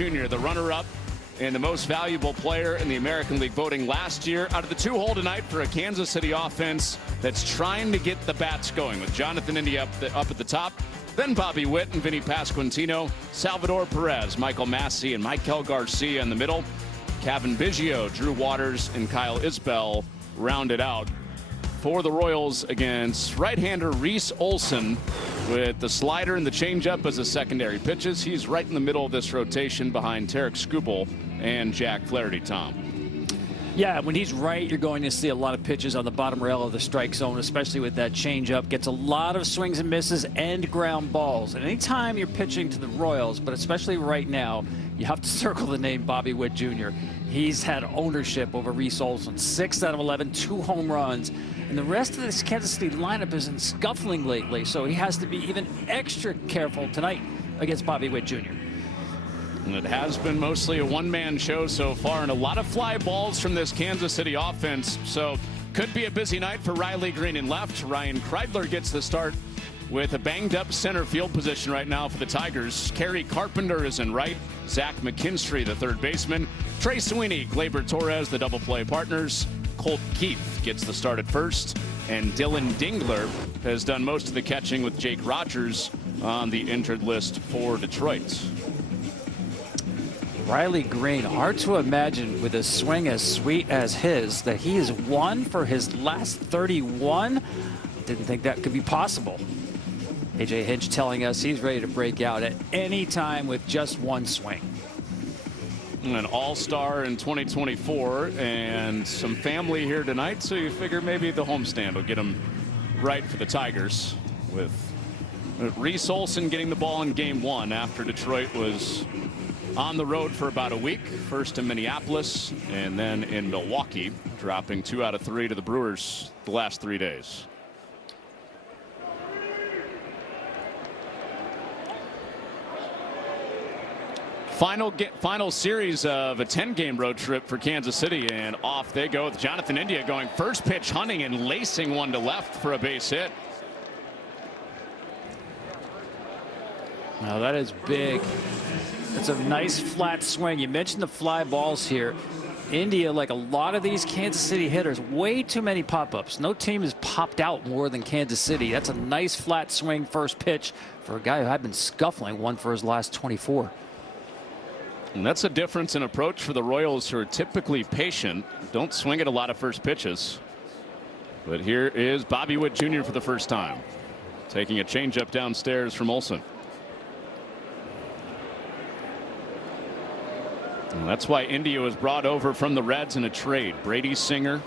Jr., the runner-up and the most valuable player in the American League voting last year, out of the two-hole tonight for a Kansas City offense that's trying to get the bats going, with Jonathan India up at the top, then Bobby Witt and Vinny Pasquantino, Salvador Perez, Michael Massey, and Maikel Garcia in the middle. Cavan Biggio, Drew Waters, and Kyle Isbell rounded out for the Royals against right-hander Reese Olson, with the slider and the changeup as the secondary pitches. He's right in the middle of this rotation behind Tarek Skubal and Jack Flaherty, Tom. Yeah, when he's right, you're going to see a lot of pitches on the bottom rail of the strike zone, especially with that changeup. Gets a lot of swings and misses and ground balls. And anytime you're pitching to the Royals, but especially right now, you have to circle the name Bobby Witt Jr. He's had ownership over Reese Olson. 6 out of 11, 2 home runs. And the rest of this Kansas City lineup is in scuffling lately, so he has to be even extra careful tonight against Bobby Witt Jr. And it has been mostly a one-man show so far, and a lot of fly balls from this Kansas City offense. So could be a busy night for Riley Green in left. Ryan Kreidler gets the start with a banged-up center field position right now for the Tigers. Kerry Carpenter is in right. Zach McKinstry, the third baseman. Trey Sweeney, Gleyber Torres, the double play partners. Colt Keith gets the start at first, and Dylan Dingler has done most of the catching with Jake Rogers on the injured list for Detroit. Riley Green, hard to imagine with a swing as sweet as his that he has won for his last 31. Didn't think that could be possible. AJ Hinch telling us he's ready to break out at any time with just one swing. An all-star in 2024 and some family here tonight, so you figure maybe the homestand will get him right for the Tigers, with Reese Olson getting the ball in game 1 after Detroit was on the road for about a week, first in Minneapolis and then in Milwaukee, dropping 2 out of 3 to the Brewers the last 3 days. Final series of a 10-game road trip for Kansas City, and off they go with Jonathan India going first pitch hunting and lacing one to left for a base hit. Now that is big. It's a nice flat swing. You mentioned the fly balls here. India, like a lot of these Kansas City hitters, way too many pop-ups. No team has popped out more than Kansas City. That's a nice flat swing first pitch for a guy who had been scuffling one for his last 24. And that's a difference in approach for the Royals, who are typically patient, don't swing at a lot of first pitches. But here is Bobby Witt Jr. for the first time, taking a changeup downstairs from Olson. And that's why India was brought over from the Reds in a trade. Brady Singer,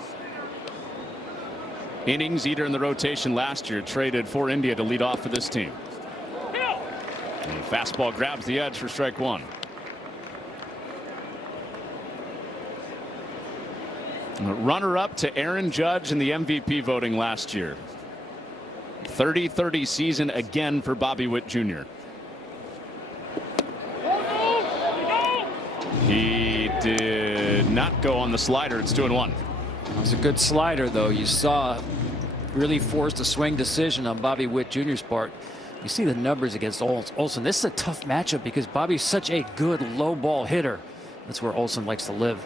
innings eater in the rotation last year, traded for India to lead off for this team. And the fastball grabs the edge for strike 1. Runner-up to Aaron Judge in the MVP voting last year. 30-30 season again for Bobby Witt Jr. He did not go on the slider. It's 2-1. It was a good slider, though. You saw really forced a swing decision on Bobby Witt Jr.'s part. You see the numbers against Olson. This is a tough matchup because Bobby's such a good low ball hitter. That's where Olson likes to live.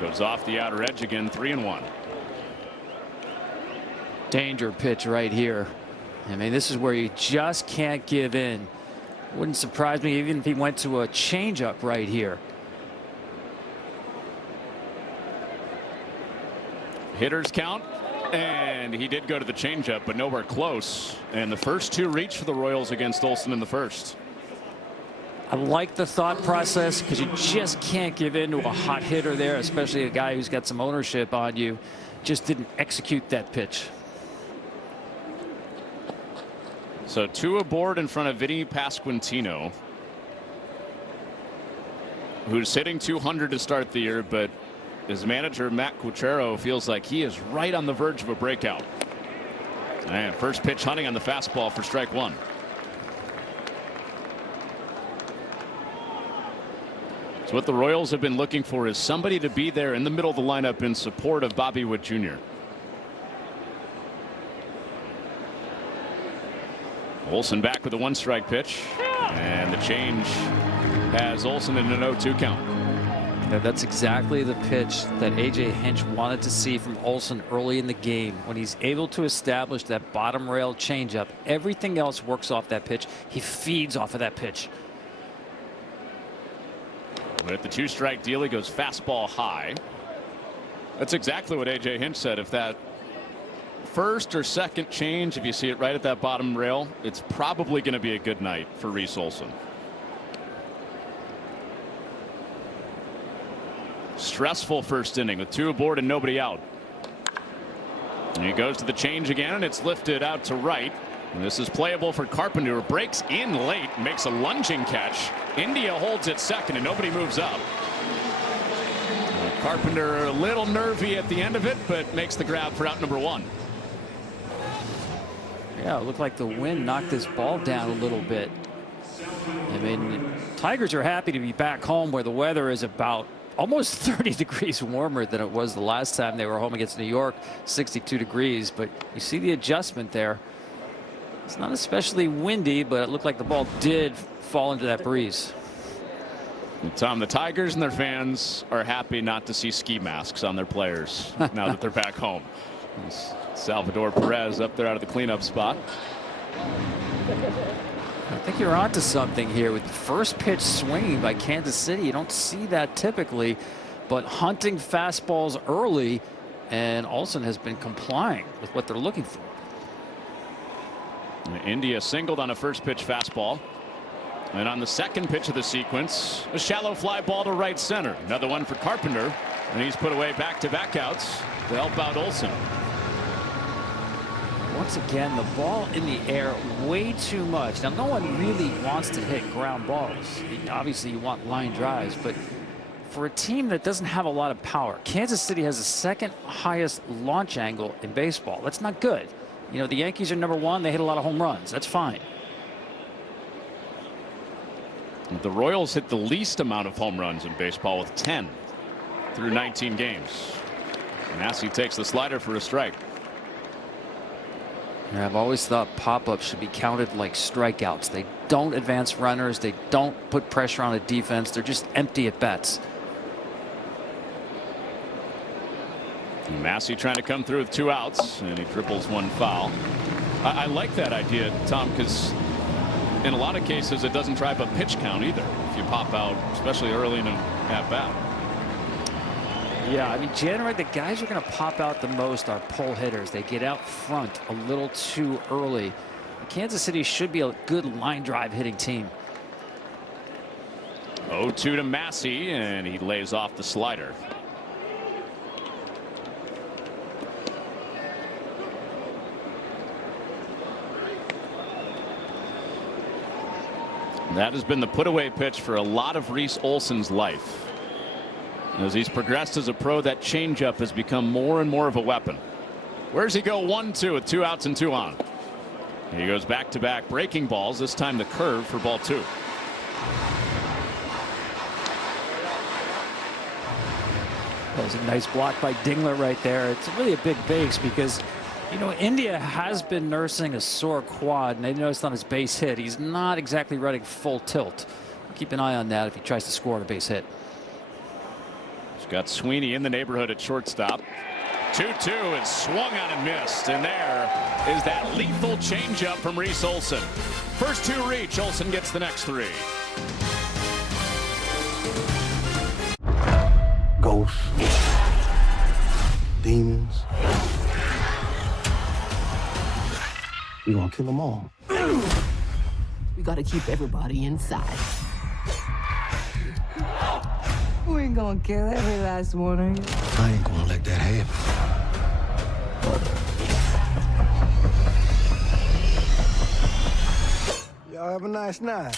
Goes off the outer edge again, 3-1. Danger pitch right here. I mean, this is where you just can't give in. Wouldn't surprise me even if he went to a changeup right here. Hitters count, and he did go to the changeup, but nowhere close. And the first 2 reach for the Royals against Olson in the first. I like the thought process because you just can't give in to a hot hitter there, especially a guy who's got some ownership on you. Just didn't execute that pitch. So 2 aboard in front of Vinny Pasquantino, who's hitting .200 to start the year, but his manager Matt Quatraro feels like he is right on the verge of a breakout. And first pitch hunting on the fastball for strike 1. So what the Royals have been looking for is somebody to be there in the middle of the lineup in support of Bobby Witt Jr. Olson back with a 1-strike pitch, and the change has Olsen in an 0-2 count. Yeah, that's exactly the pitch that A.J. Hinch wanted to see from Olsen early in the game. When he's able to establish that bottom rail changeup, everything else works off that pitch. He feeds off of that pitch. With the 2-strike deal, he goes fastball high. That's exactly what A.J. Hinch said. If that first or second change, if you see it right at that bottom rail, it's probably going to be a good night for Reese Olson. Stressful first inning with 2 aboard and nobody out. And he goes to the change again, and it's lifted out to right. And this is playable for Carpenter, who breaks in late, makes a lunging catch. India holds it second, and nobody moves up. Carpenter a little nervy at the end of it, but makes the grab for out number 1. Yeah, it looked like the wind knocked this ball down a little bit. I mean, Tigers are happy to be back home where the weather is about almost 30 degrees warmer than it was the last time they were home against New York, 62 degrees. But you see the adjustment there. It's not especially windy, but it looked like the ball did fall into that breeze. And Tom, the Tigers and their fans are happy not to see ski masks on their players now that they're back home. Salvador Perez up there out of the cleanup spot. I think you're onto something here with the first pitch swinging by Kansas City. You don't see that typically, but hunting fastballs early, and Olsen has been complying with what they're looking for. India singled on a first pitch fastball, and on the second pitch of the sequence, a shallow fly ball to right center. Another one for Carpenter, and he's put away back-to-back outs to help out Olsen. Once again, the ball in the air way too much. Now, no one really wants to hit ground balls. Obviously, you want line drives, but for a team that doesn't have a lot of power, Kansas City has the second highest launch angle in baseball. That's not good. You know, the Yankees are number 1. They hit a lot of home runs. That's fine. The Royals hit the least amount of home runs in baseball with 10 through 19 games. Massey takes the slider for a strike. I've always thought pop-ups should be counted like strikeouts. They don't advance runners. They don't put pressure on a defense. They're just empty at bats. Massey trying to come through with 2 outs, and he triples 1 foul. I like that idea, Tom, because in a lot of cases it doesn't drive a pitch count either if you pop out, especially early in an at-bat. Yeah, I mean, generally the guys who are going to pop out the most are pull hitters. They get out front a little too early. Kansas City should be a good line drive hitting team. 0-2 to Massey, and he lays off the slider. That has been the put-away pitch for a lot of Reese Olson's life. As he's progressed as a pro, that changeup has become more and more of a weapon. Where does he go? 1-2 with 2 outs and 2 on. He goes back-to-back breaking balls, this time the curve for ball 2. That was a nice block by Dingler right there. It's really a big base because, you know, India has been nursing a sore quad, and they noticed on his base hit he's not exactly running full tilt. Keep an eye on that if he tries to score on a base hit. He's got Sweeney in the neighborhood at shortstop. 2-2 and swung on and missed, and there is that lethal changeup from Reese Olson. First 2 reach, Olson gets the next 3. Ghosts, demons, we gonna kill them all. We gotta keep everybody inside. We ain't gonna kill every last one of you. I ain't gonna let that happen. Y'all have a nice night.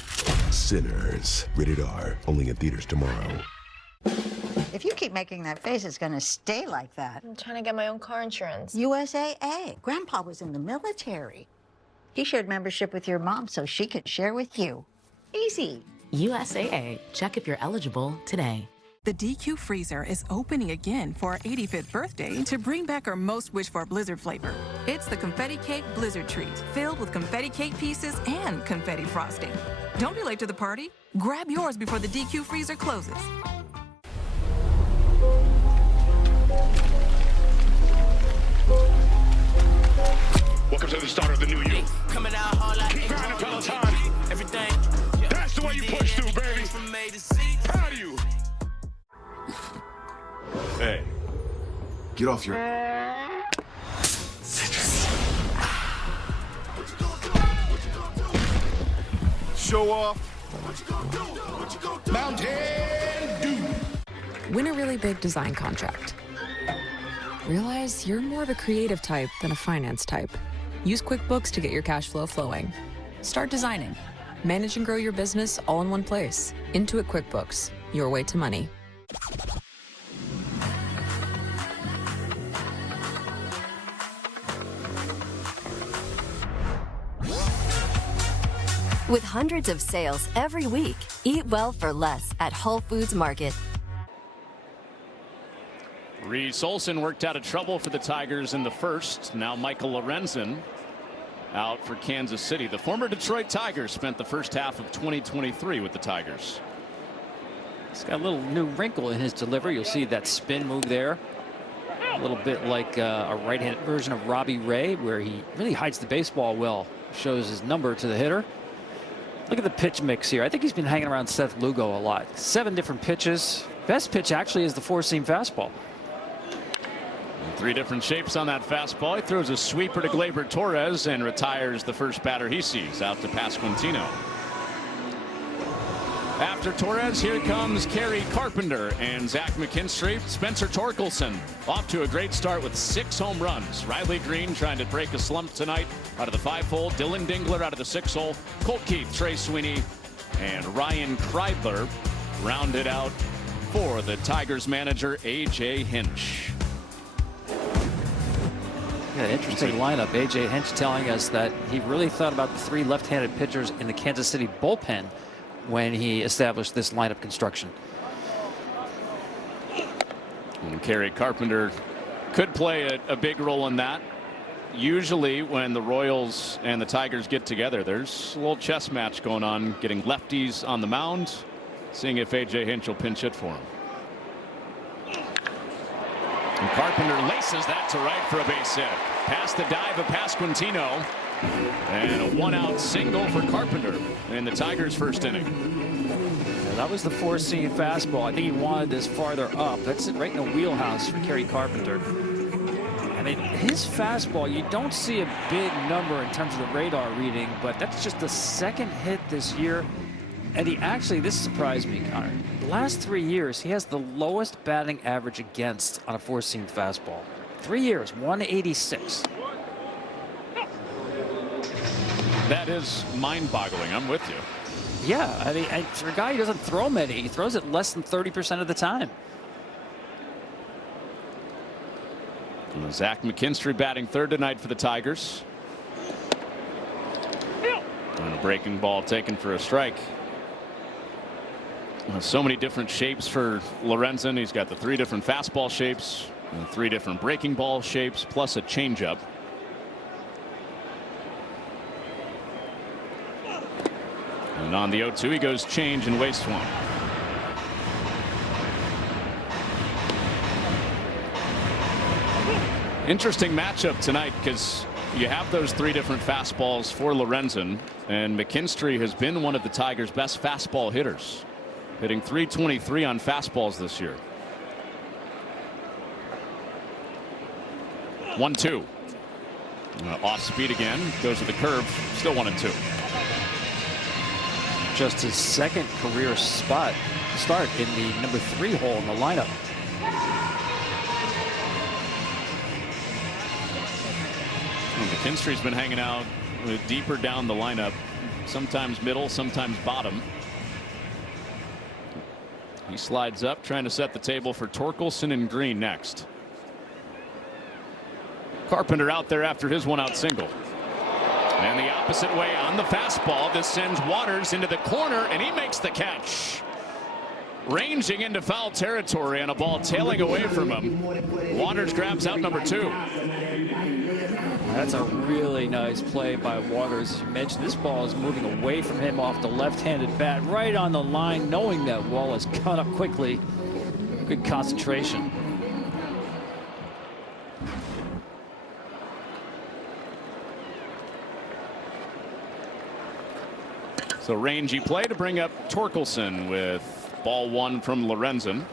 Sinners, rated R, only in theaters tomorrow. If you keep making that face, it's going to stay like that. I'm trying to get my own car insurance. USAA. Grandpa was in the military. He shared membership with your mom so she could share with you. Easy. USAA. Check if you're eligible today. The DQ freezer is opening again for our 85th birthday to bring back our most wished for Blizzard flavor. It's the Confetti Cake Blizzard Treat, filled with confetti cake pieces and confetti frosting. Don't be late to the party. Grab yours before the DQ freezer closes. Welcome to the start of the new year. Coming out hard like Keep grinding, Peloton. everything. That's the way you push through, baby. From A to Z. Proud of you. Hey. Get off your... Show off. Mountain Dew. Win a really big design contract. Realize you're more of a creative type than a finance type. Use QuickBooks to get your cash flow flowing. Start designing. Manage and grow your business all in one place. Intuit QuickBooks, your way to money. With hundreds of sales every week, eat well for less at Whole Foods Market. Reese Olson worked out of trouble for the Tigers in the first. Now Michael Lorenzen out for Kansas City. The former Detroit Tigers spent the first half of 2023 with the Tigers. He's got a little new wrinkle in his delivery. You'll see that spin move there. A little bit like a right-handed version of Robbie Ray, where he really hides the baseball well. Shows his number to the hitter. Look at the pitch mix here. I think he's been hanging around Seth Lugo a lot. 7 different pitches. Best pitch actually is the 4-seam fastball. 3 different shapes on that fastball. He throws a sweeper to Gleyber Torres and retires the first batter he sees out to Pasquantino. After Torres, here comes Kerry Carpenter and Zach McKinstry. Spencer Torkelson off to a great start with 6 home runs. Riley Green trying to break a slump tonight out of the 5-hole. Dylan Dingler out of the 6-hole. Colt Keith, Trey Sweeney, and Ryan Kreidler rounded out for the Tigers manager A.J. Hinch. Yeah, interesting lineup. A.J. Hinch telling us that he really thought about the 3 left-handed pitchers in the Kansas City bullpen when he established this lineup construction. And Kerry Carpenter could play a big role in that. Usually when the Royals and the Tigers get together, there's a little chess match going on, getting lefties on the mound, seeing if A.J. Hinch will pinch hit for him. And Carpenter laces that to right for a base hit. Past the dive of Pasquantino. And a 1-out single for Carpenter in the Tigers' first inning. Yeah, that was the 4-seam fastball. I think he wanted this farther up. That's it right in the wheelhouse for Kerry Carpenter. I mean, his fastball, you don't see a big number in terms of the radar reading, but that's just the 2nd hit this year. And he actually, this surprised me, Connor. The last 3 years, he has the lowest batting average against on a 4-seam fastball. 3 years, 186. That is mind-boggling. I'm with you. Yeah, I mean, for a guy who doesn't throw many, he throws it less than 30% of the time. And Zach McKinstry batting 3rd tonight for the Tigers. And a breaking ball taken for a strike. So many different shapes for Lorenzen. He's got the 3 different fastball shapes, and 3 different breaking ball shapes, plus a changeup. And on the 0-2, he goes change and waste 1. Interesting matchup tonight because you have those 3 different fastballs for Lorenzen, and McKinstry has been one of the Tigers' best fastball hitters, hitting .323 on fastballs this year. 1-2. Off speed again, goes to the curve, still 1-2. Just his 2nd career start in the number 3 hole in the lineup. And McKinstry's been hanging out deeper down the lineup, sometimes middle, sometimes bottom. He slides up, trying to set the table for Torkelson and Green next. Carpenter out there after his 1-out single. And the opposite way on the fastball. This sends Waters into the corner, and he makes the catch. ranging into foul territory on a ball tailing away from him. Waters grabs out number 2. That's a really nice play by Waters. As you mentioned, this ball is moving away from him off the left-handed bat, right on the line, knowing that Wall is cut up quickly. Good concentration. So rangy play to bring up Torkelson with ball 1 from Lorenzen.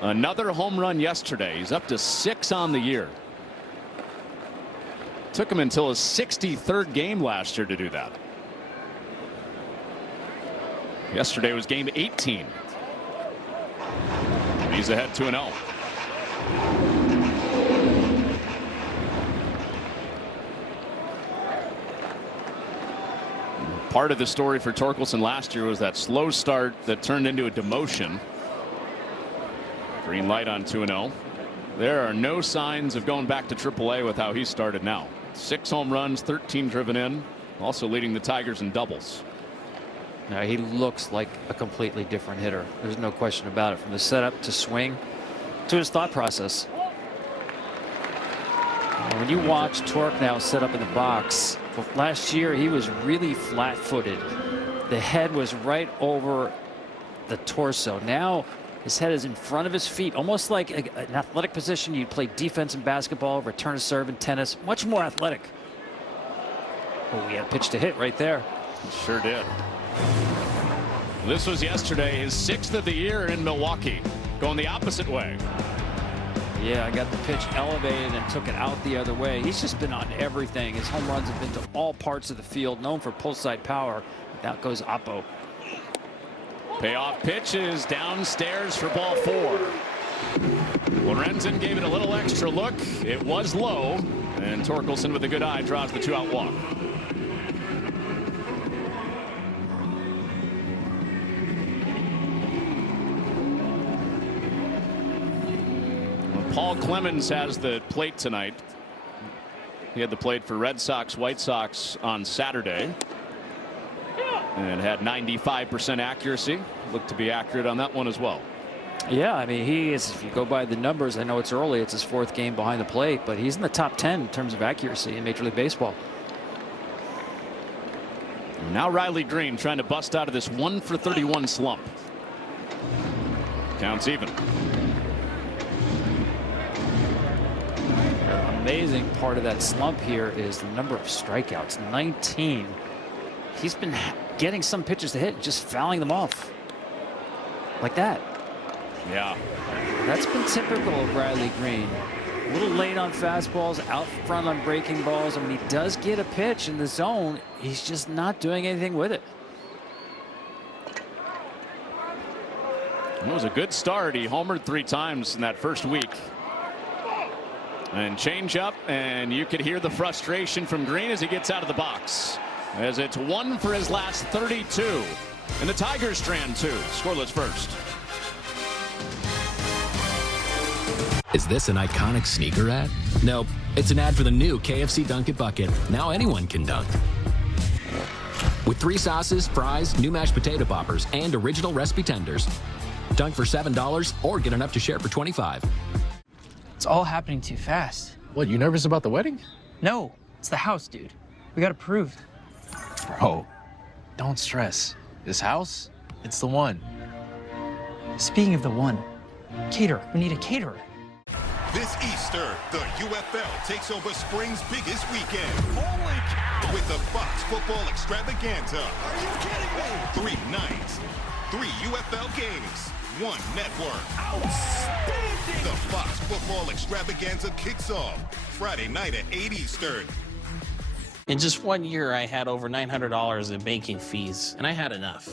Another home run yesterday. He's up to 6 on the year. Took him until his 63rd game last year to do that. Yesterday was game 18. He's ahead 2-0. Part of the story for Torkelson last year was that slow start that turned into a demotion. Green light on 2-0. There are no signs of going back to AAA with how he started now. 6 home runs, 13 driven in, also leading the Tigers in doubles. Now he looks like a completely different hitter. There's no question about it. From the setup to swing to his thought process. When you watch Torque now set up in the box, last year he was really flat-footed. The head was right over the torso. Now his head is in front of his feet, almost like an athletic position. You'd play defense in basketball, return to serve in tennis. Much more athletic. Oh, he had a pitch to hit right there. Sure did. This was yesterday, his 6th of the year in Milwaukee, going the opposite way. Yeah, I got the pitch elevated and took it out the other way. He's just been on everything. His home runs have been to all parts of the field, known for pull-side power. Out goes Oppo. Payoff pitch is downstairs for ball 4. Lorenzen gave it a little extra look. It was low, and Torkelson with a good eye draws the 2-out walk. Paul Clemens has the plate tonight. He had the plate for Red Sox, White Sox on Saturday. And had 95% accuracy. Looked to be accurate on that one as well. Yeah, I mean, he is, if you go by the numbers, I know it's early, it's his 4th game behind the plate, but he's in the top 10 in terms of accuracy in Major League Baseball. Now Riley Green trying to bust out of this 1-for-31 slump. Counts even. The amazing part of that slump here is the number of strikeouts, 19. He's been getting some pitches to hit, just fouling them off like that. Yeah, that's been typical of Riley Green. A little late on fastballs, out front on breaking balls. And when he does get a pitch in the zone, he's just not doing anything with it. It was a good start. He homered 3 times in that first week. And change up, and you could hear the frustration from Green as he gets out of the box. As it's 1 for his last 32. And the Tigers strand 2. Scoreless first. Is this an iconic sneaker ad? Nope. It's an ad for the new KFC Dunk It Bucket. Now anyone can dunk. With 3 sauces, fries, new mashed potato poppers, and original recipe tenders. Dunk for $7 or get enough to share for $25. It's all happening too fast. What, you nervous about the wedding? No, it's the house, dude. We got approved. Bro, don't stress. This house, it's the one. Speaking of the one, caterer. We need a caterer. This Easter, the UFL takes over spring's biggest weekend. Holy cow! With the Fox Football Extravaganza. Are you kidding me? 3 nights, 3 UFL games, 1 network. Outstanding! The Fox Football Extravaganza kicks off Friday night at 8 Eastern. In just 1 year, I had over $900 in banking fees, and I had enough.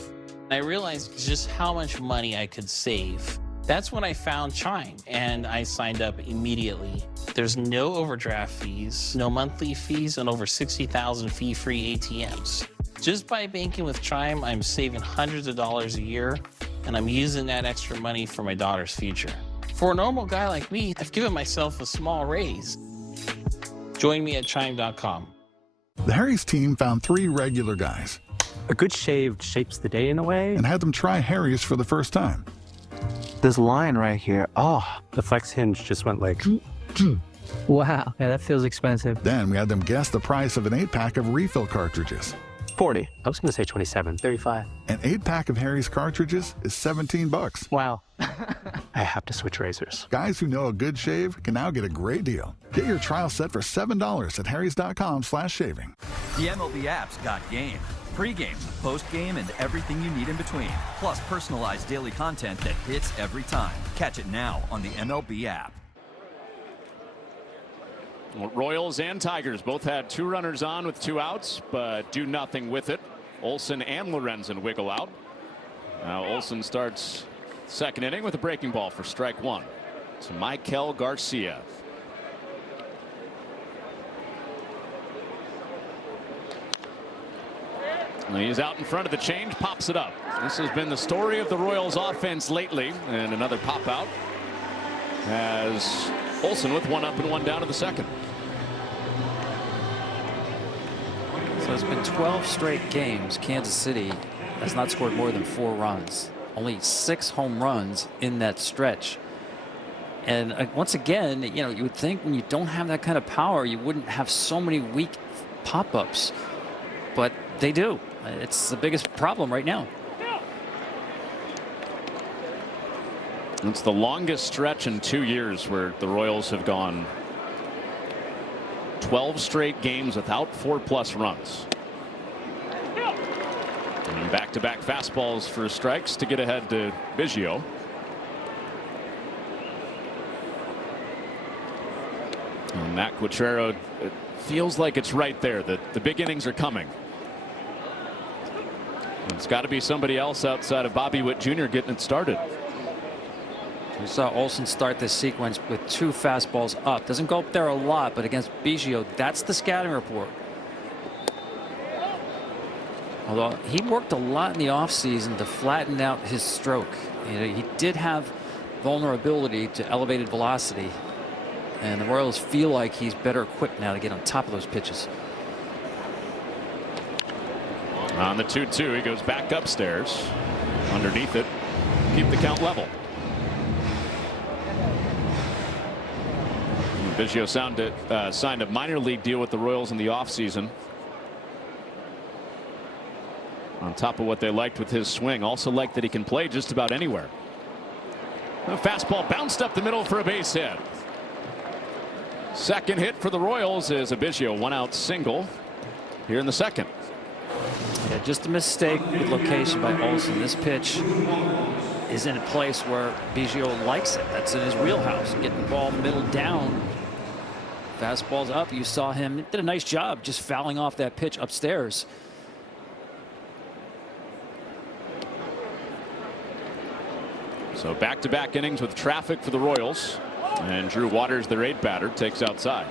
I realized just how much money I could save. That's when I found Chime, and I signed up immediately. There's no overdraft fees, no monthly fees, and over 60,000 fee-free ATMs. Just by banking with Chime, I'm saving hundreds of dollars a year, and I'm using that extra money for my daughter's future. For a normal guy like me, I've given myself a small raise. Join me at Chime.com. The Harry's team found 3 regular guys A good shave shapes the day in a way. And had them try Harry's for the first time. This line right here, oh. The flex hinge just went like... Wow, yeah, that feels expensive. Then we had them guess the price of an 8-pack of refill cartridges. 40. I was going to say 27. 35. An 8-pack of Harry's cartridges is $17. Wow. I have to switch razors. Guys who know a good shave can now get a great deal. Get your trial set for $7 at harrys.com/shaving. The MLB app's got game. Pre-game, post-game, and everything you need in between. Plus personalized daily content that hits every time. Catch it now on the MLB app. Royals and Tigers both had 2 runners on with 2 outs, but do nothing with it. Olson and Lorenzen wiggle out. Now Olson starts second inning with a breaking ball for strike 1 to Maikel Garcia. He's out in front of the change, pops it up. This has been the story of the Royals offense lately, and another pop out as Olson with 1 up and 1 down to the second. So it's been 12 straight games. Kansas City has not scored more than 4 runs. Only 6 home runs in that stretch. And once again, you know, you would think when you don't have that kind of power, you wouldn't have so many weak pop-ups. But they do. It's the biggest problem right now. It's the longest stretch in 2 years where the Royals have gone 12 straight games without 4+ runs. And back-to-back fastballs for strikes to get ahead to Biggio. And Matt Quatrero, it feels like it's right there, that the big innings are coming. It's got to be somebody else outside of Bobby Witt Jr. getting it started. We saw Olson start this sequence with 2 fastballs up. Doesn't go up there a lot, but against Biggio, that's the scouting report. Although he worked a lot in the offseason to flatten out his stroke. You know, he did have vulnerability to elevated velocity, and the Royals feel like he's better equipped now to get on top of those pitches. On the 2-2, he goes back upstairs. Underneath it, keep the count level. Biggio signed a minor league deal with the Royals in the offseason. On top of what they liked with his swing, also liked that he can play just about anywhere. A fastball bounced up the middle for a base hit. Second hit for the Royals is a Biggio 1-out single here in the second. Yeah, just a mistake with location by Olson. This pitch is in a place where Biggio likes it. That's in his wheelhouse. Getting the ball middle down. Fastball's up. You saw him did a nice job just fouling off that pitch upstairs. So back-to-back innings with traffic for the Royals, and Drew Waters, their 8th batter, takes outside.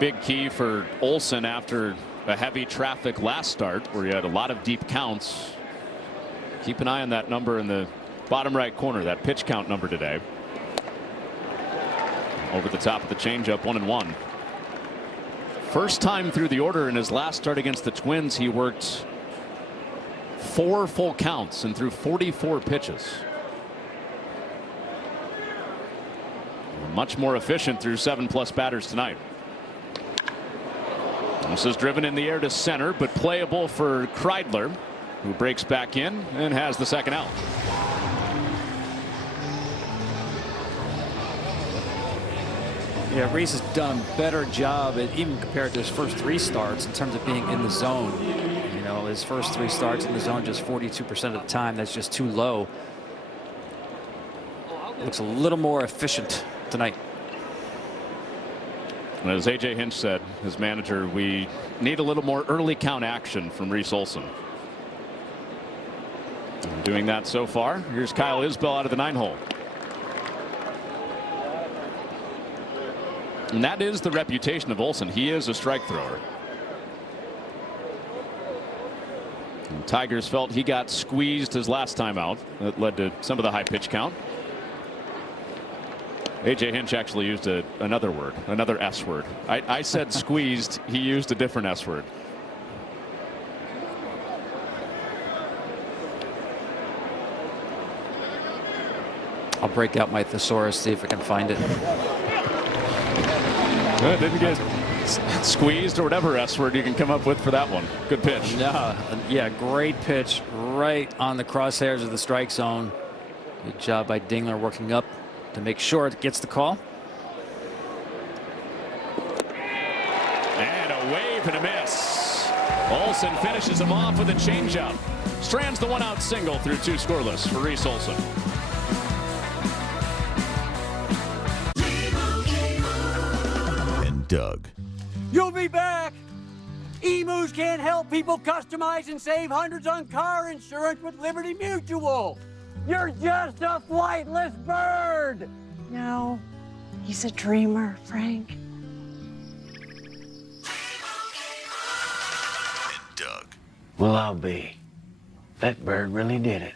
Big key for Olson after a heavy traffic last start where he had a lot of deep counts. Keep an eye on that number in the bottom right corner, that pitch count number today. Over the top of the changeup, 1-1. First time through the order in his last start against the Twins, he worked 4 full counts and threw 44 pitches. Much more efficient through 7+ batters tonight. This is driven in the air to center, but playable for Kreidler, who breaks back in and has the second out. Yeah, Rhys has done a better job, even compared to his first 3 starts, in terms of being in the zone. You know, his first 3 starts in the zone just 42% of the time. That's just too low. Looks a little more efficient tonight. As A.J. Hinch said, his manager, we need a little more early count action from Rhys Olson. And doing that so far. Here's Kyle Isbell out of the 9-hole. And that is the reputation of Olson. He is a strike thrower. And Tigers felt he got squeezed his last time out. That led to some of the high pitch count. A.J. Hinch actually used another word, another S word. I said squeezed. He used a different S word. I'll break out my thesaurus, see if I can find it. Didn't get squeezed or whatever S word you can come up with for that one. Good pitch. Yeah, great pitch right on the crosshairs of the strike zone. Good job by Dingler working up to make sure it gets the call. And a wave and a miss. Olson finishes him off with a changeup. Strands the 1-out single through 2 scoreless for Reese Olson. And Doug. You'll be back. Emus can't help people customize and save hundreds on car insurance with Liberty Mutual. You're just a flightless bird. No, he's a dreamer, Frank. And Doug. Well, I'll be. That bird really did it.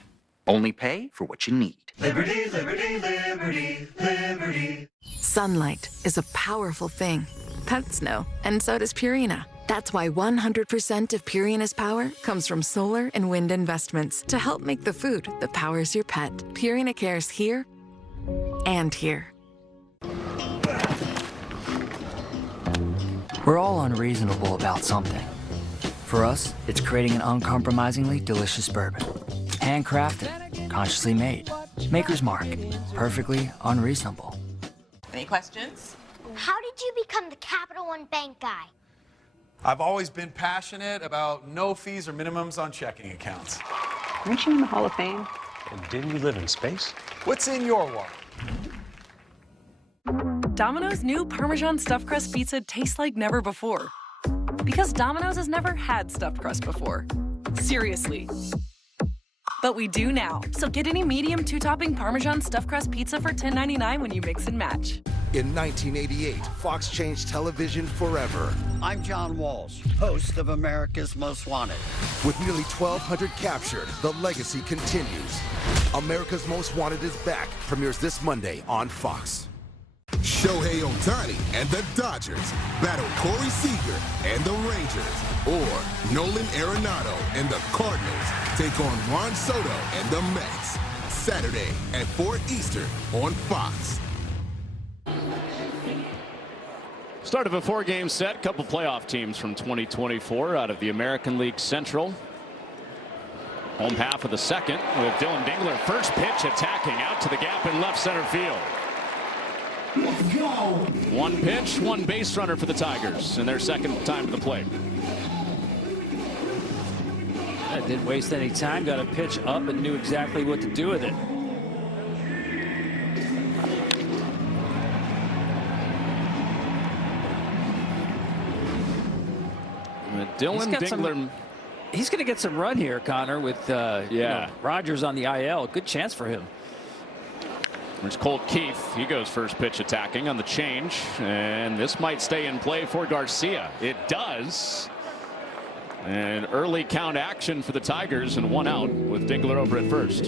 Only pay for what you need. Liberty, liberty, liberty, liberty. Sunlight is a powerful thing. Pets know, and so does Purina. That's why 100% of Purina's power comes from solar and wind investments to help make the food that powers your pet. Purina cares here and here. We're all unreasonable about something. For us, it's creating an uncompromisingly delicious bourbon. Handcrafted, consciously made. Maker's Mark, perfectly unreasonable. Any questions? How did you become the Capital One Bank guy? I've always been passionate about no fees or minimums on checking accounts. Aren't you in the Hall of Fame? And didn't you live in space? What's in your wallet? Domino's new Parmesan Stuffed Crust Pizza tastes like never before. Because Domino's has never had stuffed crust before. Seriously. But we do now. So get any medium 2-topping Parmesan Stuffed Crust Pizza for $10.99 when you mix and match. In 1988, Fox changed television forever. I'm John Walsh, host of America's Most Wanted. With nearly 1,200 captured, the legacy continues. America's Most Wanted is back. Premieres this Monday on Fox. Shohei Ohtani and the Dodgers battle Corey Seager and the Rangers. Or Nolan Arenado and the Cardinals take on Juan Soto and the Mets. Saturday at 4 Eastern on Fox. Start of a 4-game set. Couple playoff teams from 2024 out of the American League Central. Home half of the second with Dylan Dingler. First pitch attacking out to the gap in left center field. Let's go. 1 pitch, 1 base runner for the Tigers in their second time to the plate. Didn't waste any time. Got a pitch up and knew exactly what to do with it. Dylan Dingler. He's going to get some run here, Connor, with Rogers on the IL. Good chance for him. There's Colt Keith. He goes first pitch attacking on the change. And this might stay in play for Garcia. It does. And early count action for the Tigers and 1 out with Dingler over at first.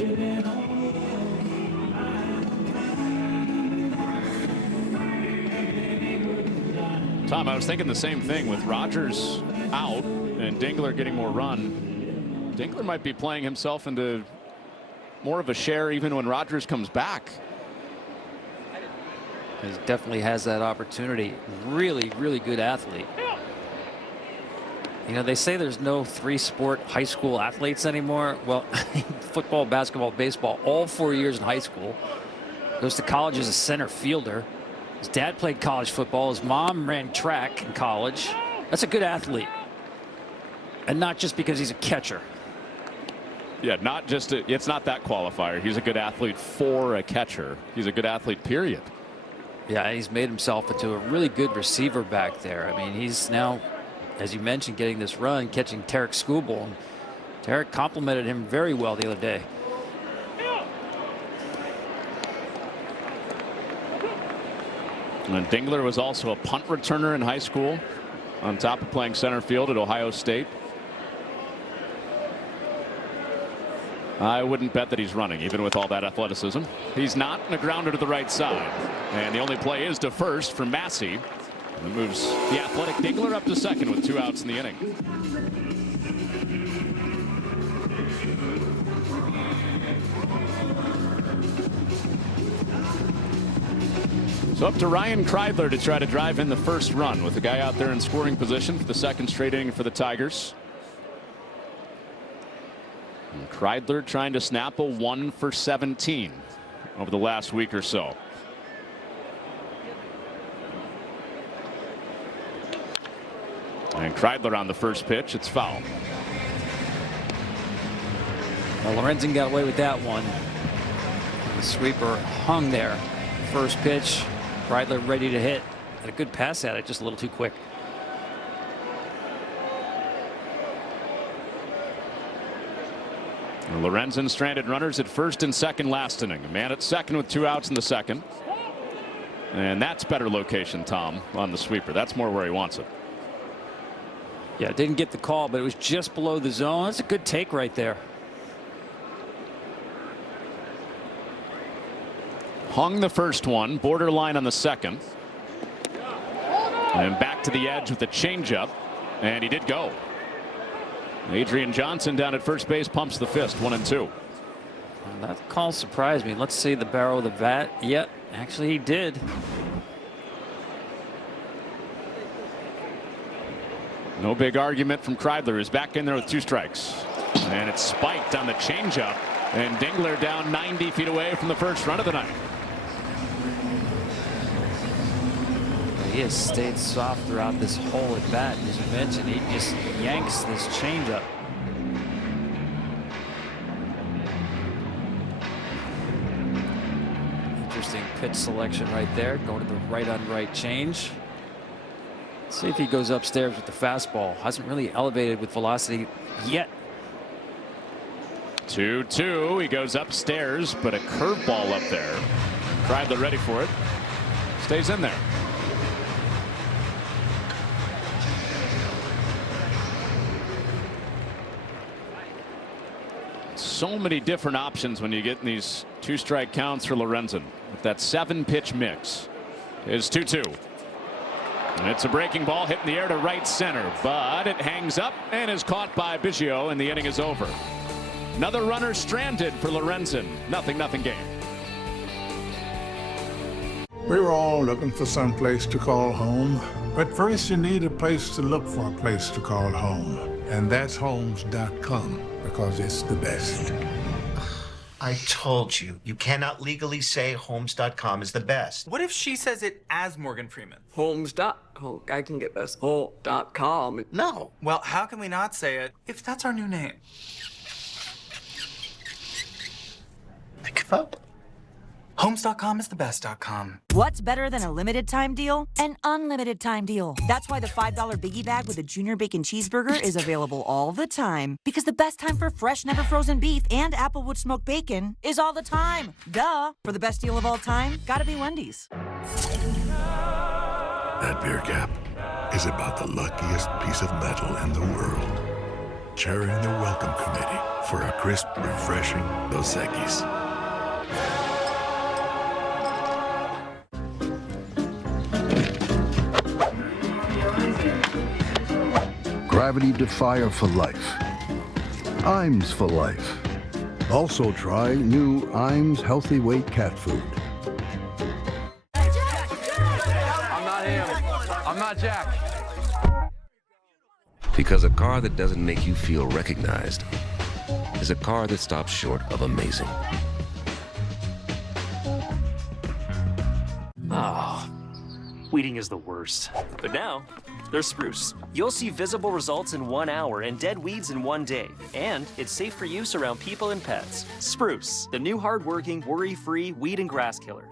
Tom, I was thinking the same thing with Rogers out and Dingler getting more run. Dingler might be playing himself into more of a share even when Rogers comes back. He definitely has that opportunity. Really, really good athlete. You know, they say there's no 3-sport high school athletes anymore. Well, football, basketball, baseball, all 4 years in high school. Goes to college as a center fielder. His dad played college football. His mom ran track in college. That's a good athlete. And not just because he's a catcher. Yeah, not just it's not that qualifier. He's a good athlete for a catcher. He's a good athlete, period. Yeah, he's made himself into a really good receiver back there. I mean, he's now, as you mentioned, getting this run, catching Tarek Skubal. Tarek complimented him very well the other day. And Dingler was also a punt returner in high school, on top of playing center field at Ohio State. I wouldn't bet that he's running, even with all that athleticism. He's not, and a grounder to the right side. And the only play is to first for Massey. And it moves the athletic Dingler up to second with 2 outs in the inning. So up to Ryan Kreidler to try to drive in the first run with the guy out there in scoring position for the second straight inning for the Tigers. And Kreidler trying to snap a 1 for 17 over the last week or so. And Kreidler on the first pitch. It's foul. Well, Lorenzen got away with that one. The sweeper hung there. First pitch. Kreidler ready to hit. Had a good pass at it, just a little too quick. Lorenzen stranded runners at first and second last inning. A man at second with 2 outs in the second. And that's better location, Tom, on the sweeper. That's more where he wants it. Yeah, didn't get the call, but it was just below the zone. That's a good take right there. Hung the first one, borderline on the second. And back to the edge with the changeup. And he did go. Adrian Johnson down at first base pumps the fist. 1-2. Well, that call surprised me. Let's see the barrel of the bat. Yep, actually he did. No big argument from Kreidler, who's back in there with 2 strikes. And it's spiked on the changeup. And Dingler down 90 feet away from the first run of the night. He has stayed soft throughout this whole at bat. As you mentioned, he just yanks this changeup. Interesting pitch selection right there. Going to the right on right change. Let's see if he goes upstairs with the fastball. Hasn't really elevated with velocity yet. 2-2. He goes upstairs, but a curveball up there. Kreidler ready for it. Stays in there. So many different options when you get in these 2-strike counts for Lorenzen. With that 7-pitch mix. Is 2-2. And it's a breaking ball hit in the air to right center, but it hangs up and is caught by Biggio, and the inning is over. Another runner stranded for Lorenzen. 0-0 game. We were all looking for some place to call home. But first you need a place to look for a place to call home. And that's Homes.com, because it's the best. I told you, you cannot legally say Homes.com is the best. What if she says it as Morgan Freeman? Homes.com. I can get this whole.com. No. Well, how can we not say it if that's our new name? Think of up. Homes.com is the best.com. What's better than a limited time deal? An unlimited time deal. That's why the $5 Biggie Bag with a Junior Bacon Cheeseburger is available all the time. Because the best time for fresh, never frozen beef and Applewood smoked bacon is all the time. Duh. For the best deal of all time, gotta be Wendy's. That beer cap is about the luckiest piece of metal in the world. Chairing the welcome committee for a crisp, refreshing Dos Equis. Gravity Defier for life. Iams for life. Also try new Iams Healthy Weight Cat Food. I'm not him. I'm not Jack. Because a car that doesn't make you feel recognized is a car that stops short of amazing. Ah, weeding is the worst. But now, there's Spruce. You'll see visible results in 1 hour and dead weeds in 1 day. And it's safe for use around people and pets. Spruce, the new hard-working, worry-free weed and grass killer.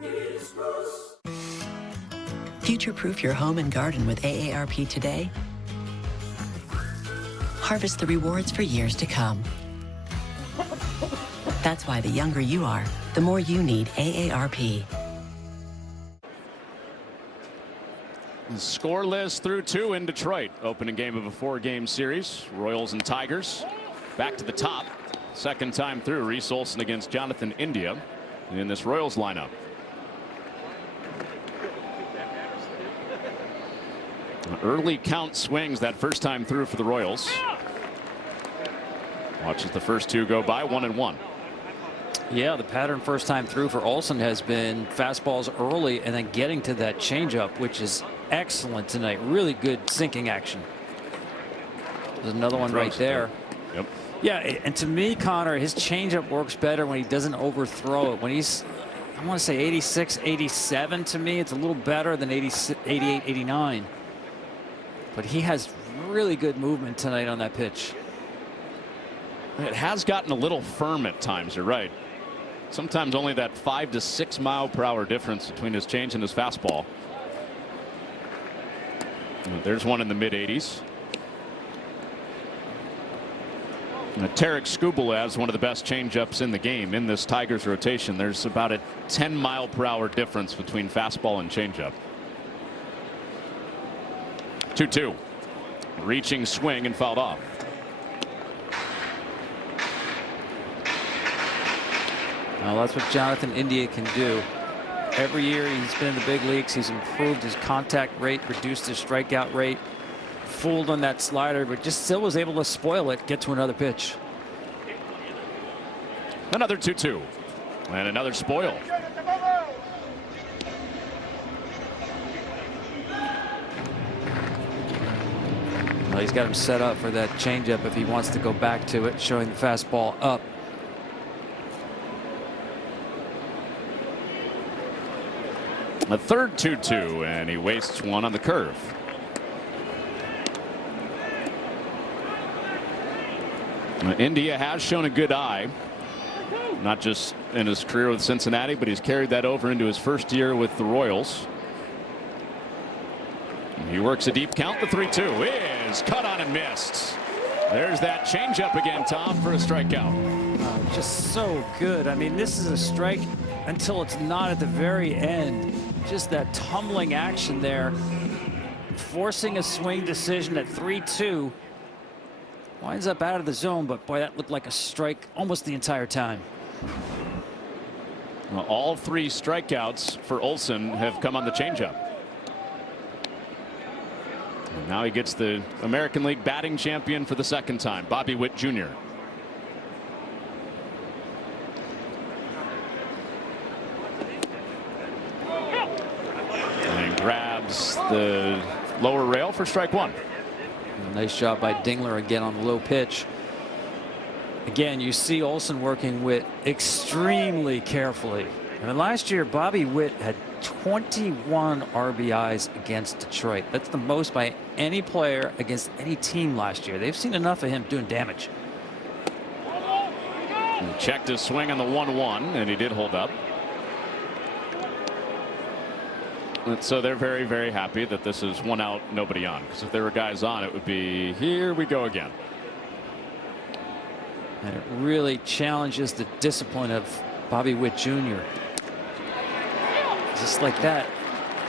Future-proof your home and garden with AARP today. Harvest the rewards for years to come. That's why the younger you are, the more you need AARP. Scoreless through 2 in Detroit. Opening game of a 4-game series. Royals and Tigers back to the top. Second time through. Reese Olson against Jonathan India in this Royals lineup. Early count swings that first time through for the Royals. Watches the first two go by, 1-1. Yeah, the pattern first time through for Olson has been fastballs early and then getting to that changeup, which is excellent tonight. Really good sinking action. There's another one right there. Yep. Yeah, and to me, Connor, his changeup works better when he doesn't overthrow it. When he's, I want to say 86, 87 to me, it's a little better than 88, 89. But he has really good movement tonight on that pitch. It has gotten a little firm at times, you're right. Sometimes only that 5 to 6 mile per hour difference between his change and his fastball. There's one in the mid 80s. Tarek Skubal has one of the best changeups in the game in this Tigers rotation. There's about a 10 mile per hour difference between fastball and changeup. 2-2. Reaching swing and fouled off. Well, that's what Jonathan India can do. Every year he's been in the big leagues, he's improved his contact rate, reduced his strikeout rate, fooled on that slider, but just still was able to spoil it, get to another pitch. Another 2-2 and another spoil. Well, he's got him set up for that changeup if he wants to go back to it, showing the fastball up. A third 2-2 and he wastes one on the curve. India has shown a good eye, not just in his career with Cincinnati, but he's carried that over into his first year with the Royals. He works a deep count. The 3-2 is cut on and missed. There's that changeup again, Tom, for a strikeout. Just so good. I mean, this is a strike until it's not at the very end. Just that tumbling action there, forcing a swing decision at 3-2. Winds up out of the zone, but boy, that looked like a strike almost the entire time. Well, all three strikeouts for Olson have come on the changeup. And now he gets the American League batting champion for the second time, Bobby Witt Jr. And grabs the lower rail for strike one. Nice job by Dingler again on the low pitch. Again, you see Olson working Witt extremely carefully. I mean, last year, Bobby Witt had 21 RBIs against Detroit. That's the most by any player against any team last year. They've seen enough of him doing damage. He checked his swing on the 1-1, and he did hold up. And so they're very, very happy that this is one out, nobody on. Because if there were guys on, it would be here we go again. And it really challenges the discipline of Bobby Witt Jr. Just like that.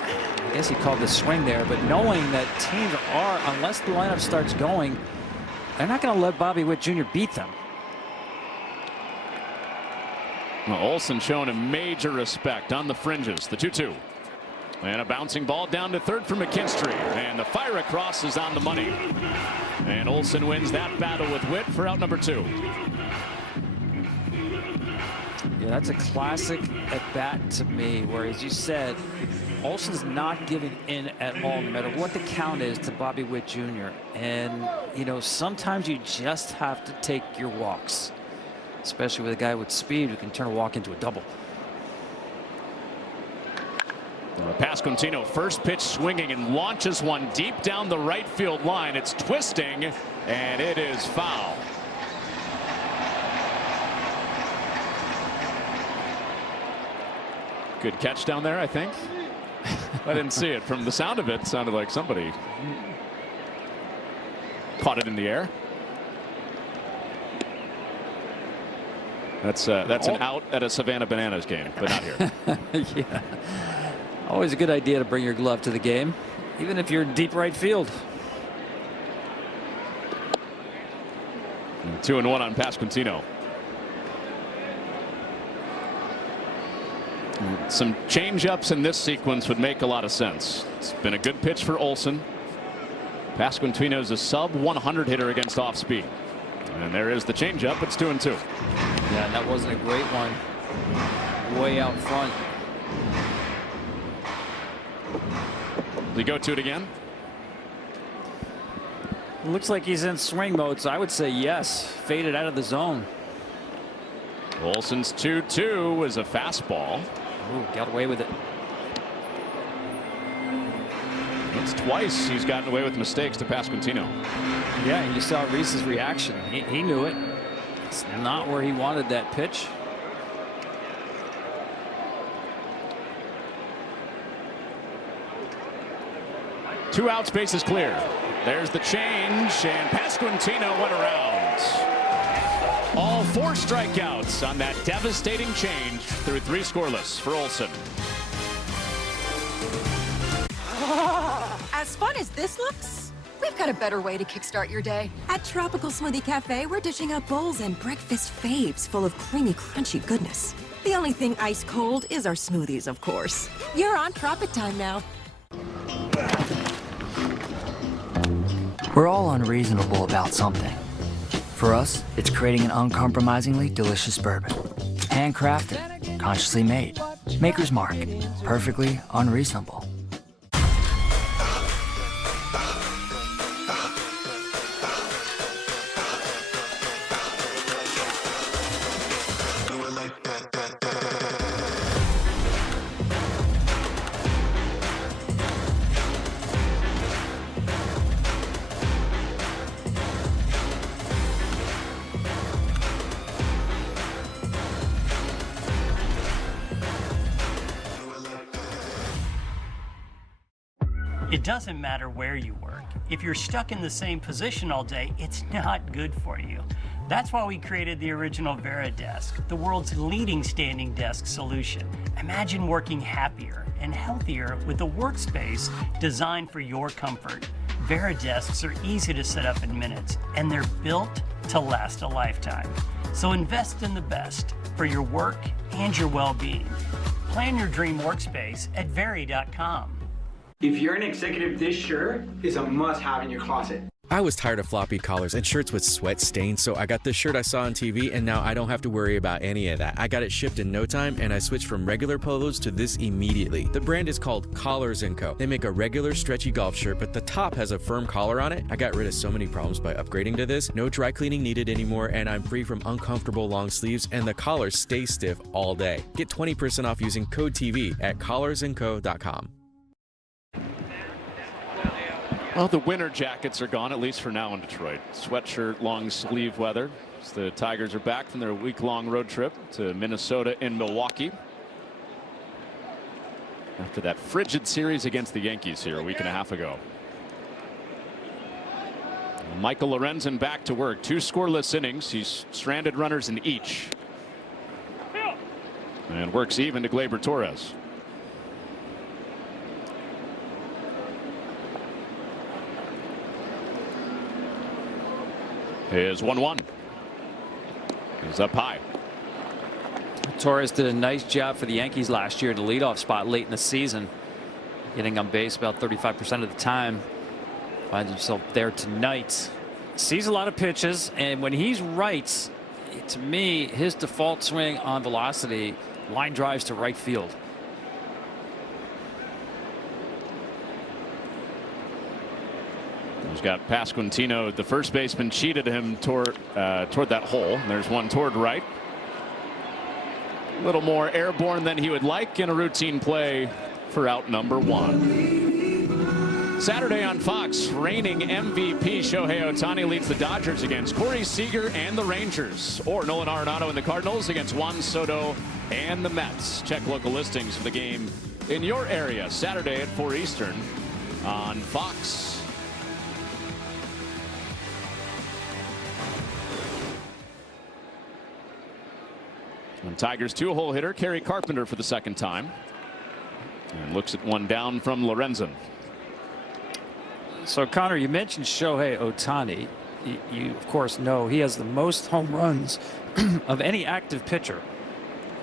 I guess he called the swing there, but knowing that teams are, unless the lineup starts going, they're not going to let Bobby Witt Jr. beat them. Well, Olson showing a major respect on the fringes. The 2-2. And a bouncing ball down to third for McKinstry. And the fire across is on the money. And Olson wins that battle with Witt for out number 2. Yeah, that's a classic at bat to me, where, as you said, Olson's not giving in at all, no matter what the count is, to Bobby Witt Jr. And, you know, sometimes you just have to take your walks, especially with a guy with speed who can turn a walk into a double. Pasquantino, first pitch swinging and launches one deep down the right field line. It's twisting and it is foul. Good catch down there, I think. I didn't see it. From the sound of it, it sounded like somebody caught it in the air. That's an out at a Savannah Bananas game, but not here. Yeah. Always a good idea to bring your glove to the game, even if you're in deep right field. 2-1 on Pasquantino. Some change-ups in this sequence would make a lot of sense. It's been a good pitch for Olson. Pasquantino's a sub 100 hitter against off speed. And there is the changeup. It's 2-2. Yeah, and that wasn't a great one. Way out front. Does he go to it again? Looks like he's in swing mode, so I would say yes. Faded out of the zone. Olson's 2-2 was a fastball. Ooh, got away with it. It's twice he's gotten away with mistakes to Pasquantino. Yeah, and you saw Reese's reaction. He knew it. It's not where he wanted that pitch. Two outs, bases clear. There's the change, and Pasquantino went around. All 4 strikeouts on that devastating change through 3 scoreless for Olson. As fun as this looks, we've got a better way to kickstart your day. At Tropical Smoothie Cafe, we're dishing out bowls and breakfast faves full of creamy, crunchy goodness. The only thing ice cold is our smoothies, of course. You're on Tropic Time now. We're all unreasonable about something. For us, it's creating an uncompromisingly delicious bourbon. Handcrafted, consciously made. Maker's Mark, perfectly unreasonable. It doesn't matter where you work. If you're stuck in the same position all day, it's not good for you. That's why we created the original VariDesk, the world's leading standing desk solution. Imagine working happier and healthier with a workspace designed for your comfort. VariDesks are easy to set up in minutes, and they're built to last a lifetime. So invest in the best for your work and your well-being. Plan your dream workspace at Vari.com. If you're an executive, this shirt is a must-have in your closet. I was tired of floppy collars and shirts with sweat stains, so I got this shirt I saw on TV, and now I don't have to worry about any of that. I got it shipped in no time, and I switched from regular polos to this immediately. The brand is called Collars & Co. They make a regular stretchy golf shirt, but the top has a firm collar on it. I got rid of so many problems by upgrading to this. No dry cleaning needed anymore, and I'm free from uncomfortable long sleeves, and the collars stay stiff all day. Get 20% off using code TV at collarsandco.com. Well, the winter jackets are gone, at least for now in Detroit. Sweatshirt, long sleeve weather. As the Tigers are back from their week-long road trip to Minnesota and Milwaukee. After that frigid series against the Yankees here a week and a half ago. Michael Lorenzen back to work. 2 scoreless innings. He's stranded runners in each. And works even to Gleyber Torres. Is 1-1. He's up high. Torres did a nice job for the Yankees last year in the leadoff spot late in the season, getting on base about 35% of the time. Finds himself there tonight. Sees a lot of pitches, and when he's right, to me, his default swing on velocity, line drives to right field. He's got Pasquantino, the first baseman, cheated him toward that hole. There's one toward right. A little more airborne than he would like in a routine play for out number 1. Saturday on Fox, reigning MVP Shohei Ohtani leads the Dodgers against Corey Seager and the Rangers, or Nolan Arenado and the Cardinals against Juan Soto and the Mets. Check local listings for the game in your area Saturday at 4 Eastern on Fox. And Tigers 2-hole hitter Kerry Carpenter for the second time, and looks at one down from Lorenzen. So Connor, you mentioned Shohei Ohtani. You of course know he has the most home runs of any active pitcher,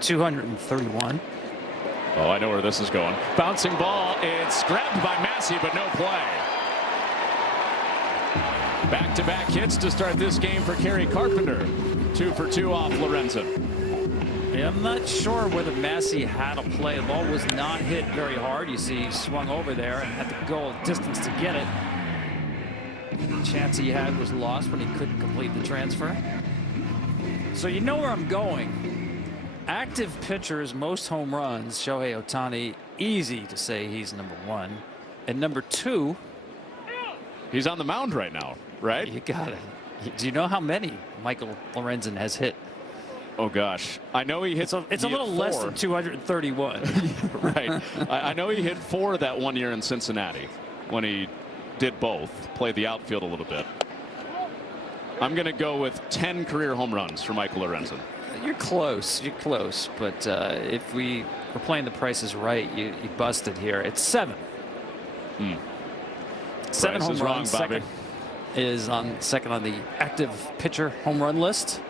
231. Oh, I know where this is going. Bouncing ball. It's grabbed by Massey, but no play. Back-to-back hits to start this game for Kerry Carpenter. 2 for 2 off Lorenzen. Yeah, I'm not sure whether Massey had a play. The ball was not hit very hard. You see he swung over there and had to go a distance to get it. The chance he had was lost when he couldn't complete the transfer. So you know where I'm going. Active pitchers, most home runs. Shohei Ohtani, easy to say he's number 1. And number 2. He's on the mound right now, right? You got it. Do you know how many Michael Lorenzen has hit? Oh, gosh. I know he hit. It's a little less than 231. Right. I know he hit 4 that one year in Cincinnati when he did both, played the outfield a little bit. I'm going to go with 10 career home runs for Michael Lorenzen. You're close. You're close. But if we were playing the prices right, you busted here. It's 7. 7 home runs. Bobby. Second on the active pitcher home run list.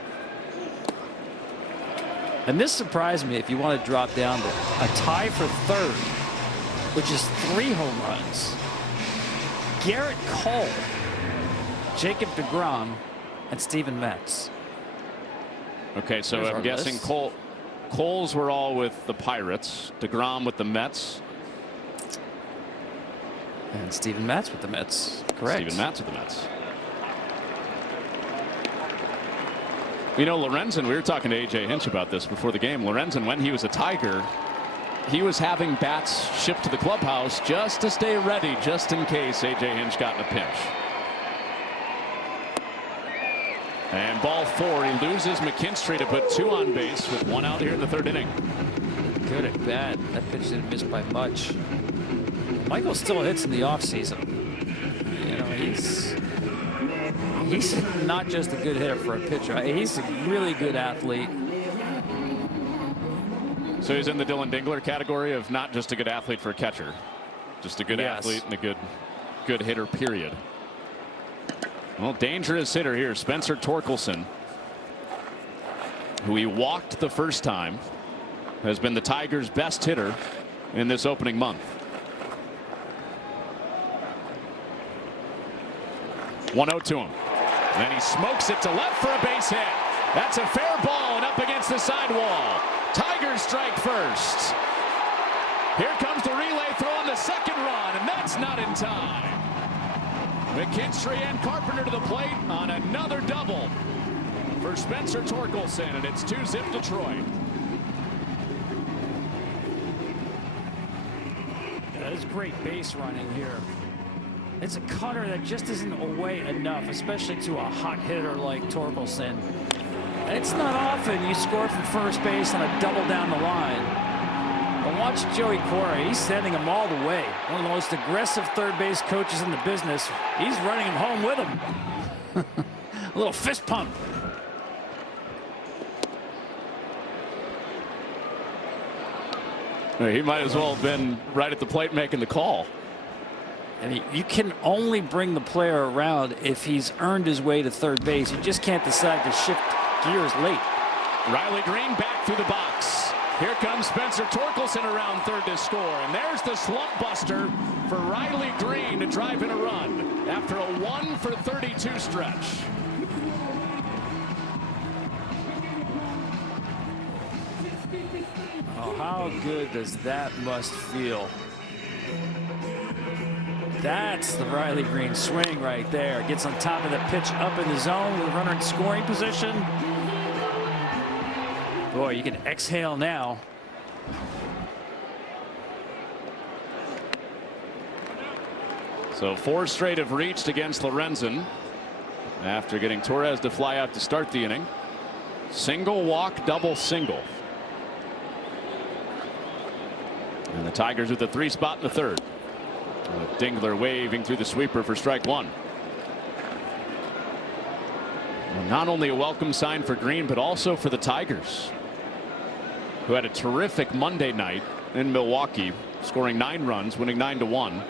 And this surprised me. If you want to drop down to a tie for 3rd, which is 3 home runs. Garrett Cole, Jacob deGrom, and Steven Matz. Okay, so I'm guessing Coles were all with the Pirates, deGrom with the Mets. And Steven Matz with the Mets. Correct. Steven Matz with the Mets. You know, Lorenzen, we were talking to A.J. Hinch about this before the game. Lorenzen, when he was a Tiger, he was having bats shipped to the clubhouse just to stay ready, just in case A.J. Hinch got in a pinch. And ball 4, he loses McKinstry to put 2 on base with 1 out here in the 3rd inning. Good at bat. That pitch didn't miss by much. Michael still hits in the offseason. You know, he's not just a good hitter for a pitcher. He's a really good athlete. So he's in the Dylan Dingler category of not just a good athlete for a catcher, just a good athlete and a good hitter, period. Well, dangerous hitter here, Spencer Torkelson, who he walked the first time, has been the Tigers' best hitter in this opening month. 1-0 to him. Then he smokes it to left for a base hit. That's a fair ball and up against the sidewall. Tigers strike first. Here comes the relay throw on the 2nd run, and that's not in time. McKinstry and Carpenter to the plate on another double for Spencer Torkelson, and it's 2-zip Detroit. That is great base running here. It's a cutter that just isn't away enough, especially to a hot hitter like Torkelson. It's not often you score from first base on a double down the line. But watch Joey Cora. He's sending him all the way. One of the most aggressive third base coaches in the business. He's running him home with him. A little fist pump. He might as well have been right at the plate making the call. And you can only bring the player around if he's earned his way to third base. You just can't decide to shift gears late. Riley Green back through the box. Here comes Spencer Torkelson around third to score. And there's the slump buster for Riley Green to drive in a run after a 1 for 32 stretch. Oh, how good does that must feel? That's the Riley Green swing right there. Gets on top of the pitch up in the zone with a runner in scoring position. Boy, you can exhale now. So 4 straight have reached against Lorenzen after getting Torres to fly out to start the inning. Single walk, double single. And the Tigers with the 3 spot in the 3rd. With Dingler waving through the sweeper for strike 1. Well, not only a welcome sign for Green, but also for the Tigers, who had a terrific Monday night in Milwaukee, scoring 9 runs, winning 9-1.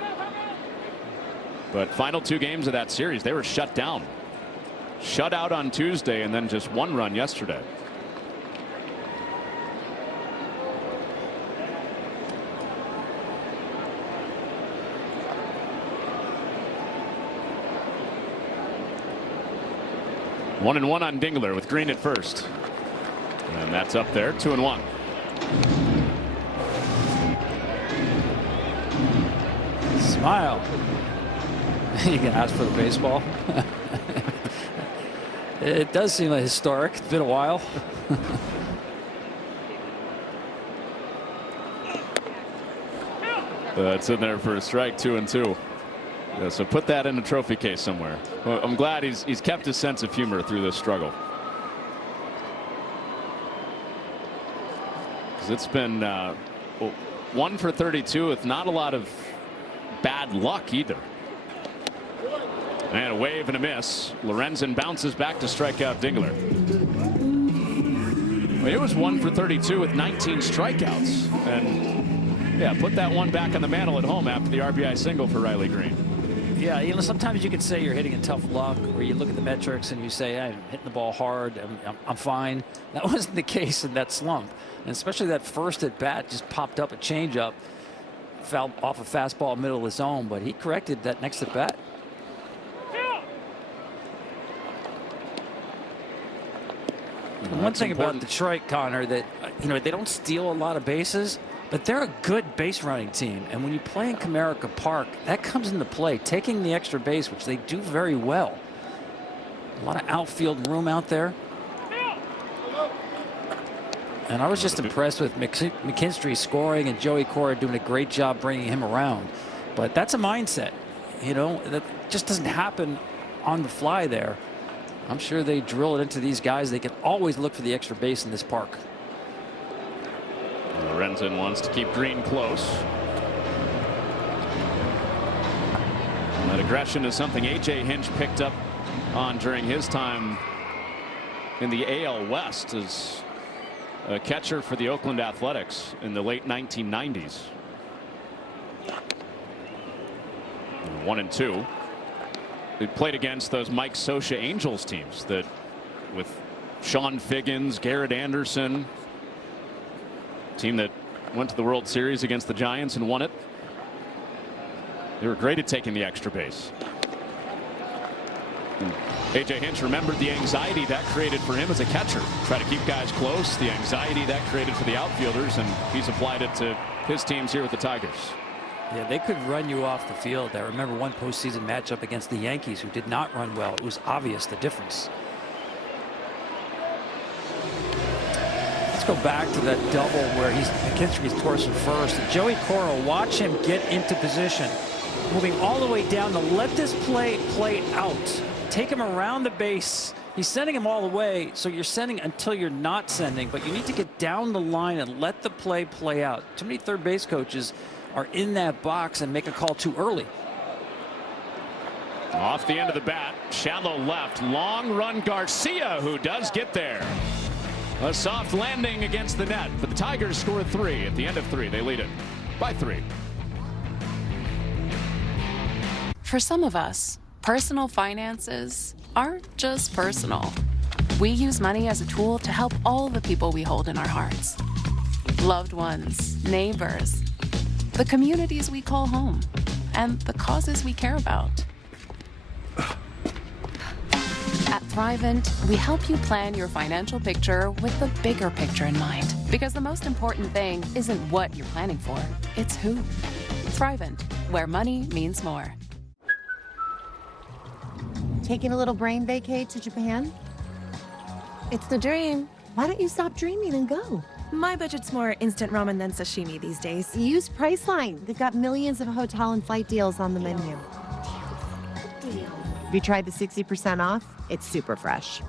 But final 2 games of that series, they were shut down. Shut out on Tuesday and then just 1 run yesterday. 1-1 on Dingler with Green at first. And that's up there, 2-1. Smile. You can ask for the baseball. It does seem like historic. It's been a while. That's in there for a strike, 2-2. Yeah, so put that in a trophy case somewhere. Well, I'm glad he's kept his sense of humor through this struggle. Because it's been 1 for 32 with not a lot of bad luck either. And a wave and a miss. Lorenzen bounces back to strike out Dingler. Well, it was 1 for 32 with 19 strikeouts. And yeah, put that one back on the mantle at home after the RBI single for Riley Green. Yeah, you know, sometimes you could say you're hitting a tough luck, where you look at the metrics and you say, I'm hitting the ball hard, I'm fine. That wasn't the case in that slump. And especially that first at bat just popped up a changeup, fouled off a fastball middle of the zone, but he corrected that next at bat. One thing about Detroit, Connor, that they don't steal a lot of bases, but they're a good base running team. And when you play in Comerica Park, that comes into play. Taking the extra base, which they do very well. A lot of outfield room out there. And I was just impressed with McKinstry scoring and Joey Cora doing a great job bringing him around. But that's a mindset, that just doesn't happen on the fly there. I'm sure they drill it into these guys. They can always look for the extra base in this park. Lorenzen wants to keep Green close. And that aggression is something A.J. Hinch picked up on during his time in the AL West as a catcher for the Oakland Athletics in the late 1990s. 1-2. They played against those Mike Scioscia Angels teams that with Sean Figgins, Garrett Anderson, team that went to the World Series against the Giants and won it. They were great at taking the extra base. A.J. Hinch remembered the anxiety that created for him as a catcher. Try to keep guys close, the anxiety that created for the outfielders, and he's applied it to his teams here with the Tigers. Yeah, they could run you off the field. I remember one postseason matchup against the Yankees who did not run well. It was obvious the difference. Let's go back to that double where McKinstry's towards first. And Joey Cora, watch him get into position. Moving all the way down to let this play out. Take him around the base. He's sending him all the way, so you're sending until you're not sending, but you need to get down the line and let the play out. Too many third base coaches are in that box and make a call too early. Off the end of the bat, shallow left, long run Garcia, who does get there. A soft landing against the net, but the Tigers score 3 at the end of 3. They lead it by 3. For some of us, personal finances aren't just personal. We use money as a tool to help all the people we hold in our hearts. Loved ones, neighbors, the communities we call home, and the causes we care about. At Thrivent, we help you plan your financial picture with the bigger picture in mind. Because the most important thing isn't what you're planning for, it's who. Thrivent, where money means more. Taking a little brain vacay to Japan? It's the dream. Why don't you stop dreaming and go? My budget's more instant ramen than sashimi these days. Use Priceline. They've got millions of hotel and flight deals on the menu. Have you tried the 60% off? It's super fresh.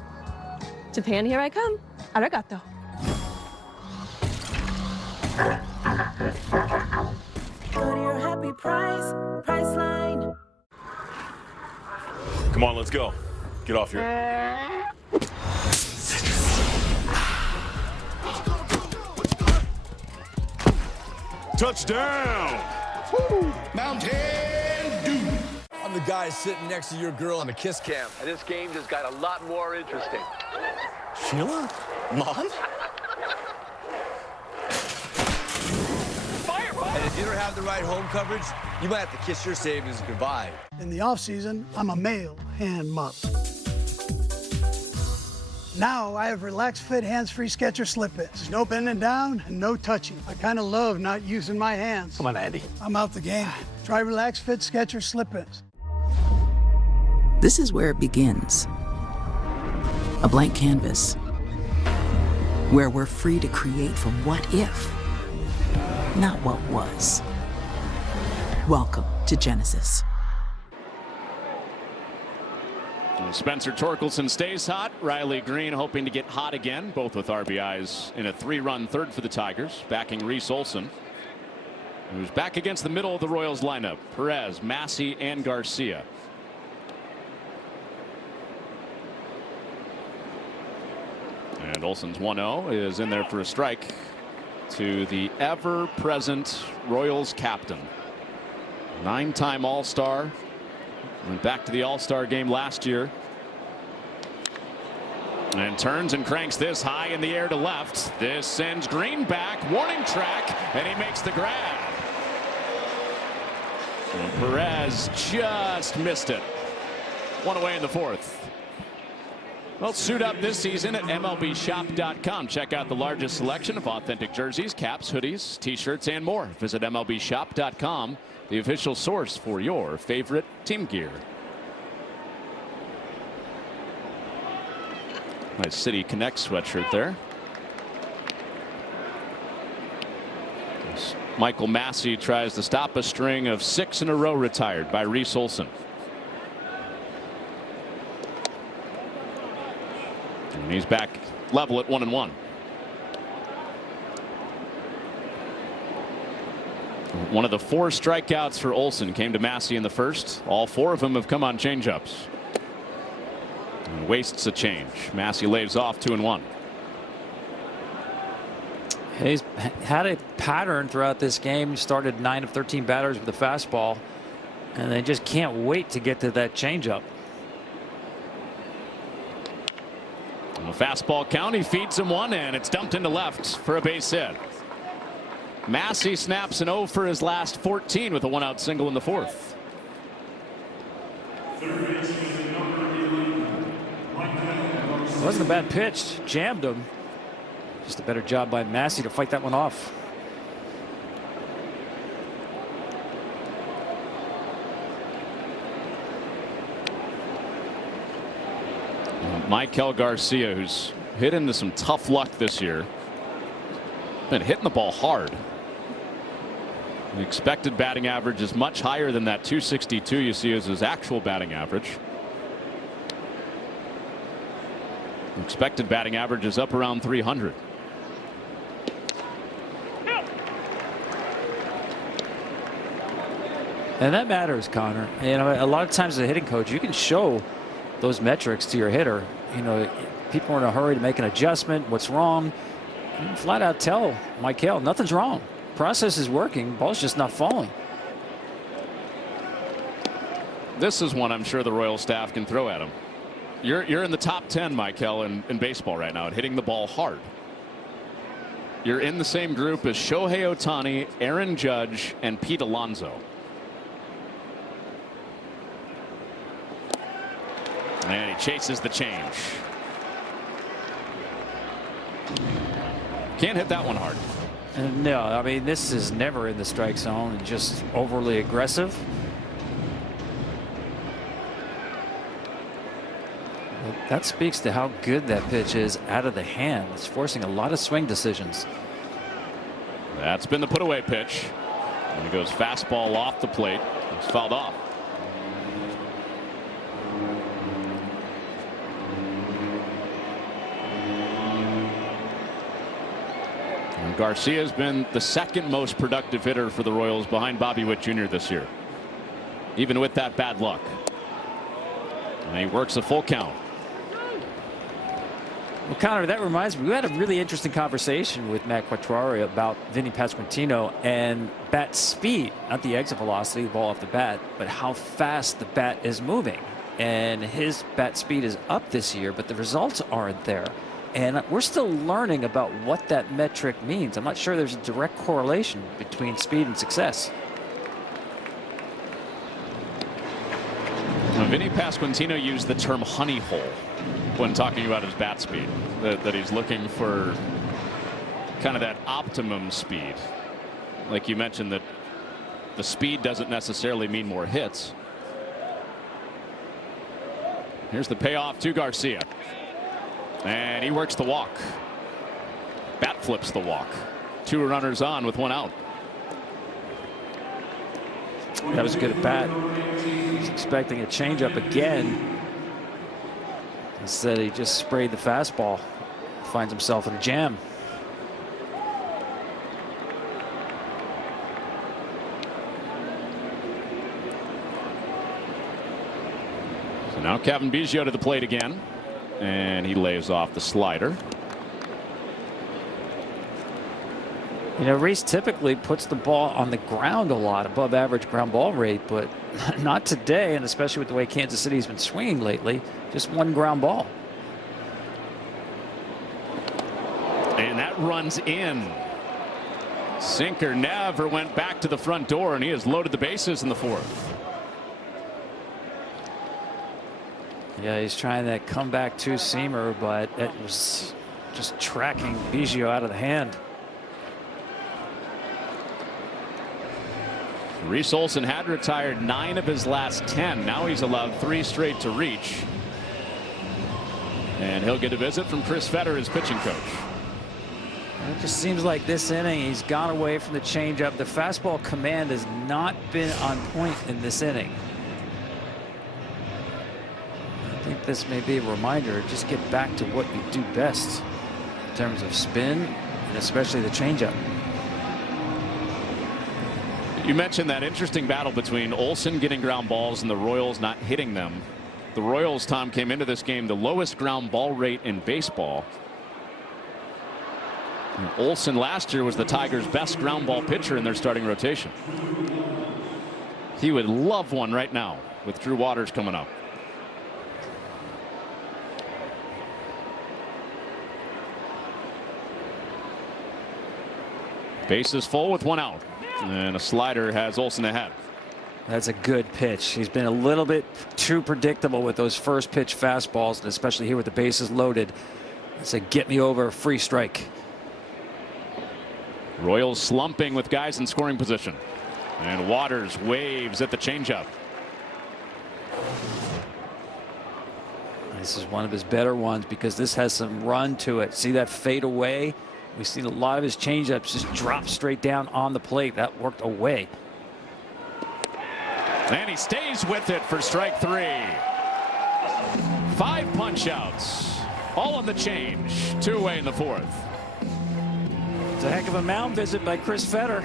Japan, here I come. Arigato. Go to your happy price, Priceline. Come on, let's go. Get off here. Touchdown! Woo. Mountain Dew. I'm the guy sitting next to your girl on the kiss cam. And this game just got a lot more interesting. Sheila? Mom? And if you don't have the right home coverage, you might have to kiss your savings goodbye. In the off-season, I'm a male hand model. Now I have Relaxed Fit hands-free Skechers slip-ins. There's no bending down and no touching. I kind of love not using my hands. Come on, Andy. I'm out the game. Try Relaxed Fit Skechers slip-ins. This is where it begins. A blank canvas, where we're free to create from what if, not what was. Welcome to Genesis. Spencer Torkelson stays hot. Riley Green hoping to get hot again, both with RBIs in a 3-run third for the Tigers, backing Reese Olson, who's back against the middle of the Royals lineup. Perez, Massey, and Garcia. And Olson's 1-0 is in there for a strike to the ever-present Royals captain. 9-time All-Star. Went back to the All-Star game last year. And turns and cranks this high in the air to left. This sends Green back, warning track, and he makes the grab. And Perez just missed it. One away in the fourth. Well, suit up this season at MLBshop.com. Check out the largest selection of authentic jerseys, caps, hoodies, t-shirts, and more. Visit MLBshop.com, the official source for your favorite team gear. Nice City Connect sweatshirt there. Michael Massey tries to stop a string of 6 in a row retired by Reese Olson. And he's back level at 1-1. One of the 4 strikeouts for Olson came to Massey in the first. All 4 of them have come on changeups. And wastes a change. Massey lays off 2-1. He's had a pattern throughout this game. Started 9 of 13 batters with a fastball, and they just can't wait to get to that changeup. A fastball count. He feeds him one, and it's dumped into left for a base hit. Massey snaps an 0 for his last 14 with a 1-out single in the fourth. It wasn't a bad pitch. Jammed him. Just a better job by Massey to fight that one off. Michael Garcia, who's hit into some tough luck this year, been hitting the ball hard. The expected batting average is much higher than that 262 you see as his actual batting average. The expected batting average is up around 300. And that matters, Connor. You know, a lot of times as a hitting coach, you can show those metrics to your hitter. You know, people are in a hurry to make an adjustment. What's wrong? You can flat out tell Michael nothing's wrong. Process is working. Ball's just not falling. This is one I'm sure the Royal staff can throw at him. You're in the top 10, Michael, in baseball right now at hitting the ball hard. You're in the same group as Shohei Ohtani, Aaron Judge, and Pete Alonso. And he chases the change. Can't hit that one hard. No, I mean, this is never in the strike zone and just overly aggressive. But that speaks to how good that pitch is out of the hand. It's forcing a lot of swing decisions. That's been the put away pitch. And it goes fastball off the plate. It's fouled off. Garcia has been the second most productive hitter for the Royals behind Bobby Witt Jr. this year, even with that bad luck. And he works a full count. Well, Connor, that reminds me, we had a really interesting conversation with Matt Quattrari about Vinny Pasquantino and bat speed, not the exit velocity, the ball off the bat, but how fast the bat is moving. And his bat speed is up this year, but the results aren't there. And we're still learning about what that metric means. I'm not sure there's a direct correlation between speed and success. Vinny Pasquantino used the term honey hole when talking about his bat speed, that he's looking for kind of that optimum speed. Like you mentioned, that the speed doesn't necessarily mean more hits. Here's the payoff to Garcia. And he works the walk. Bat flips the walk. 2 runners on with 1 out. That was good at bat. He's expecting a changeup again. Instead, he just sprayed the fastball. Finds himself in a jam. So now Kevin Biggio to the plate again. And he lays off the slider. You know, Rhys typically puts the ball on the ground a lot, above average ground ball rate, but not today, and especially with the way Kansas City's been swinging lately. Just 1 ground ball. And that runs in. Sinker never went back to the front door, and he has loaded the bases in the 4th. Yeah, he's trying that comeback 2-seamer, but it was just tracking Biggio out of the hand. Rhys Olson had retired 9 of his last 10. Now he's allowed 3 straight to reach. And he'll get a visit from Chris Fetter, his pitching coach. It just seems like this inning he's gone away from the changeup. The fastball command has not been on point in this inning. I think this may be a reminder. Just get back to what you do best in terms of spin and especially the changeup. You mentioned that interesting battle between Olson getting ground balls and the Royals not hitting them. The Royals, Tom, came into this game the lowest ground ball rate in baseball. And Olson last year was the Tigers' best ground ball pitcher in their starting rotation. He would love one right now with Drew Waters coming up. Bases full with 1 out. And a slider has Olson ahead. That's a good pitch. He's been a little bit too predictable with those first pitch fastballs, and especially here with the bases loaded. It's a get me over free strike. Royals slumping with guys in scoring position. And Waters waves at the changeup. This is one of his better ones because this has some run to it. See that fade away? We've seen a lot of his changeups just drop straight down on the plate. That worked away. And he stays with it for strike 3. 5 punch outs. All on the change. 2 away in the 4th. It's a heck of a mound visit by Chris Fetter.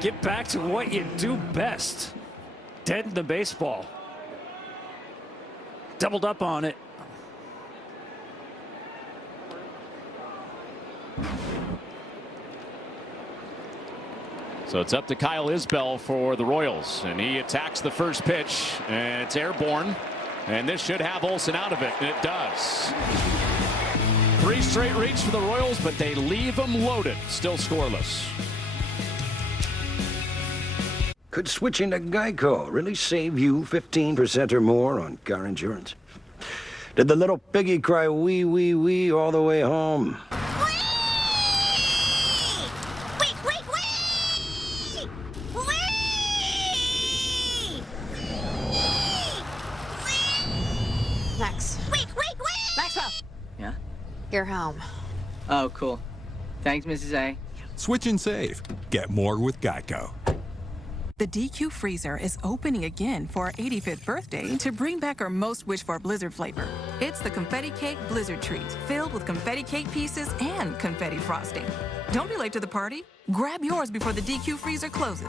Get back to what you do best. Dead in the baseball. Doubled up on it. So it's up to Kyle Isbell for the Royals, and he attacks the first pitch, and it's airborne, and this should have Olson out of it, and it does. 3 straight reach for the Royals, but they leave them loaded, still scoreless. Could switching to Geico really save you 15% or more on car insurance? Did the little piggy cry wee, wee, wee all the way home? Max. Wait! Maxwell! Yeah? You're home. Oh, cool. Thanks, Mrs. A. Switch and save. Get more with Geico. The DQ freezer is opening again for our 85th birthday to bring back our most wished for Blizzard flavor. It's the Confetti Cake Blizzard Treat, filled with confetti cake pieces and confetti frosting. Don't be late to the party. Grab yours before the DQ freezer closes.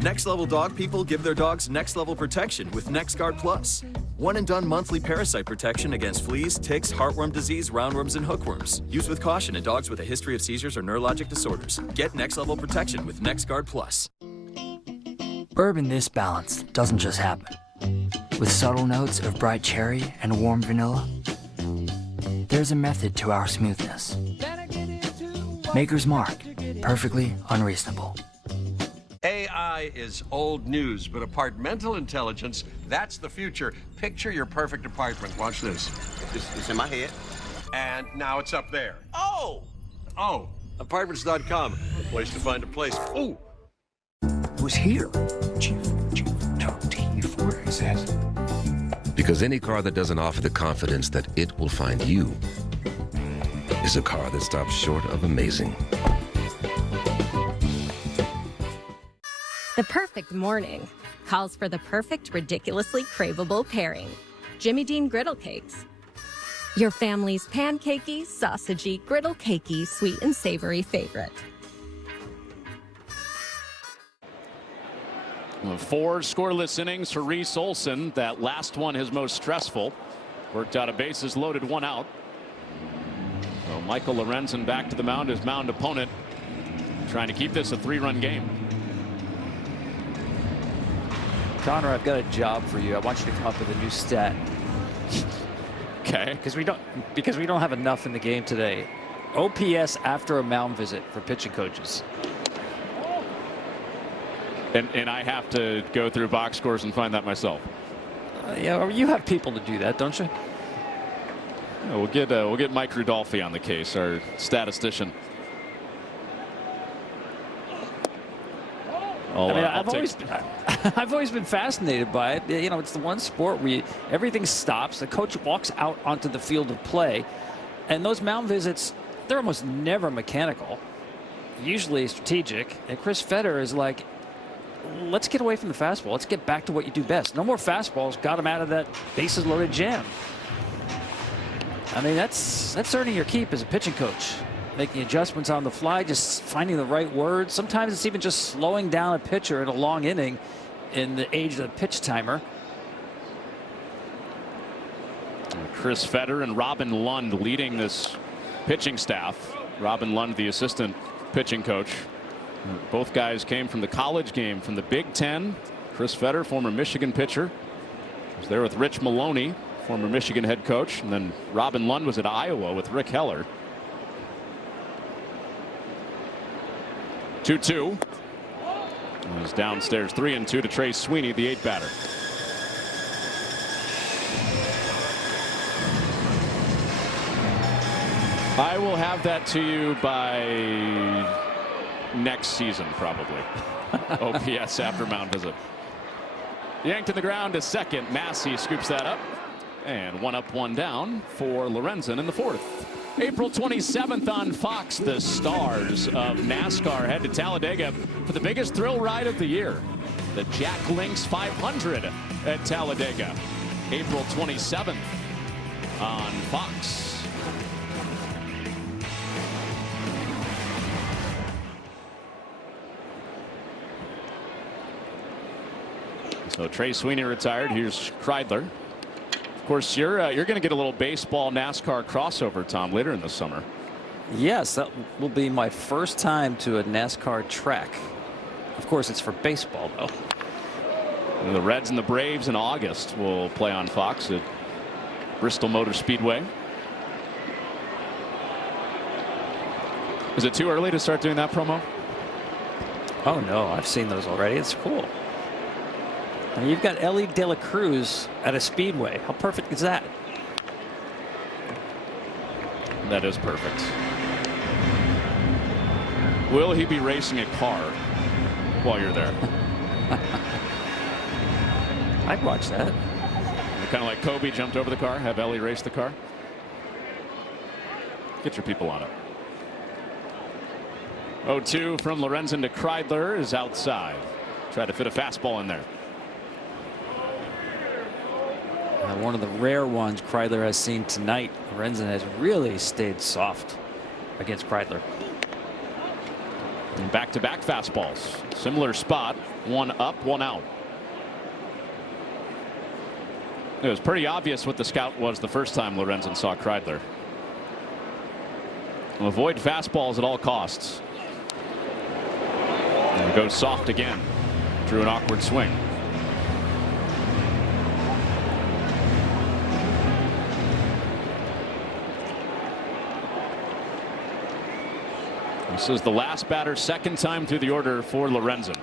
Next Level dog people give their dogs next level protection with NexGard Plus. 1 and done monthly parasite protection against fleas, ticks, heartworm disease, roundworms, and hookworms. Used with caution in dogs with a history of seizures or neurologic disorders. Get next level protection with NexGard Plus. Bourbon this balanced doesn't just happen. With subtle notes of bright cherry and warm vanilla, there's a method to our smoothness. Maker's Mark, perfectly unreasonable. AI AI is old news, but apartmental intelligence, that's the future. Picture your perfect apartment. Watch this. It's in my head. And now it's up there. Oh! Apartments.com. The place to find a place. Oh! Who's here? T4, he says. Because any car that doesn't offer the confidence that it will find you is a car that stops short of amazing. The perfect morning calls for the perfect, ridiculously craveable pairing. Jimmy Dean Griddle Cakes. Your family's pancakey, sausagey, griddle cakey, sweet and savory favorite. 4 scoreless innings for Reese Olson. That last one his most stressful. Worked out a bases loaded, 1 out. So Michael Lorenzen back to the mound, his mound opponent, trying to keep this a 3-run game. Connor, I've got a job for you. I want you to come up with a new stat. Okay. Because we don't have enough in the game today. OPS after a mound visit for pitching coaches. And I have to go through box scores and find that myself. Yeah, you have people to do that, don't you? Yeah, we'll get Mike Rudolphi on the case, our statistician. I've always been fascinated by it. You know, it's the one sport where everything stops. The coach walks out onto the field of play, and those mound visits, they're almost never mechanical. Usually strategic. And Chris Fetter is like, let's get away from the fastball. Let's get back to what you do best. No more fastballs. Got him out of that bases loaded jam. I mean, that's earning your keep as a pitching coach. Making adjustments on the fly, just finding the right words. Sometimes it's even just slowing down a pitcher in a long inning in the age of the pitch timer. Chris Fetter and Robin Lund leading this pitching staff. Robin Lund, the assistant pitching coach. Both guys came from the college game from the Big Ten. Chris Fetter, former Michigan pitcher, was there with Rich Maloney, former Michigan head coach. And then Robin Lund was at Iowa with Rick Heller. 2-2. He's downstairs, 3-2 to Trey Sweeney, the 8th batter. I will have that to you by next season, probably. OPS after mound visit. Yanked to the ground to second. Massey scoops that up. And 1 up, 1 down for Lorenzen in the 4th. April 27th on Fox, the stars of NASCAR head to Talladega for the biggest thrill ride of the year. The Jack Links 500 at Talladega. April 27th on Fox. So Trey Sweeney retired. Here's Kreidler. Of course, you're going to get a little baseball NASCAR crossover, Tom, later in the summer. Yes, that will be my first time to a NASCAR track. Of course, it's for baseball, though. And the Reds and the Braves in August will play on Fox at Bristol Motor Speedway. Is it too early to start doing that promo? Oh, no, I've seen those already. It's cool. I mean, you've got Ellie De La Cruz at a speedway. How perfect is that? That is perfect. Will he be racing a car while you're there? I'd watch that. Kind of like Kobe jumped over the car, have Ellie race the car. Get your people on it. 0-2 from Lorenzen to Kreidler is outside. Try to fit a fastball in there. One of the rare ones Kreidler has seen tonight. Lorenzen has really stayed soft against Kreidler. And back-to-back fastballs. Similar spot. 1 up, 1 out. It was pretty obvious what the scout was the first time Lorenzen saw Kreidler. Avoid fastballs at all costs. And goes soft again. Drew an awkward swing. This is the last batter, second time through the order for Lorenzen.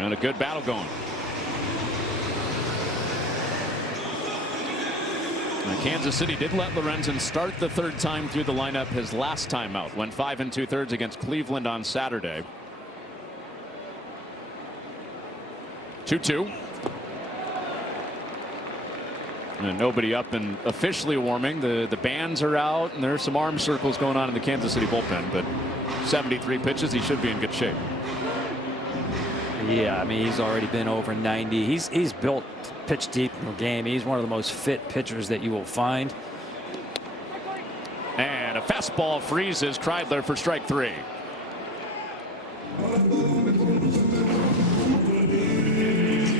And a good battle going. Kansas City did let Lorenzen start the third time through the lineup his last time out. Went 5 2/3 against Cleveland on Saturday. 2-2. And nobody up and officially warming. The bands are out, and there's some arm circles going on in the Kansas City bullpen. But 73 pitches, he should be in good shape. Yeah, I mean, he's already been over 90. He's built to pitch deep in the game. He's one of the most fit pitchers that you will find. And a fastball freezes Kreidler for strike 3.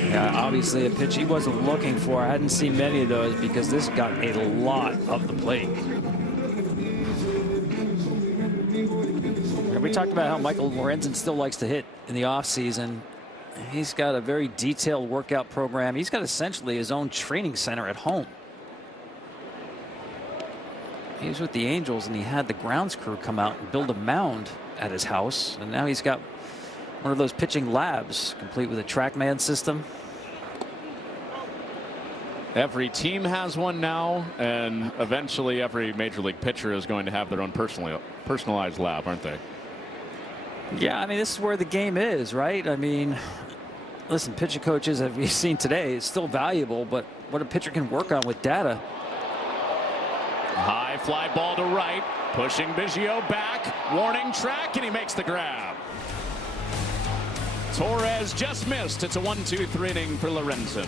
Yeah, obviously a pitch he wasn't looking for. I hadn't seen many of those because this got a lot of the plate. And we talked about how Michael Lorenzen still likes to hit in the offseason. He's got a very detailed workout program. He's got essentially his own training center at home. He was with the Angels and he had the grounds crew come out and build a mound at his house. And now he's got one of those pitching labs complete with a TrackMan system. Every team has one now, and eventually every major league pitcher is going to have their own personalized lab, aren't they? Yeah, I mean, this is where the game is, right? I mean, listen, pitching coaches, have you seen today, it's still valuable, but what a pitcher can work on with data. High fly ball to right, pushing Biggio back, warning track, and he makes the grab. Torres just missed. It's a 1-2-3 inning for Lorenzen.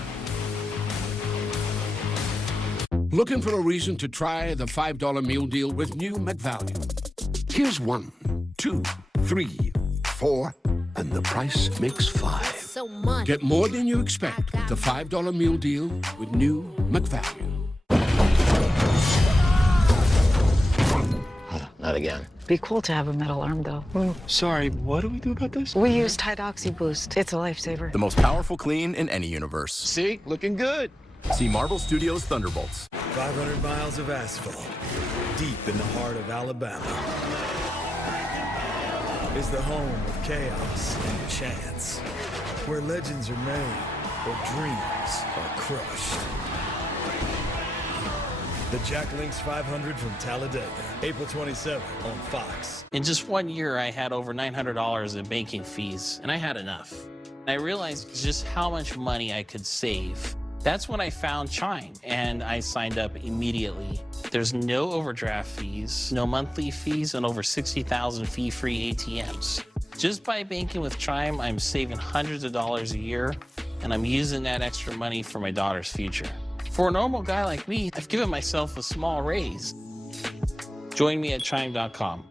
Looking for a reason to try the $5 meal deal with new McValue? Here's 1, 2, 3, 4, and the price makes 5. So much. Get more than you expect with the $5 meal deal with new McValue. Not again. Be cool to have a metal arm, though. Oh, sorry, what do we do about this? We use Tide Oxy Boost. It's a lifesaver. The most powerful clean in any universe. See? Looking good. See Marvel Studios Thunderbolts. 500 miles of asphalt, deep in the heart of Alabama, is the home of chaos and chance, where legends are made or dreams are crushed. The Jack Links 500 from Talladega, April 27th on Fox. In just 1 year, I had over $900 in banking fees, and I had enough. I realized just how much money I could save. That's when I found Chime, and I signed up immediately. There's no overdraft fees, no monthly fees, and over 60,000 fee-free ATMs. Just by banking with Chime, I'm saving hundreds of dollars a year, and I'm using that extra money for my daughter's future. For a normal guy like me, I've given myself a small raise. Join me at Chime.com.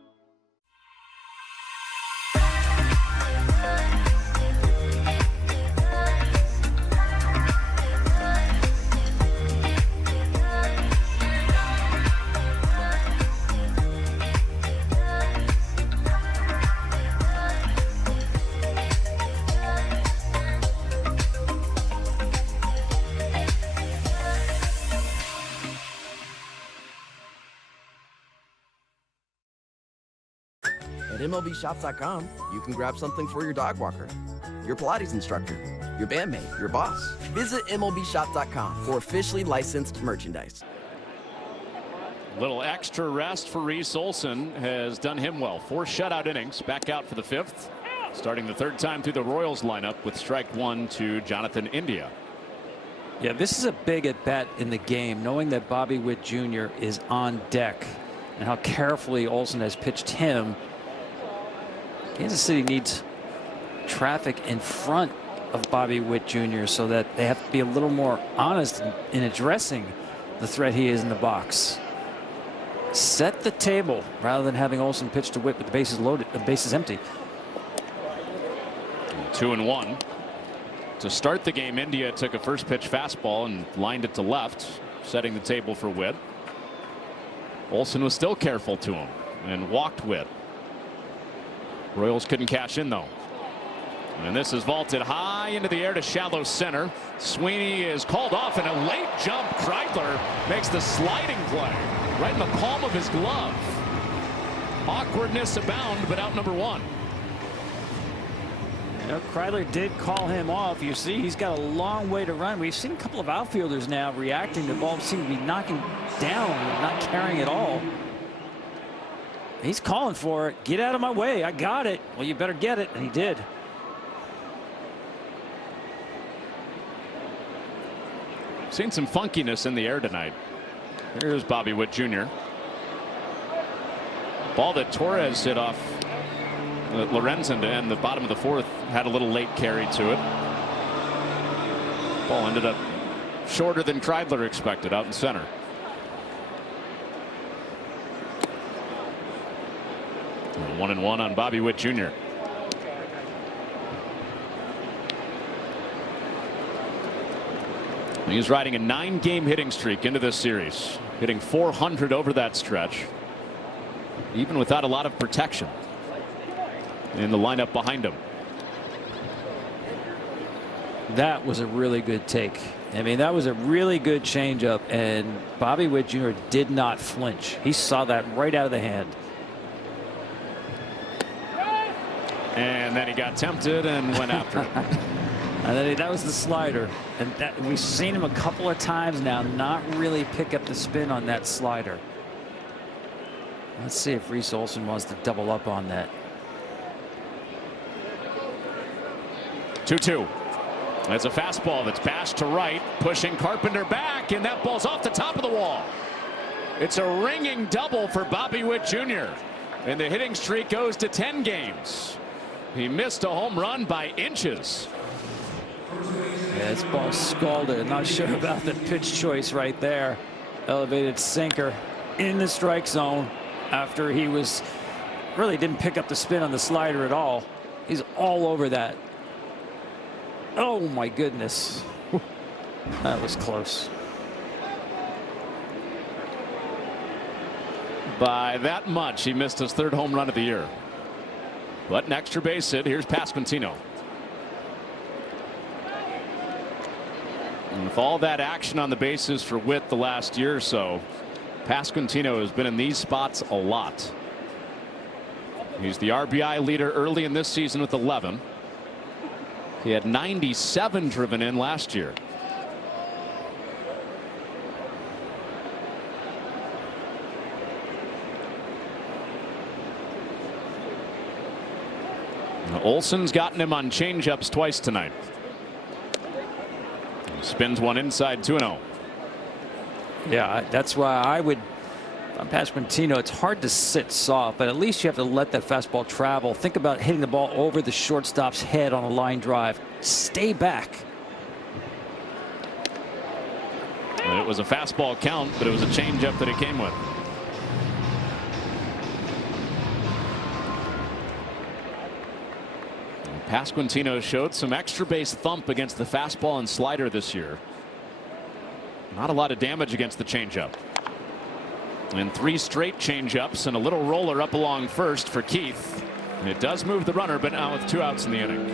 At MLBShops.com, you can grab something for your dog walker, your Pilates instructor, your bandmate, your boss. Visit MLBShop.com for officially licensed merchandise. A little extra rest for Reese Olson has done him well. 4 shutout innings, back out for the 5th. Starting the 3rd time through the Royals lineup with strike 1 to Jonathan India. Yeah, this is a big at bat in the game, knowing that Bobby Witt Jr. is on deck and how carefully Olson has pitched him. Kansas City needs traffic in front of Bobby Witt Jr. so that they have to be a little more honest in addressing the threat he is in the box. Set the table rather than having Olson pitch to Witt with the bases loaded, the bases empty. 2-1. To start the game, India took a first pitch fastball and lined it to left, setting the table for Witt. Olson was still careful to him and walked Witt. Royals couldn't cash in though. And this is vaulted high into the air to shallow center. Sweeney is called off, and a late jump. Kreidler makes the sliding play right in the palm of his glove. Awkwardness abound, but out number 1. You know, Kreidler did call him off. You see, he's got a long way to run. We've seen a couple of outfielders now reacting. The ball seems to be knocking down, not carrying at all. He's calling for it. Get out of my way. I got it. Well, you better get it. And he did. Seen some funkiness in the air tonight. Here's Bobby Witt Jr. Ball that Torres hit off Lorenzen to end the bottom of the fourth had a little late carry to it. Ball ended up shorter than Kreidler expected out in center. And 1-1 on Bobby Witt Jr. He's riding a 9-game hitting streak into this series, hitting .400 over that stretch, even without a lot of protection in the lineup behind him. That was a really good take. I mean, that was a really good changeup, and Bobby Witt Jr. did not flinch. He saw that right out of the hand. And then he got tempted and went after it. And then that was the slider, and that, we've seen him a couple of times now not really pick up the spin on that slider. Let's see if Reese Olson wants to double up on that. 2-2. That's a fastball that's bashed to right, pushing Carpenter back, and that ball's off the top of the wall. It's a ringing double for Bobby Witt Jr. and the hitting streak goes to 10 games. He missed a home run by inches. Yeah, this ball scalded. Not sure about the pitch choice right there. Elevated sinker in the strike zone after he was really didn't pick up the spin on the slider at all. He's all over that. Oh my goodness. That was close. By that much, he missed his third home run of the year. But an extra base hit. Here's Pasquantino. And with all that action on the bases for Witt the last year or so, Pasquantino has been in these spots a lot. He's the RBI leader early in this season with 11. He had 97 driven in last year. Olson's gotten him on changeups twice tonight. Spins one inside 2-0. Yeah, that's why I would. On Pasquantino, it's hard to sit soft, but at least you have to let that fastball travel. Think about hitting the ball over the shortstop's head on a line drive. Stay back. And it was a fastball count, but it was a changeup that it came with. Pasquantino showed some extra base thump against the fastball and slider this year. Not a lot of damage against the changeup. And 3 straight changeups and a little roller up along first for Keith. And it does move the runner, but now with 2 outs in the inning.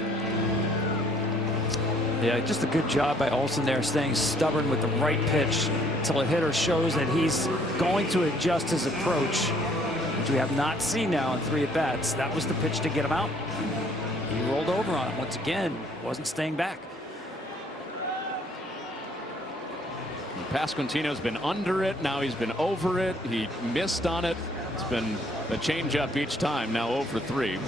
Yeah, just a good job by Olson there, staying stubborn with the right pitch until a hitter shows that he's going to adjust his approach, which we have not seen now in 3 at-bats. That was the pitch to get him out. He rolled over on him once again, wasn't staying back. Pasquantino's been under it. Now he's been over it. He missed on it. It's been a changeup each time. Now 0 for 3.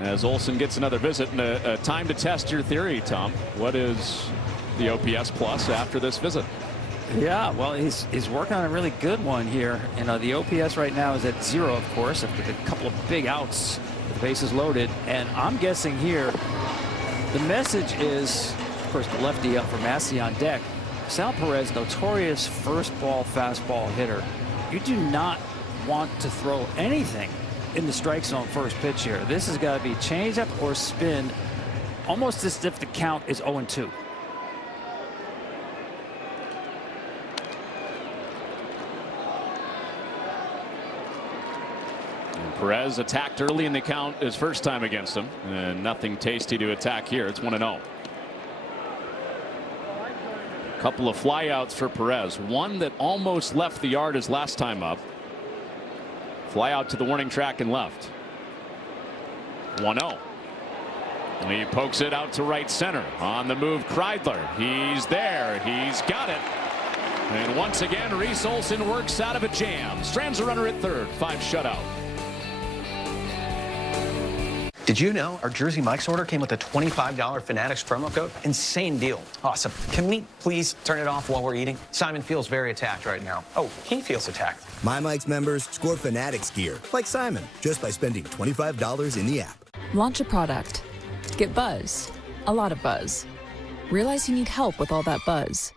As Olson gets another visit and a time to test your theory, Tom. What is the OPS plus after this visit? Yeah, well, he's working on a really good one here. You know, the OPS right now is at 0, of course, after a couple of big outs. The bases loaded, and I'm guessing here the message is, of course, the lefty up for Massey on deck. Sal Perez, notorious first ball fastball hitter. You do not want to throw anything in the strike zone first pitch here. This has got to be changeup or spin, almost as if the count is 0-2. Perez attacked early in the count his first time against him, and nothing tasty to attack here. It's 1-0. A couple of flyouts for Perez. One that almost left the yard his last time up. Fly out to the warning track and left. 1-0. He pokes it out to right center. On the move, Kreidler. He's there. He's got it. And once again, Reese Olson works out of a jam. Strands a runner at third. 5 shutout. Did you know our Jersey Mike's order came with a $25 Fanatics promo code? Insane deal. Awesome. Can we please turn it off while we're eating? Simon feels very attacked right now. Oh, he feels attacked. My Mike's members score Fanatics gear, like Simon, just by spending $25 in the app. Launch a product. Get buzz. A lot of buzz. Realize you need help with all that buzz.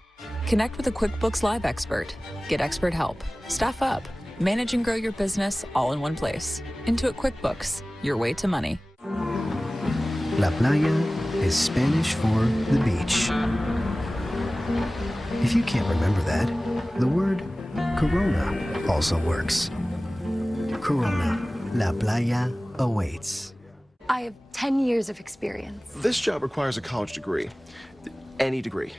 Connect with a QuickBooks Live expert. Get expert help. Staff up. Manage and grow your business all in one place. Intuit QuickBooks. Your way to money. La playa is Spanish for the beach. If you can't remember that, the word Corona also works. Corona, La playa awaits. I have 10 years of experience. This job requires a college degree. Any degree.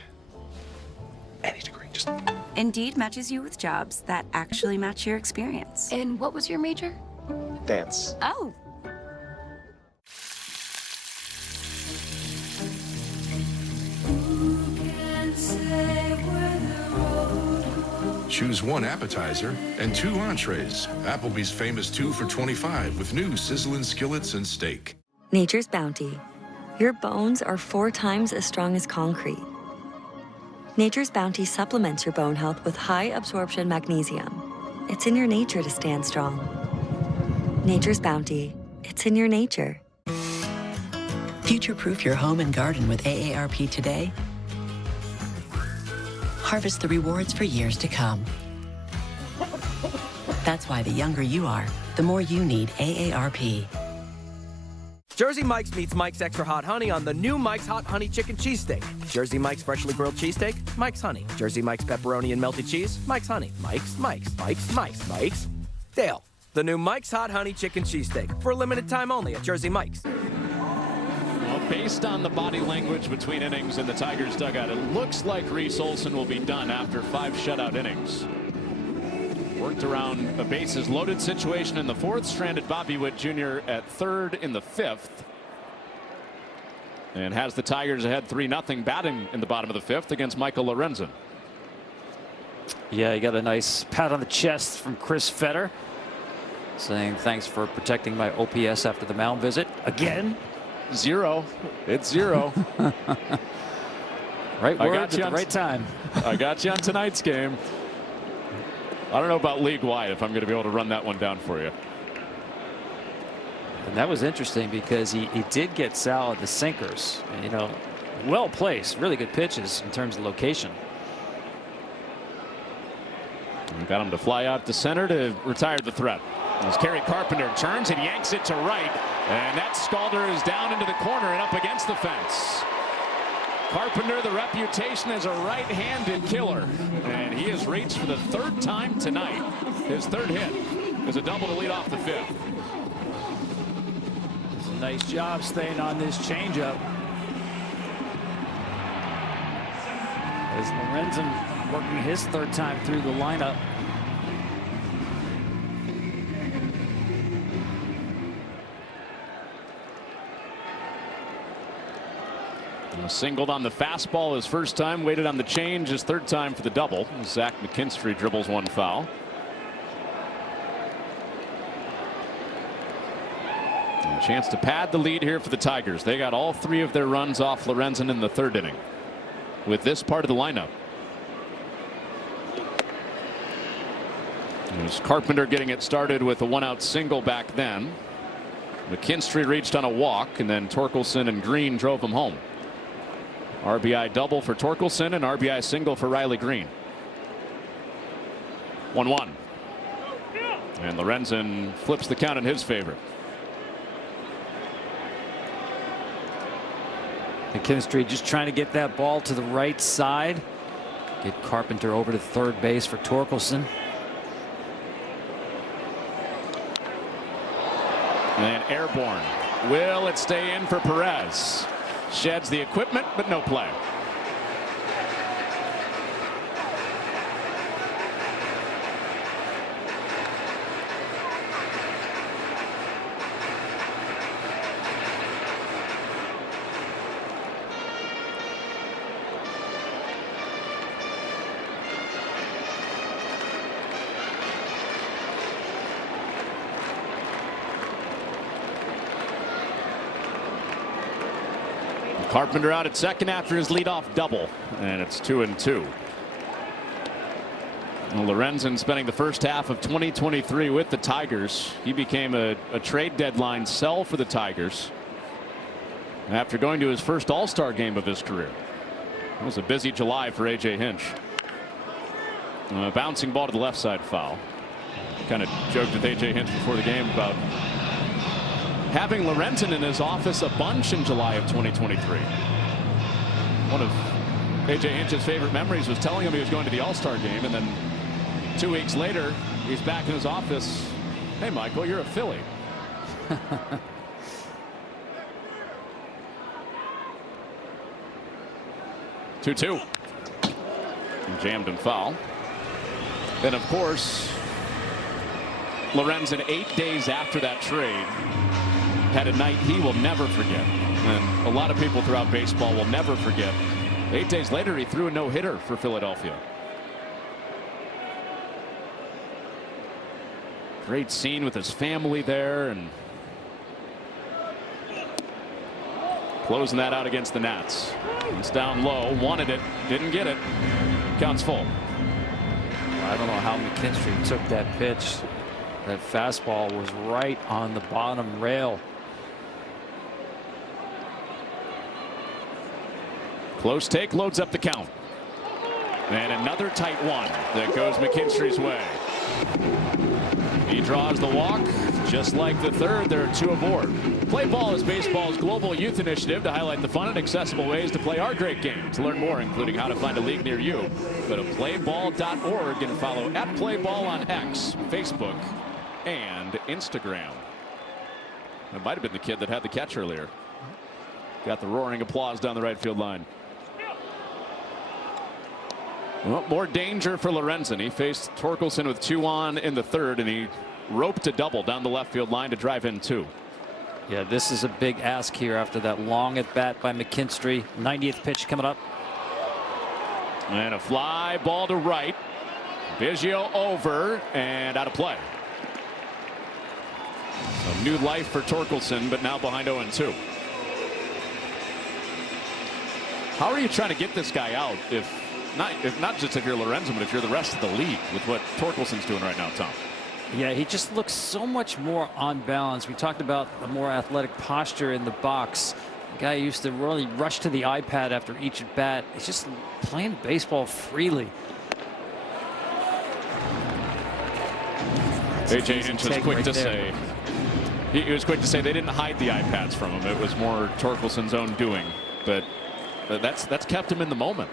Any degree, just... Indeed matches you with jobs that actually match your experience. And what was your major? Dance. Oh. Choose 1 appetizer and 2 entrees. Applebee's famous 2 for $25 with new sizzling skillets and steak. Nature's Bounty. Your bones are 4 times as strong as concrete. Nature's Bounty supplements your bone health with high absorption magnesium. It's in your nature to stand strong. Nature's Bounty. It's in your nature. Future-proof your home and garden with AARP today. Harvest the rewards for years to come. That's why the younger you are, the more you need AARP. Jersey Mike's meets Mike's Extra Hot Honey on the new Mike's Hot Honey Chicken Cheesesteak. Jersey Mike's Freshly Grilled Cheesesteak, Mike's Honey. Jersey Mike's Pepperoni and Melted Cheese, Mike's Honey. Mike's. Dale, the new Mike's Hot Honey Chicken Cheesesteak. For a limited time only at Jersey Mike's. Well, based on the body language between innings in the Tigers dugout, it looks like Reese Olson will be done after 5 shutout innings. Worked around a bases loaded situation in the 4th, stranded Bobby Witt Jr. at 3rd in the 5th. And has the Tigers ahead 3-0 batting in the bottom of the 5th against Michael Lorenzen. Yeah, you got a nice pat on the chest from Chris Fetter, saying thanks for protecting my OPS after the mound visit. Again? 0. It's 0. Right words at the right time. I got you on tonight's game. I don't know about league-wide if I'm going to be able to run that one down for you. And that was interesting because he did get Sal at the sinkers. You know, well placed, really good pitches in terms of location. And got him to fly out to center to retire the threat. As Kerry Carpenter turns and yanks it to right, and that Scalder is down into the corner and up against the fence. Carpenter, the reputation as a right-handed killer, and he has reached for the 3rd time tonight. His 3rd hit is a double to lead off the 5th. It's a nice job staying on this changeup. As Lorenzen working his 3rd time through the lineup. Singled on the fastball his 1st time, waited on the change his 3rd time for the double. Zach McKinstry dribbles 1 foul. And a chance to pad the lead here for the Tigers. They got all 3 of their runs off Lorenzen in the 3rd inning with this part of the lineup. There's Carpenter getting it started with a 1-out single back then. McKinstry reached on a walk, and then Torkelson and Green drove him home. RBI double for Torkelson and RBI single for Riley Green. 1-1. And Lorenzen flips the count in his favor. McKinstry just trying to get that ball to the right side. Get Carpenter over to 3rd base for Torkelson. And airborne. Will it stay in for Perez? Sheds the equipment, but no play. Carpenter out at second after his leadoff double, and it's 2-2. Well, Lorenzen spending the first half of 2023 with the Tigers. He became a trade deadline sell for the Tigers after going to his first All-Star game of his career. It was a busy July for A.J. Hinch. A bouncing ball to the left side foul. Kind of joked with A.J. Hinch before the game about having Lorenzen in his office a bunch in July of 2023. One of A.J. Hinch's favorite memories was telling him he was going to the All-Star game, and then 2 weeks later he's back in his office. Hey, Michael, you're a Philly. 2-2. Jammed and foul. And of course, Lorenzen 8 days after that trade had a night he will never forget. And a lot of people throughout baseball will never forget. 8 days later, he threw a no-hitter for Philadelphia. Great scene with his family there, and closing that out against the Nats. He's down low, wanted it, didn't get it. Counts full. I don't know how McKinstry took that pitch. That fastball was right on the bottom rail. Close take, loads up the count. And another tight one that goes McKinstry's way. He draws the walk. Just like the third, there are 2 aboard. Play Ball is baseball's global youth initiative to highlight the fun and accessible ways to play our great game. To learn more, including how to find a league near you, go to playball.org and follow @PlayBall on X, Facebook, and Instagram. It might have been the kid that had the catch earlier. Got the roaring applause down the right field line. Well, more danger for Lorenzen. He faced Torkelson with 2 on in the third, and he roped a double down the left field line to drive in 2. Yeah, this is a big ask here after that long at bat by McKinstry. 90th pitch coming up. And a fly ball to right. Biggio over and out of play. So new life for Torkelson, but now behind 0-2. How are you trying to get this guy out if not just if you're Lorenzen, but if you're the rest of the league with what Torkelson's doing right now, Tom? Yeah, he just looks so much more on balance. We talked about the more athletic posture in the box. The guy used to really rush to the iPad after each at bat. He's just playing baseball freely. A.J. Hinch was quick to say. He was quick to say they didn't hide the iPads from him. It was more Torkelson's own doing. But that's kept him in the moment.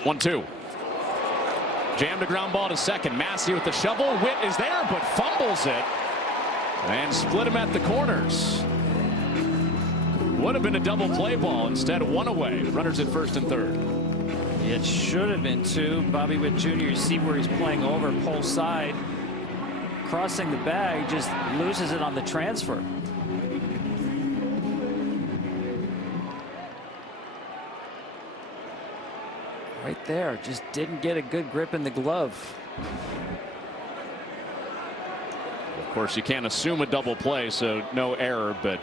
1-2. Jammed a ground ball to second. Massey with the shovel. Witt is there, but fumbles it. And split him at the corners. Would have been a double play ball. Instead, 1 away. Runners at first and third. It should have been 2. Bobby Witt Jr., you see where he's playing over, pole side. Crossing the bag, just loses it on the transfer. Right there, just didn't get a good grip in the glove. Of course, you can't assume a double play, so no error, but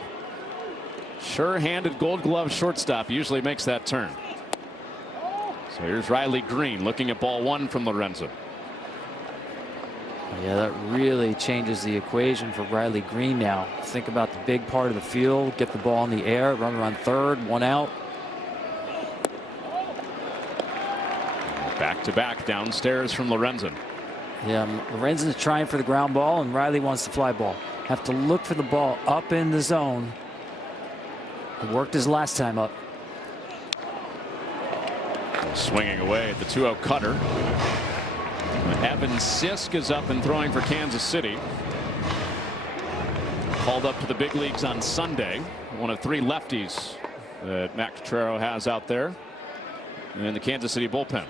sure-handed Gold Glove shortstop usually makes that turn. So here's Riley Green looking at ball 1 from Lorenzen. Yeah, that really changes the equation for Riley Green now. Think about the big part of the field, get the ball in the air, runner on third, 1 out. Back-to-back downstairs from Lorenzen. Yeah, Lorenzen's trying for the ground ball, and Riley wants the fly ball. Have to look for the ball up in the zone. It worked his last time up. Swinging away at the 2-0 cutter. Evan Sisk is up and throwing for Kansas City. Called up to the big leagues on Sunday. One of 3 lefties that Matt Quatraro has out there in the Kansas City bullpen.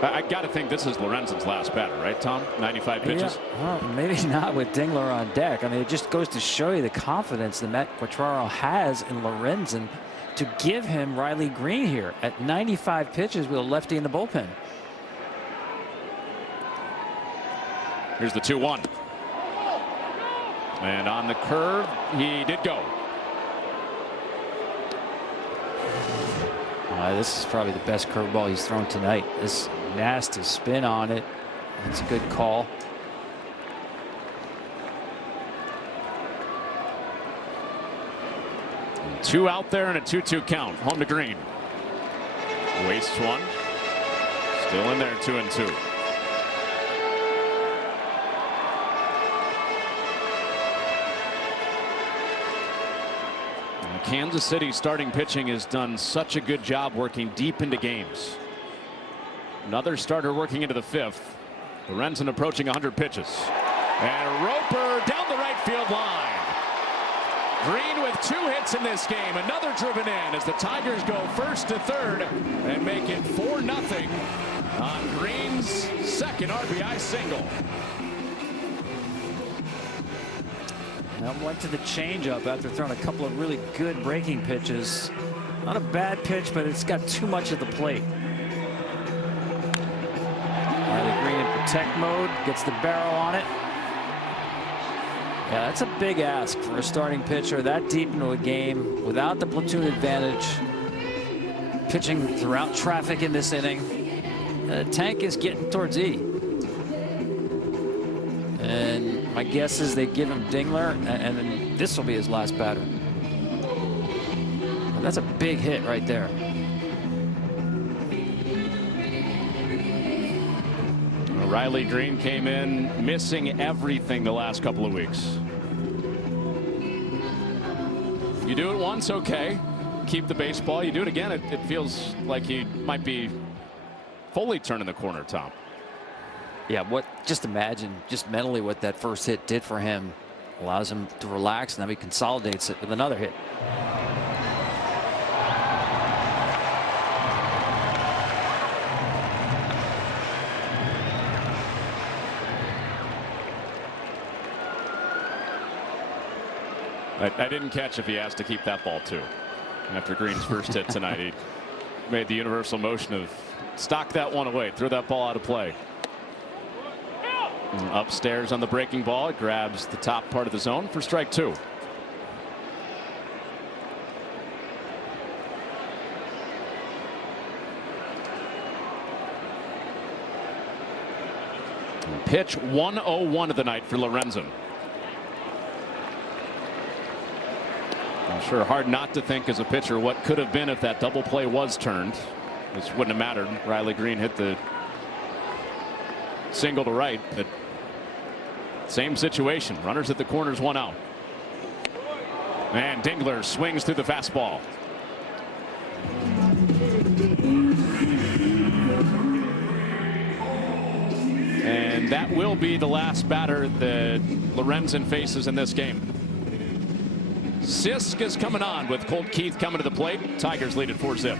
I got to think this is Lorenzen's last batter, right, Tom? 95 pitches? Yeah, well, maybe not with Dingler on deck. I mean, it just goes to show you the confidence that Matt Quatraro has in Lorenzen to give him Riley Green here at 95 pitches with a lefty in the bullpen. Here's the 2-1. And on the curve, he did go. This is probably the best curveball he's thrown tonight. This nasty spin on it. That's a good call. And 2 out there and a 2-2 count. Home to Green. Wastes one. Still in there, 2-2. Kansas City starting pitching has done such a good job working deep into games. Another starter working into the 5th. Lorenzen approaching 100 pitches. And Roper down the right field line. Green with 2 hits in this game. Another driven in as the Tigers go first to third and make it 4-0 on Green's second RBI single. Went to the changeup after throwing a couple of really good breaking pitches. Not a bad pitch, but it's got too much at the plate. Riley Green in protect mode, gets the barrel on it. Yeah, that's a big ask for a starting pitcher that deep into a game without the platoon advantage. Pitching throughout traffic in this inning. Tank is getting towards E. And my guess is they give him Dingler, and then this will be his last batter. That's a big hit right there. Riley Green came in missing everything the last couple of weeks. You do it once, okay. Keep the baseball. You do it again, it feels like he might be fully turning the corner, Tom. Yeah, just imagine just mentally what that first hit did for him. Allows him to relax, and then he consolidates it with another hit. I didn't catch if he asked to keep that ball too. After Green's first hit tonight, he made the universal motion of stock that one away, throw that ball out of play. And upstairs on the breaking ball, it grabs the top part of the zone for strike 2. Pitch 101 of the night for Lorenzen. I'm sure hard not to think as a pitcher what could have been if that double play was turned. This wouldn't have mattered. Riley Green hit the single to right, but same situation. Runners at the corners, 1 out. And Dingler swings through the fastball. And that will be the last batter that Lorenzen faces in this game. Sisk is coming on with Colt Keith coming to the plate. Tigers lead at 4-0.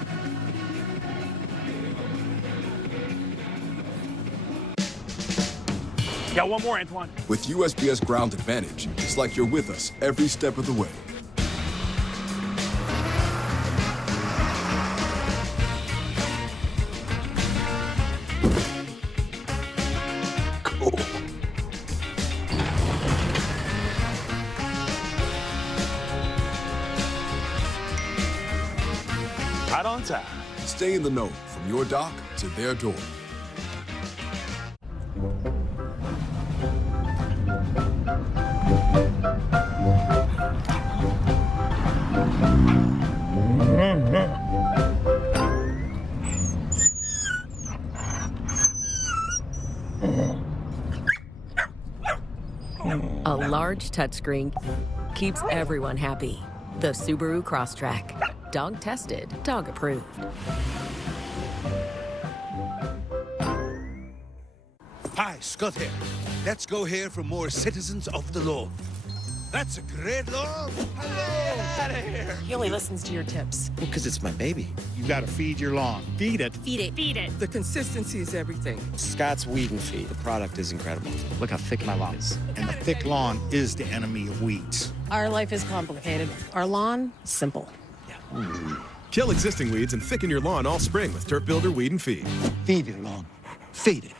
Got one more, Antoine. With USPS Ground Advantage, it's like you're with us every step of the way. Cool. Right on time. Stay in the know from your dock to their door. A large touchscreen keeps everyone happy. The Subaru Crosstrek. Dog tested, dog approved. Hi, Scott here. Let's go hear from more citizens of the law. That's a great law. Hello. Get out of here. He only listens to your tips. Well, because it's my baby. You gotta feed your lawn. Feed it. Feed it. Feed it. The consistency is everything. Scott's Weed and Feed. The product is incredible. Look how thick my lawn is. And a thick lawn is the enemy of weeds. Our life is complicated. Our lawn, simple. Kill existing weeds and thicken your lawn all spring with Turf Builder Weed and Feed. Feed your lawn. Feed it.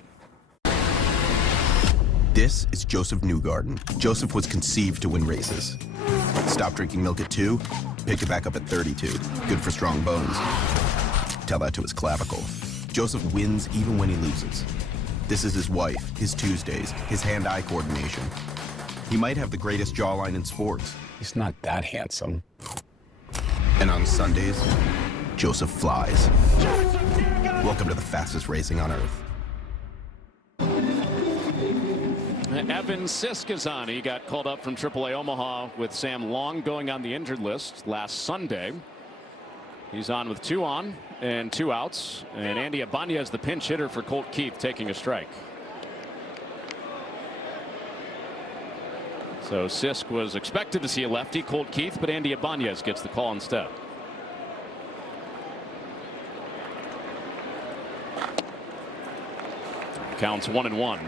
This is Joseph Newgarden. Joseph was conceived to win races. Stopped drinking milk at 2, picked it back up at 32. Good for strong bones. Tell that to his clavicle. Joseph wins even when he loses. This is his wife, his Tuesdays, his hand-eye coordination. He might have the greatest jawline in sports. He's not that handsome. And on Sundays, Joseph flies. Welcome to the fastest racing on earth. Evan Sisk is on. He got called up from AAA Omaha with Sam Long going on the injured list last Sunday. He's on with 2 on and 2 outs. And Andy Ibanez, the pinch hitter for Colt Keith, taking a strike. So Sisk was expected to see a lefty, Colt Keith, but Andy Ibanez gets the call instead. Counts 1-1.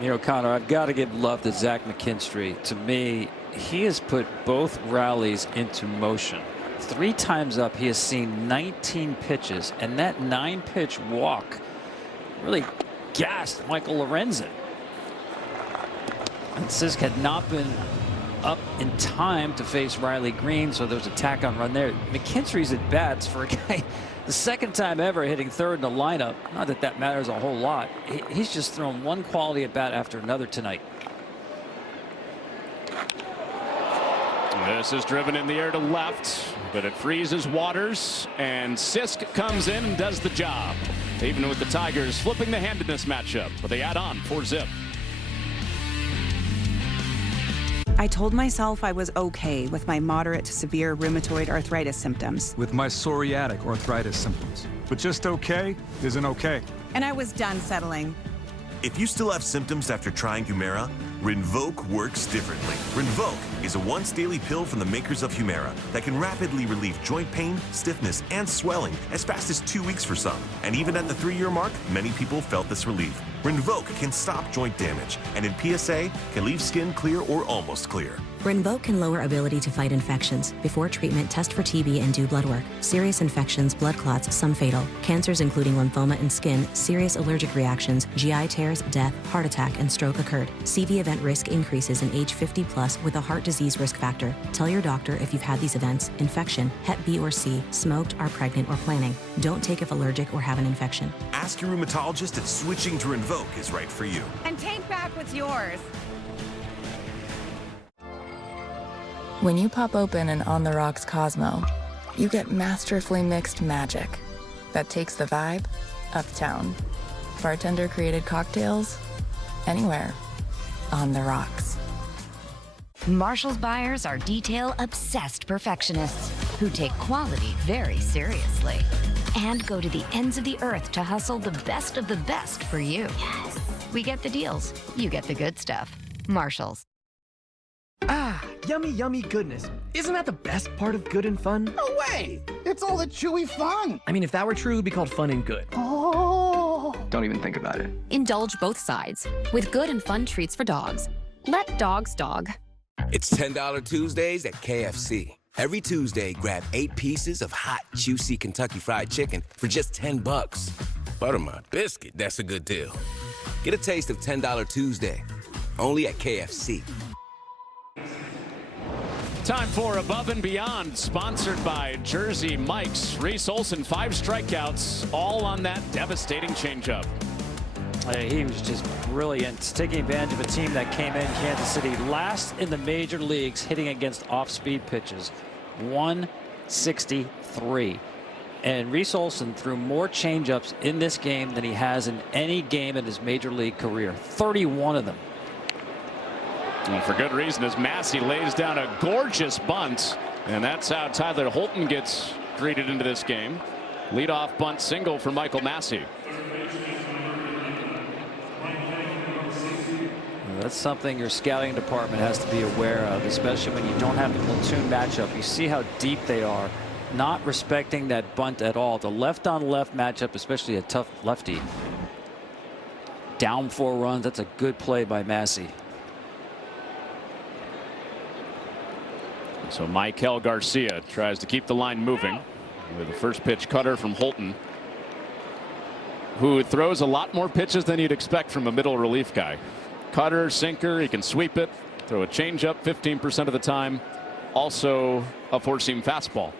You know, Connor, I've got to give love to Zach McKinstry. To me, he has put both rallies into motion. 3 times up, he has seen 19 pitches, and that 9-pitch walk really gassed Michael Lorenzen. And Sisk had not been up in time to face Riley Green, so there was a tack-on run there. McKinstry's at bats for a guy the second time ever hitting 3rd in the lineup. Not that that matters a whole lot. He's just thrown one quality at bat after another tonight. This is driven in the air to left, but it freezes Waters, and Sisk comes in and does the job. Even with the Tigers flipping the hand in this matchup, but they add on 4-zip. I told myself I was okay with my moderate to severe rheumatoid arthritis symptoms. With my psoriatic arthritis symptoms. But just okay isn't okay. And I was done settling. If you still have symptoms after trying Humira, Rinvoq works differently. Rinvoq is a once-daily pill from the makers of Humira that can rapidly relieve joint pain, stiffness, and swelling as fast as 2 weeks for some. And even at the 3-year mark, many people felt this relief. Rinvoq can stop joint damage, and in PSA, can leave skin clear or almost clear. Rinvoq can lower ability to fight infections. Before treatment, test for TB and do blood work. Serious infections, blood clots, some fatal. Cancers including lymphoma and skin, serious allergic reactions, GI tears, death, heart attack, and stroke occurred. CV event risk increases in age 50 plus with a heart disease risk factor. Tell your doctor if you've had these events: infection, Hep B or C, smoked, are pregnant, or planning. Don't take if allergic or have an infection. Ask your rheumatologist if switching to Rinvoq is right for you. And take back what's yours. When you pop open an On the Rocks Cosmo, you get masterfully mixed magic that takes the vibe uptown. Bartender created cocktails anywhere on the rocks. Marshall's buyers are detail-obsessed perfectionists who take quality very seriously and go to the ends of the earth to hustle the best of the best for you. Yes. We get the deals. You get the good stuff. Marshall's. Ah, yummy, yummy goodness. Isn't that the best part of good and fun? No way! It's all the chewy fun! I mean, if that were true, it'd be called fun and good. Oh! Don't even think about it. Indulge both sides with good and fun treats for dogs. Let dogs dog. It's $10 Tuesdays at KFC. Every Tuesday, grab 8 pieces of hot, juicy Kentucky Fried Chicken for just $10. Buttermilk biscuit, that's a good deal. Get a taste of $10 Tuesday, only at KFC. Time for Above and Beyond, sponsored by Jersey Mike's. Reese Olson, 5 strikeouts, all on that devastating changeup. He was just brilliant, taking advantage of a team that came in Kansas City last in the major leagues hitting against off-speed pitches. 163. And Reese Olson threw more changeups in this game than he has in any game in his major league career. 31 of them. And for good reason, as Massey lays down a gorgeous bunt. And that's how Tyler Holton gets greeted into this game. Leadoff bunt single for Michael Massey. That's something your scouting department has to be aware of, especially when you don't have the platoon matchup. You see how deep they are, not respecting that bunt at all. The left-on-left matchup, especially a tough lefty. Down 4 runs. That's a good play by Massey. So Michael Garcia tries to keep the line moving with the first pitch cutter from Holton, who throws a lot more pitches than you'd expect from a middle relief guy. Cutter, sinker, he can sweep it, throw a changeup 15% of the time. Also a four-seam fastball.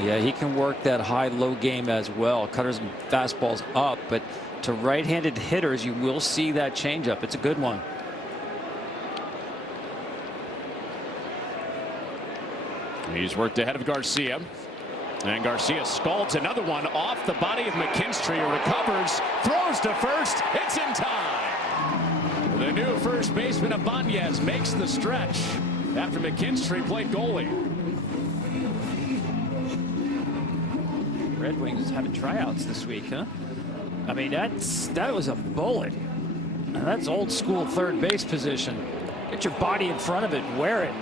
Yeah, he can work that high-low game as well. Cutters and fastballs up, but to right-handed hitters, you will see that changeup. It's a good one. He's worked ahead of Garcia. And Garcia scalds another one off the body of McKinstry, who recovers, throws to first. It's in time. The new first baseman Ibanez makes the stretch after McKinstry played goalie. Red Wings having tryouts this week, huh? I mean, that was a bullet. That's old school third base position. Get your body in front of it and wear it.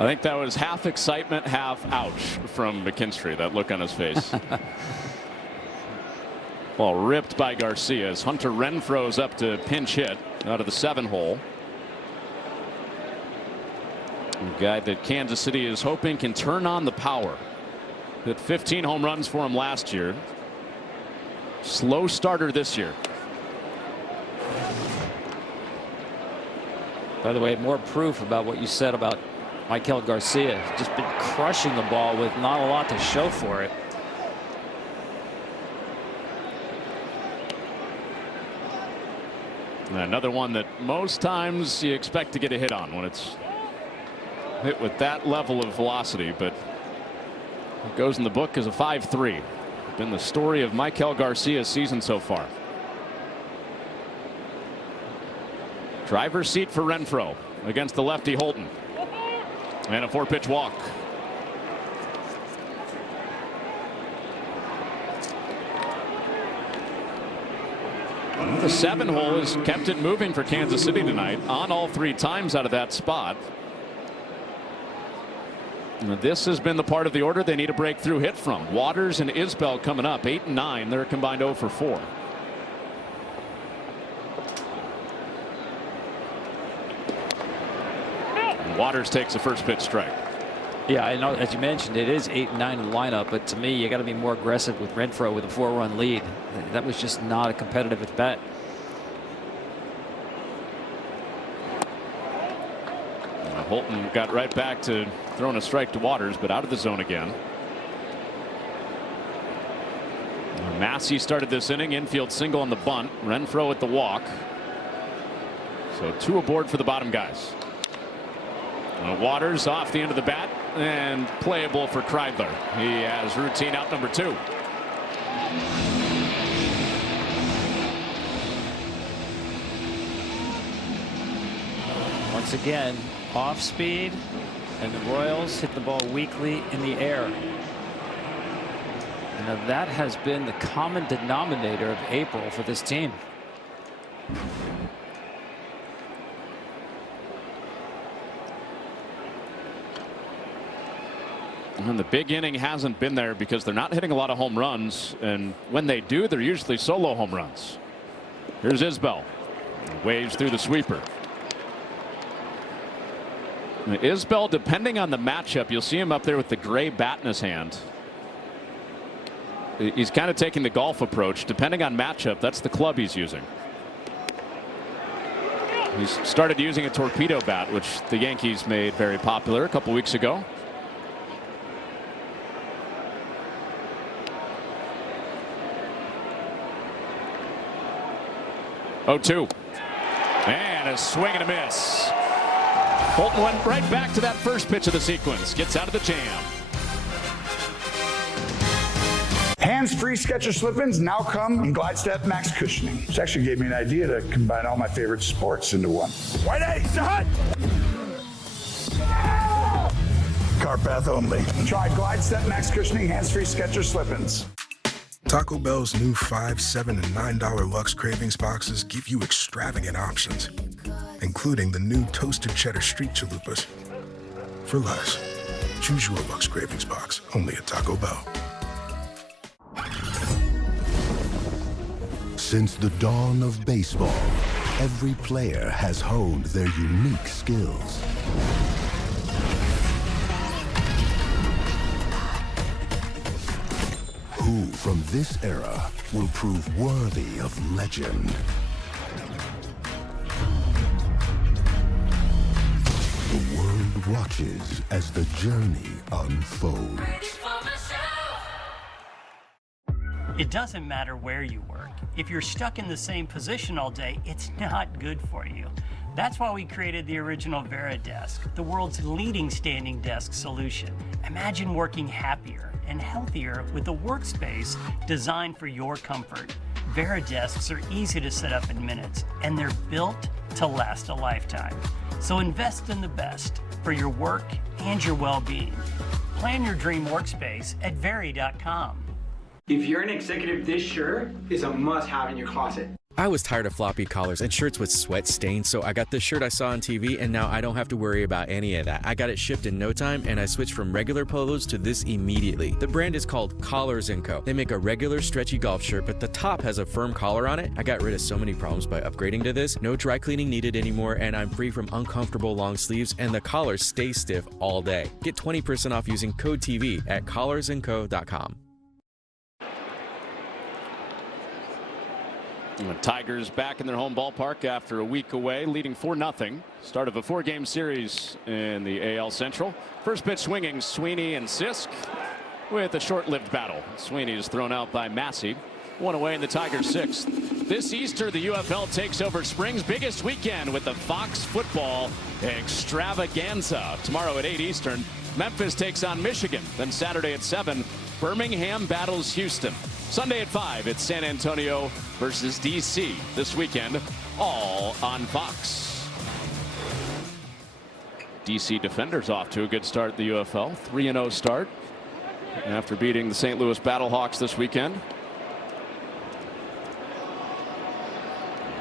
I think that was half excitement, half ouch from McKinstry, that look on his face. Ball ripped by Garcia as Hunter Renfroe's up to pinch hit out of the 7-hole. A guy that Kansas City is hoping can turn on the power. Hit 15 home runs for him last year. Slow starter this year. By the way, more proof about what you said about Maikel Garcia. Just been crushing the ball with not a lot to show for it. Another one that most times you expect to get a hit on when it's hit with that level of velocity, but it goes in the book as a 5-3. Been the story of Maikel Garcia's season so far. Driver's seat for Renfroe against the lefty Holton. And a 4-pitch walk. The 7-hole has kept it moving for Kansas City tonight, on all 3 times out of that spot. And this has been the part of the order they need a breakthrough hit from. Waters and Isbell coming up 8 and 9. They're combined 0 for 4. Waters takes the first pitch strike. Yeah, I know, as you mentioned, it is 8 and 9 in the lineup, but to me, you got to be more aggressive with Renfroe with a 4-run lead. That was just not a competitive at bat. Holton got right back to throwing a strike to Waters, but out of the zone again. Massey started this inning, infield single on the bunt. Renfroe at the walk. So 2 aboard for the bottom guys. Waters off the end of the bat and playable for Kreidler. He has routine out number 2. Once again, off speed, and the Royals hit the ball weakly in the air. And now that has been the common denominator of April for this team. And the big inning hasn't been there because they're not hitting a lot of home runs, and when they do, they're usually solo home runs. Here's Isbell. Waves through the sweeper. Isbell, depending on the matchup, you'll see him up there with the gray bat in his hand. He's kind of taking the golf approach. Depending on matchup, that's the club he's using. He's started using a torpedo bat, which the Yankees made very popular a couple weeks ago. Oh, 2. And a swing and a miss. Holton went right back to that first pitch of the sequence. Gets out of the jam. Hands-free Skechers slip-ins now come in Glide Step Max cushioning. This actually gave me an idea to combine all my favorite sports into one. White Ace, hot! Carpath only. Try Glide Step Max cushioning hands-free Skechers slip-ins. Taco Bell's new $5, $7, and $9 Lux Cravings boxes give you extravagant options, including the new Toasted Cheddar Street Chalupas. For less, choose your Lux Cravings box, only at Taco Bell. Since the dawn of baseball, every player has honed their unique skills. Who from this era will prove worthy of legend? The world watches as the journey unfolds. It doesn't matter where you work. If you're stuck in the same position all day, it's not good for you. That's why we created the original VeriDesk, the world's leading standing desk solution. Imagine working happier and healthier with a workspace designed for your comfort. VeriDesks are easy to set up in minutes, and they're built to last a lifetime. So invest in the best for your work and your well-being. Plan your dream workspace at Veri.com. If you're an executive, this shirt is a must-have in your closet. I was tired of floppy collars and shirts with sweat stains, so I got this shirt I saw on TV, and now I don't have to worry about any of that. I got it shipped in no time, and I switched from regular polos to this immediately. The brand is called Collars & Co. They make a regular stretchy golf shirt, but the top has a firm collar on it. I got rid of so many problems by upgrading to this. No dry cleaning needed anymore, and I'm free from uncomfortable long sleeves, and the collars stay stiff all day. Get 20% off using code TV at collarsandco.com. The Tigers back in their home ballpark after a week away, leading 4-0. Start of a 4-game series in the AL Central. First pitch swinging, Sweeney and Sisk with a short-lived battle. Sweeney is thrown out by Massey. One away in the Tigers' 6th. This Easter, the UFL takes over spring's biggest weekend with the Fox Football Extravaganza. Tomorrow at 8 Eastern, Memphis takes on Michigan. Then Saturday at 7, Birmingham battles Houston. Sunday at 5, it's San Antonio versus DC. This weekend, all on Fox. DC Defenders off to a good start at the UFL. 3-0 start after beating the St. Louis Battlehawks this weekend.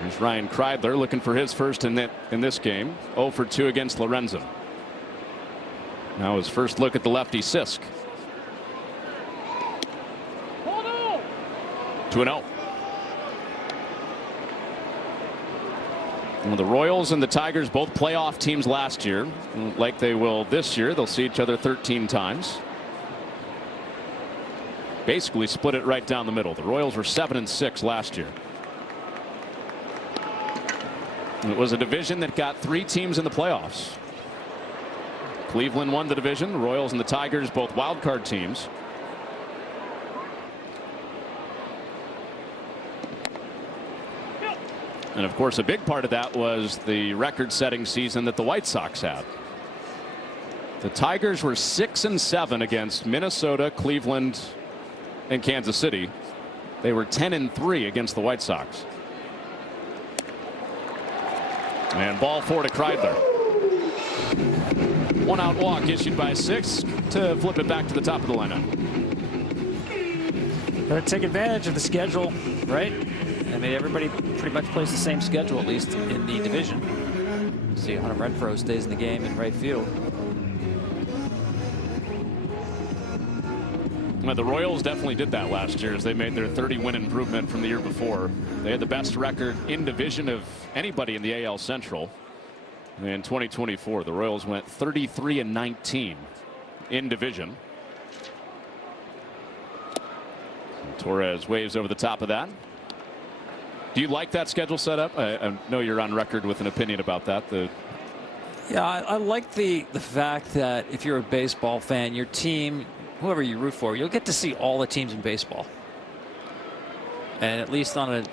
Here's Ryan Kreidler looking for his first in this game. 0 for 2 against Lorenzen. Now his first look at the lefty Sisk. 2-0. Well, the Royals and the Tigers, both playoff teams last year. Like they will this year, they'll see each other 13 times. Basically split it right down the middle. The Royals were 7-6 last year. It was a division that got 3 teams in the playoffs. Cleveland won the division. The Royals and the Tigers, both wild card teams. And of course, a big part of that was the record-setting season that the White Sox had. The Tigers were 6-7 against Minnesota, Cleveland, and Kansas City. They were 10-3 against the White Sox. And ball 4 to Kreidler. 1-out walk issued by Sisk to flip it back to the top of the lineup. Got to take advantage of the schedule, right? I mean, everybody pretty much plays the same schedule, at least in the division. See, Hunter Renfroe stays in the game in right field. Well, the Royals definitely did that last year as they made their 30-win improvement from the year before. They had the best record in division of anybody in the AL Central. In 2024, the Royals went 33-19 in division. Torres waves over the top of that. Do you like that schedule setup? I know you're on record with an opinion about that. Yeah, I like the fact that if you're a baseball fan, your team, whoever you root for, you'll get to see all the teams in baseball. And at least on a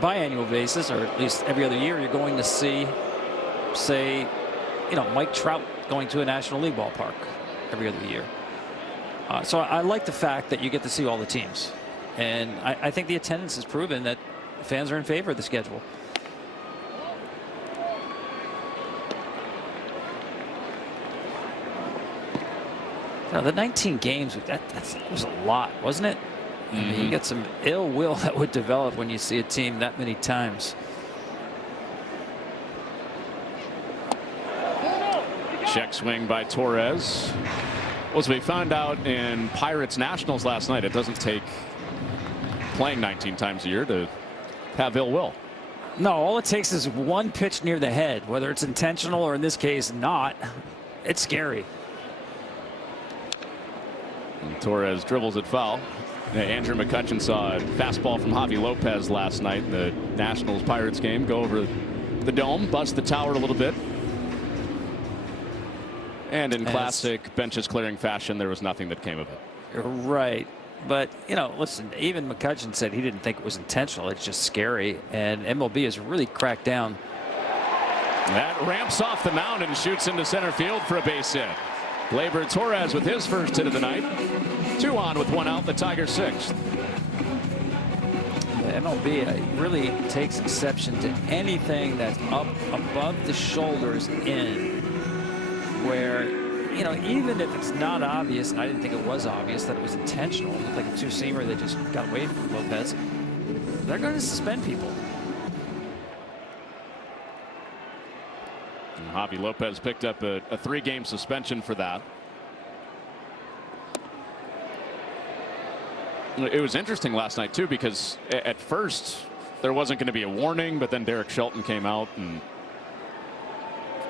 biannual basis, or at least every other year, you're going to see, say, Mike Trout going to a National League ballpark every other year. So I like the fact that you get to see all the teams. And I think the attendance has proven that fans are in favor of the schedule. Now, the 19 games, that was a lot, wasn't it? Mm-hmm. I mean, you get some ill will that would develop when you see a team that many times. Check swing by Torres. Well, as we found out in Pirates Nationals last night, it doesn't take playing 19 times a year to have ill will. No, all it takes is one pitch near the head, whether it's intentional or in this case not. It's scary. And Torres dribbles it foul. Andrew McCutchen saw a fastball from Javi Lopez last night in the Nationals-Pirates game go over the dome, bust the tower a little bit. And in classic benches clearing fashion, there was nothing that came of it. Right. But, you know, listen, even McCutchen said he didn't think it was intentional. It's just scary. And MLB has really cracked down. That ramps off the mound and shoots into center field for a base hit. Gleyber Torres with his first hit of the night. 2 on with 1 out, the Tigers' 6th. The MLB really takes exception to anything that's up above the shoulders in, where, you know, even if it's not obvious, and I didn't think it was obvious that it was intentional, it looked like a two-seamer that just got away from Lopez, they're going to suspend people. And Javi Lopez picked up a 3-game suspension for that. It was interesting last night too, because at first there wasn't going to be a warning, but then Derek Shelton came out and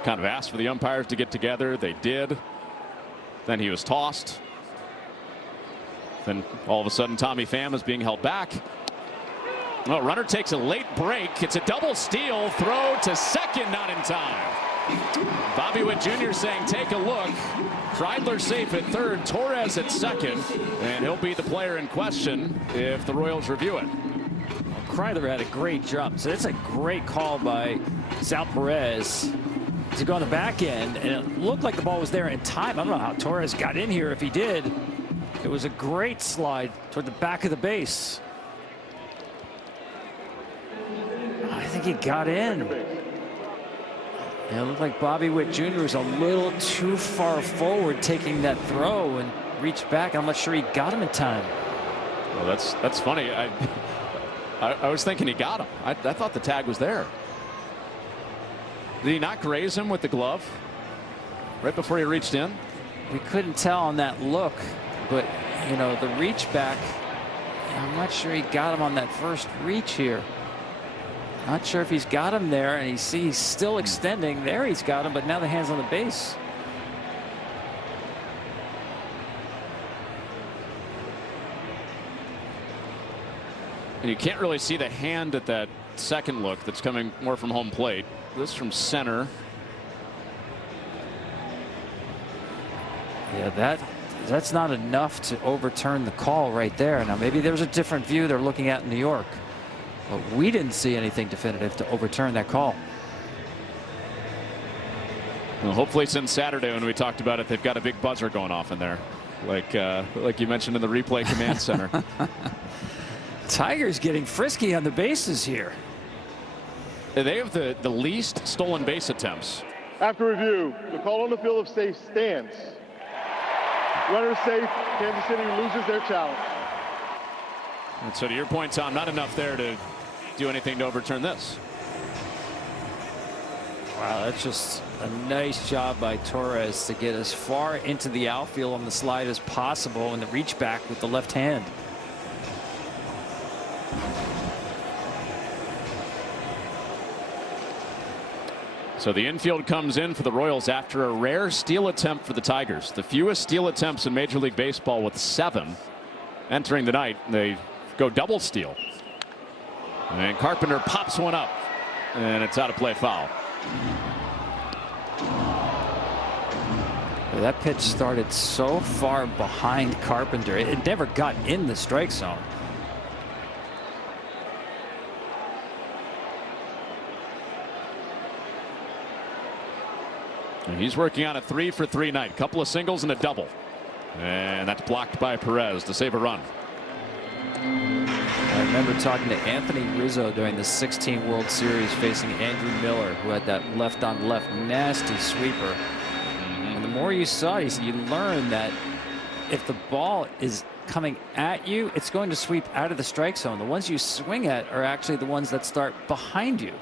kind of asked for the umpires to get together. They did. Then he was tossed. Then all of a sudden Tommy Pham is being held back. Well, runner takes a late break. It's a double steal. Throw to second, not in time. Bobby Witt Jr. saying, take a look. Kreidler safe at third, Torres at second, and he'll be the player in question if the Royals review it. Well, Kreidler had a great jump, so it's a great call by Sal Perez to go on the back end, and it looked like the ball was there in time. I don't know how Torres got in here. If he did, it was a great slide toward the back of the base. I think he got in. It looked like Bobby Witt Jr. was a little too far forward taking that throw and reached back. I'm not sure he got him in time. Well, that's funny. I was thinking he got him. I thought the tag was there. Did he not graze him with the glove right before he reached in? We couldn't tell on that look, but, you know, the reach back, I'm not sure he got him on that first reach here. Not sure if he's got him there, and he's still extending. There he's got him, but now the hand's on the base. And you can't really see the hand at that second look that's coming more from home plate. This from center. Yeah, that's not enough to overturn the call right there. Now maybe there's a different view they're looking at in New York, but we didn't see anything definitive to overturn that call. Well, hopefully since Saturday when we talked about it, they've got a big buzzer going off in there, like you mentioned in the replay command center. Tigers getting frisky on the bases here. They have the least stolen base attempts. After review, the call on the field of safe stands. Runner safe. Kansas City loses their challenge. And so to your point, Tom, not enough there to do anything to overturn this. Wow, that's just a nice job by Torres to get as far into the outfield on the slide as possible and the reach back with the left hand. So the infield comes in for the Royals after a rare steal attempt for the Tigers. The fewest steal attempts in Major League Baseball with 7. Entering the night, they go double steal. And Carpenter pops one up. And it's out of play, foul. That pitch started so far behind Carpenter. It never got in the strike zone. He's working on a 3-for-3 night. Couple of singles and a double. And that's blocked by Perez to save a run. I remember talking to Anthony Rizzo during the 16 World Series facing Andrew Miller, who had that left-on-left nasty sweeper. And the more you saw it, you learn that if the ball is coming at you, it's going to sweep out of the strike zone. The ones you swing at are actually the ones that start behind you.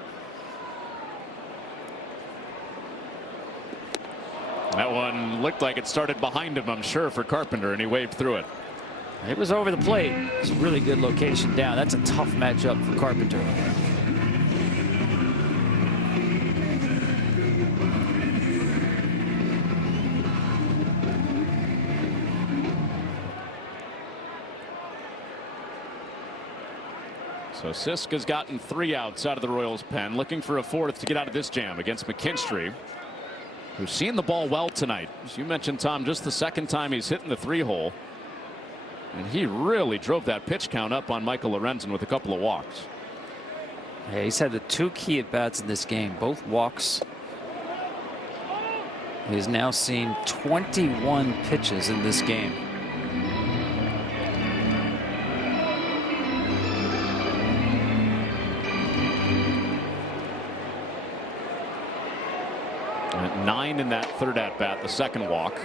That one looked like it started behind him, I'm sure, for Carpenter, and he waved through it. It was over the plate. It's a really good location down. That's a tough matchup for Carpenter. So Sisk has gotten 3 outs out of the Royals pen, looking for a 4th to get out of this jam against McKinstry, who's seen the ball well tonight. As you mentioned, Tom, just the 2nd time he's hitting the 3-hole. And he really drove that pitch count up on Michael Lorenzen with a couple of walks. Yeah, he's had the 2 key at bats in this game, both walks. He's now seen 21 pitches in this game. At 9 in that 3rd at bat, the 2nd walk.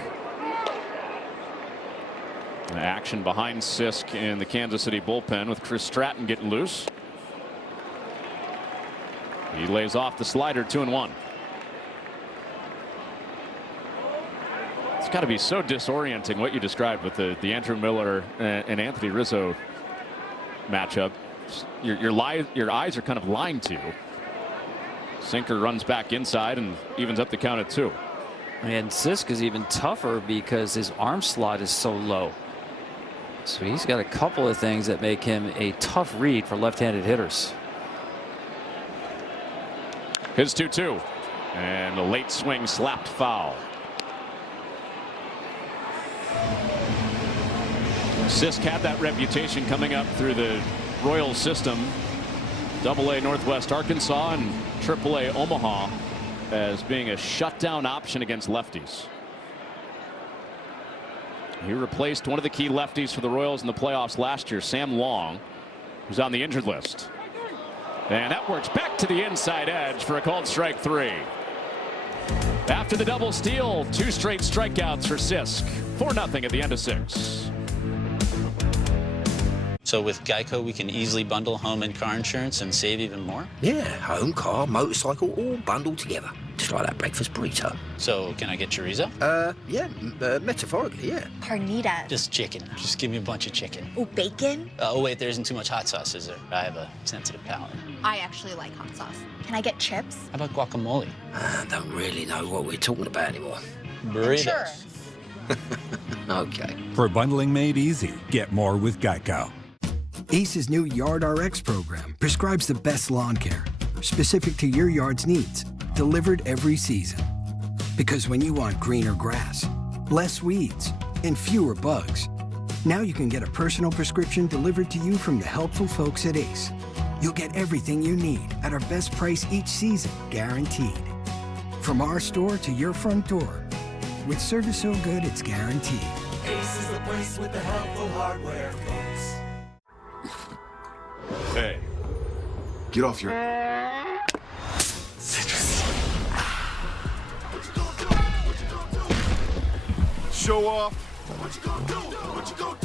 Action behind Sisk in the Kansas City bullpen with Chris Stratton getting loose. He lays off the slider, 2-1. It's got to be so disorienting what you described with the Andrew Miller and Anthony Rizzo matchup. Your eyes are kind of lying to you. Sinker runs back inside and evens up the count at 2. And Sisk is even tougher because his arm slot is so low. So he's got a couple of things that make him a tough read for left-handed hitters. His 2-2 and a late swing slapped foul. Sisk had that reputation coming up through the Royals system, AA Northwest Arkansas and AAA Omaha, as being a shutdown option against lefties. He replaced one of the key lefties for the Royals in the playoffs last year, Sam Long, who's on the injured list. And that works back to the inside edge for a called strike 3. After the double steal, 2 straight strikeouts for Sisk. 4-0 at the end of 6. So with Geico, we can easily bundle home and car insurance and save even more? Yeah, home, car, motorcycle, all bundled together. Just like that breakfast burrito. So can I get chorizo? Yeah, metaphorically, yeah. Carnitas. Just chicken. Just give me a bunch of chicken. Oh, bacon? Oh, wait, there isn't too much hot sauce, is there? I have a sensitive palate. I actually like hot sauce. Can I get chips? How about guacamole? I don't really know what we're talking about anymore. Burritos. Okay. For bundling made easy, get more with Geico. Ace's new Yard RX program prescribes the best lawn care, specific to your yard's needs, delivered every season. Because when you want greener grass, less weeds, and fewer bugs, now you can get a personal prescription delivered to you from the helpful folks at Ace. You'll get everything you need at our best price each season, guaranteed. From our store to your front door, with service so good it's guaranteed. Ace is the place with the helpful hardware, folks. Hey, get off your... Show off.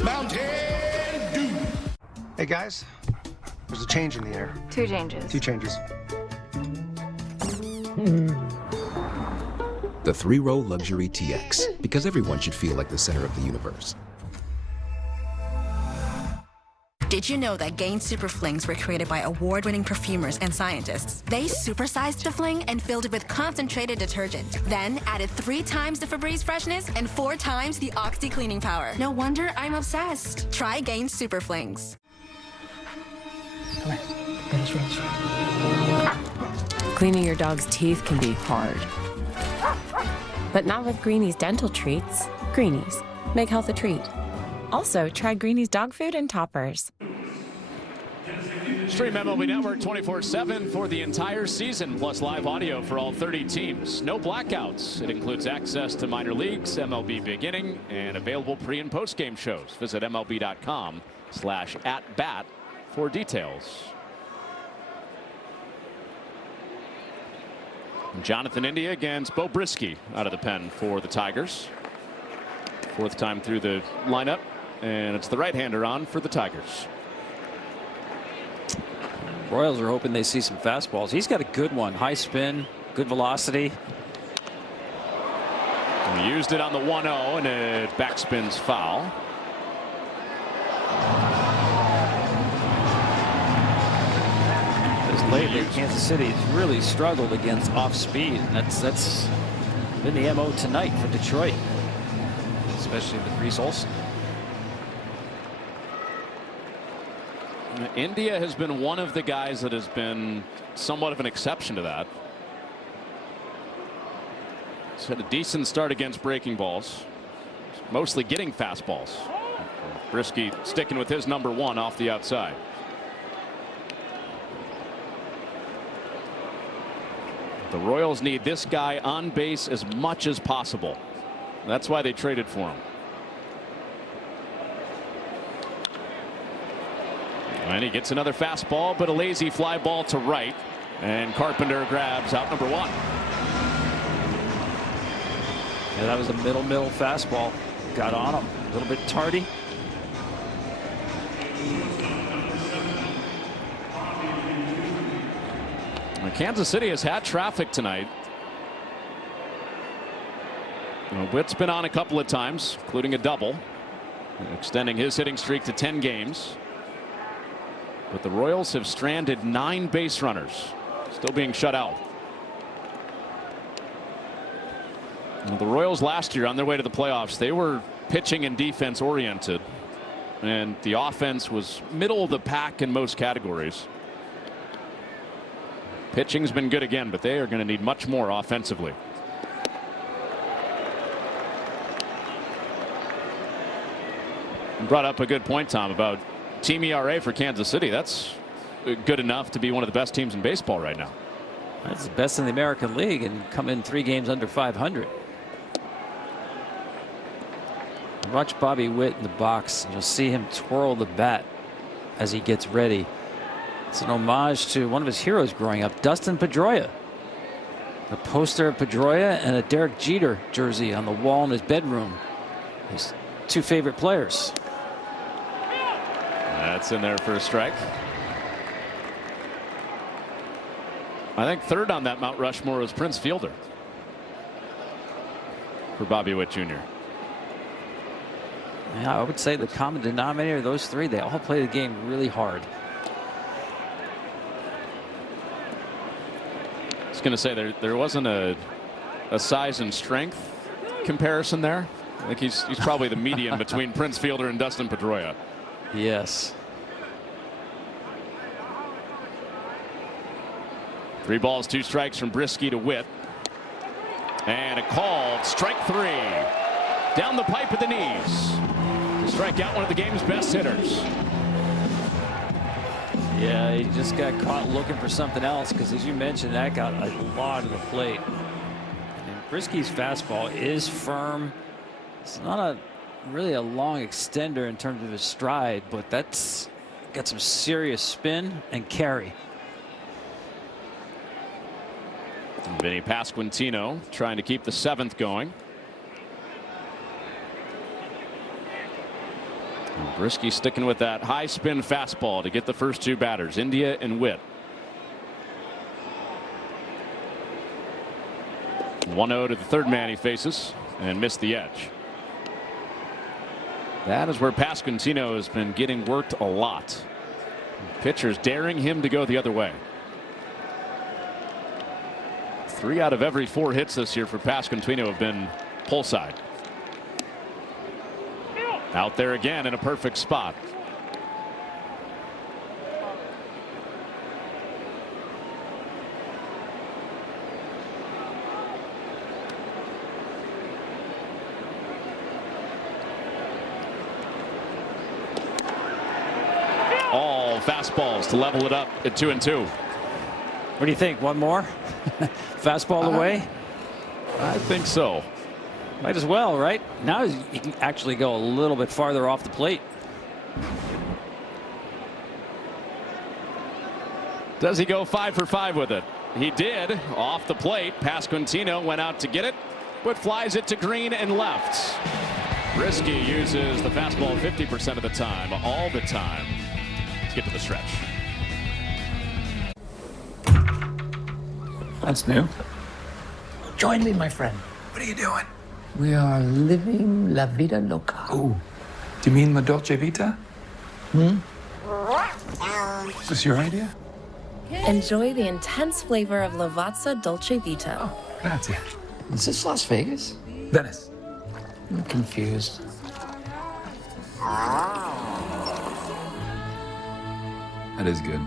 Mountain Dew. Hey guys, there's a change in the air. 2 changes. 2 changes. The 3-row luxury TX, because everyone should feel like the center of the universe. Did you know that Gain Super Flings were created by award-winning perfumers and scientists? They supersized the fling and filled it with concentrated detergent. Then added 3 times the Febreze freshness and 4 times the Oxy cleaning power. No wonder I'm obsessed. Try Gain Super Flings. Cleaning your dog's teeth can be hard. But not with Greenie's dental treats. Greenies. Make health a treat. Also, try Greenie's dog food and toppers. Stream MLB Network 24/7 for the entire season, plus live audio for all 30 teams. No blackouts. It includes access to minor leagues, MLB beginning, and available pre- and post-game shows. Visit MLB.com/@bat for details. Jonathan India against Bo Brisky out of the pen for the Tigers. 4th time through the lineup, and it's the right-hander on for the Tigers. Royals are hoping they see some fastballs. He's got a good one. High spin, good velocity. And he used it on the 1-0, and it backspins foul. As lately, Kansas City has really struggled against off speed, and that's been the MO tonight for Detroit, especially with Reese Olson. India has been one of the guys that has been somewhat of an exception to that. He's had a decent start against breaking balls, mostly getting fastballs. Brieske sticking with his number 1 off the outside. The Royals need this guy on base as much as possible. That's why they traded for him. And he gets another fastball, but a lazy fly ball to right. And Carpenter grabs out number 1. Yeah, that was a middle fastball. Got on him. A little bit tardy. Kansas City has had traffic tonight. Witt's been on a couple of times, including a double, extending his hitting streak to 10 games. But the Royals have stranded 9 base runners, still being shut out. The Royals last year on their way to the playoffs, they were pitching and defense oriented, and the offense was middle of the pack in most categories. Pitching's been good again, but they are going to need much more offensively. You brought up a good point, Tom, about team ERA for Kansas City. That's good enough to be one of the best teams in baseball right now. That's the best in the American League and come in 3 games under 500. Watch Bobby Witt in the box, and you'll see him twirl the bat as he gets ready. It's an homage to one of his heroes growing up, Dustin Pedroia. A poster of Pedroia and a Derek Jeter jersey on the wall in his bedroom. His 2 favorite players. That's in there for a strike. I think third on that Mount Rushmore was Prince Fielder for Bobby Witt Jr. Yeah, I would say the common denominator of those 3, they all play the game really hard. I was going to say there wasn't a size and strength comparison there. I think he's probably the median between Prince Fielder and Dustin Pedroia. Yes. 3 balls, 2 strikes from Brieske to Witt. And a called strike 3. Down the pipe at the knees. To strike out one of the game's best hitters. Yeah, he just got caught looking for something else because, as you mentioned, that got a lot of the plate. And Brieske's fastball is firm. It's not really a long extender in terms of his stride, but that's got some serious spin and carry. Vinny Pasquantino trying to keep the 7th going. Brieske sticking with that high spin fastball to get the first 2 batters, India and Witt. 1-0 to the 3rd man he faces and missed the edge. That is where Pasquantino has been getting worked a lot. Pitchers daring him to go the other way. 3 out of every 4 hits this year for Pasquantino have been pull side. Out there again in a perfect spot. All fastballs to level it up at 2-2. What do you think? One more? Fastball away? I think so. Might as well, right? Now you can actually go a little bit farther off the plate. Does he go 5 for 5 with it? He did. Off the plate. Pasquantino went out to get it, but flies it to green and left. Brieske uses the fastball 50% of the time, all the time. Let's get to the stretch. That's new. Join me, my friend. What are you doing? We are living la vida loca. Oh, do you mean la dolce vita? Is this your idea? Enjoy the intense flavor of Lavazza Dolce Vita. Oh, grazie. Is this Las Vegas? Venice. I'm confused. That is good.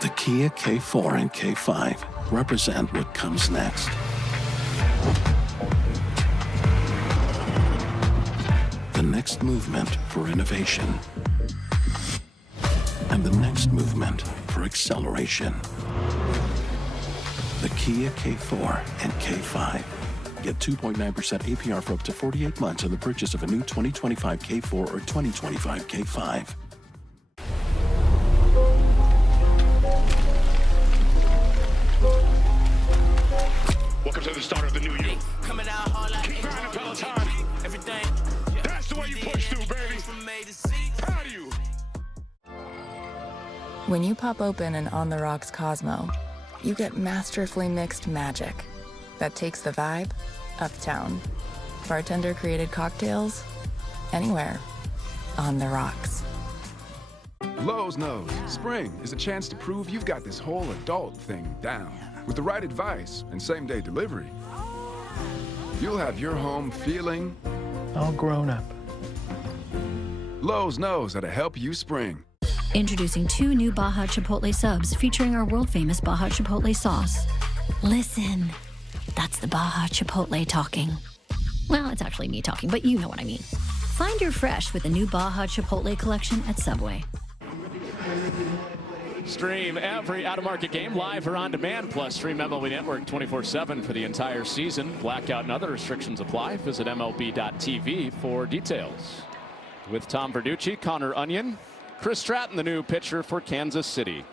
The Kia K4 and K5 represent what comes next. The next movement for innovation. And the next movement for acceleration. The Kia K4 and K5. Get 2.9% APR for up to 48 months on the purchase of a new 2025 K4 or 2025 K5. Welcome to the start of the new year. Coming out hard like keep grinding, Peloton. Everything. That's the way you push through, baby. Proud of you. When you pop open an On the Rocks Cosmo, you get masterfully mixed magic that takes the vibe uptown. Bartender created cocktails anywhere on the rocks. Lowe's knows spring is a chance to prove you've got this whole adult thing down. With the right advice and same-day delivery, you'll have your home feeling all grown up. Lowe's knows how to help you spring. Introducing 2 new Baja Chipotle subs featuring our world-famous Baja Chipotle sauce. Listen, that's the Baja Chipotle talking. Well, it's actually me talking, but you know what I mean. Find your fresh with the new Baja Chipotle collection at Subway. Stream every out-of-market game live or on demand, plus stream MLB Network 24/7 for the entire season. Blackout and other restrictions apply. Visit MLB.tv for details. With Tom Verducci, Connor Onion, Chris Stratton, the new pitcher for Kansas City.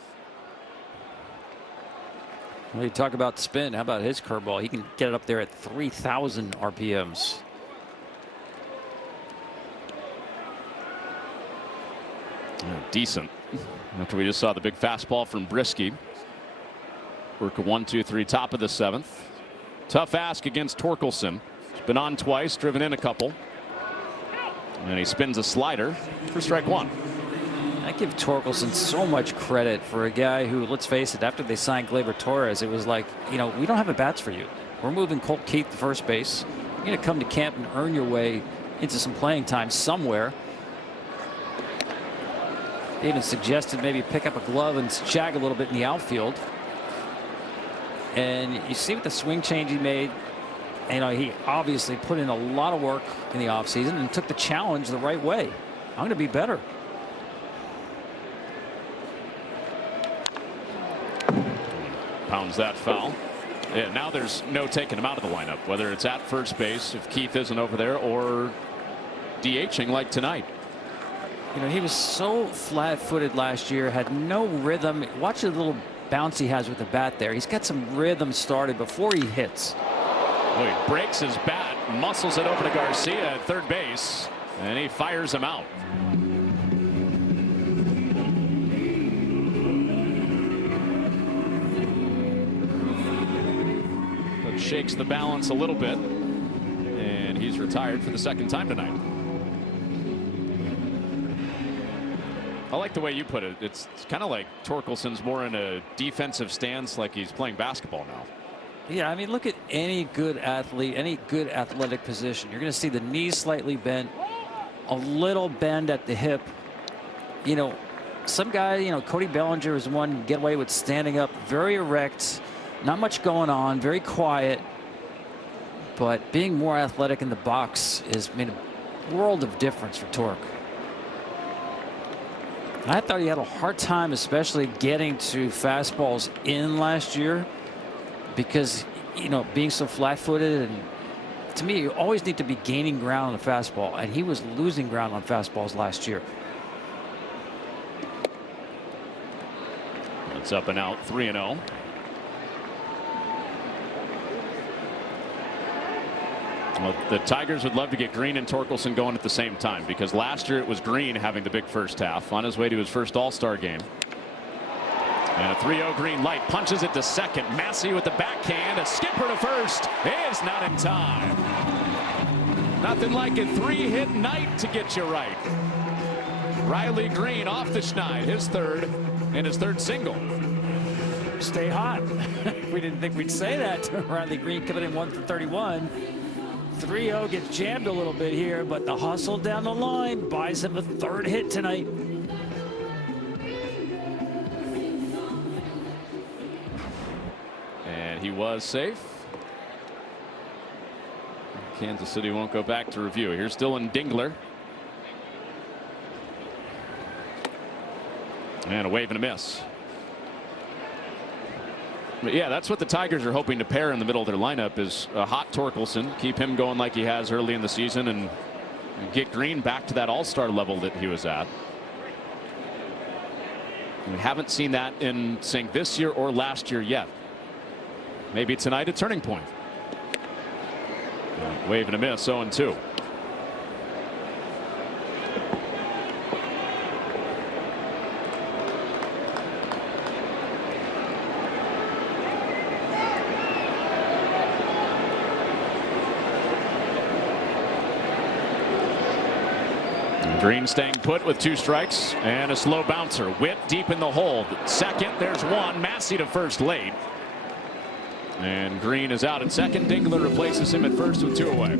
Well, you talk about spin. How about his curveball? He can get it up there at 3,000 RPMs. Decent. After we just saw the big fastball from Brisky. Work a 1-2-3 top of the 7th. Tough ask against Torkelson. He's been on twice, driven in a couple. And he spins a slider for strike 1. I give Torkelson so much credit for a guy who, let's face it, after they signed Gleyber Torres, it was like, you know, we don't have a bats for you. We're moving Colt Keith to first base. You're going to come to camp and earn your way into some playing time somewhere. They even suggested maybe pick up a glove and shag a little bit in the outfield. And you see what the swing change he made. You know, he obviously put in a lot of work in the offseason and took the challenge the right way. I'm going to be better. Pounds that foul. Yeah, now there's no taking him out of the lineup, whether it's at first base if Keith isn't over there or DHing like tonight. You know, he was so flat-footed last year, had no rhythm. Watch the little bounce he has with the bat there. He's got some rhythm started before he hits. Well, he breaks his bat, muscles it over to Garcia at third base, and he fires him out. That shakes the balance a little bit, and he's retired for the second time tonight. I like the way you put it. It's kind of like Torkelson's more in a defensive stance, like he's playing basketball now. Yeah, I mean, look at any good athlete, any good athletic position. You're going to see the knees slightly bent, a little bend at the hip. You know, some guy, you know, Cody Bellinger is one get away with standing up, very erect, not much going on, very quiet. But being more athletic in the box has made a world of difference for Torque. I thought he had a hard time, especially getting to fastballs in last year, because, you know, being so flat-footed, and to me, you always need to be gaining ground on a fastball, and he was losing ground on fastballs last year. It's up and out, 3-0. Well, the Tigers would love to get Green and Torkelson going at the same time, because last year it was Green having the big first half on his way to his first All-Star game. And a 3-0 Green light punches it to second. Massey with the backhand, a skipper to first is not in time. Nothing like a 3-hit night to get you right. Riley Green off the schneid, his third, and his third single. Stay hot. We didn't think we'd say that. Riley Green coming in 1 for 31. 3-0 gets jammed a little bit here, but the hustle down the line buys him a third hit tonight. And he was safe. Kansas City won't go back to review. Here's Dylan Dingler. And a wave and a miss. But yeah, that's what the Tigers are hoping to pair in the middle of their lineup is a hot Torkelson, keep him going like he has early in the season, and get Green back to that all-star level that he was at. We haven't seen that in Sync this year or last year yet. Maybe tonight a turning point. Wave and a miss, 0-2. Green staying put with 2 strikes and a slow bouncer. Witt deep in the hole. Second, there's one. Massey to first late. And Green is out at second. Dingler replaces him at first with 2 away.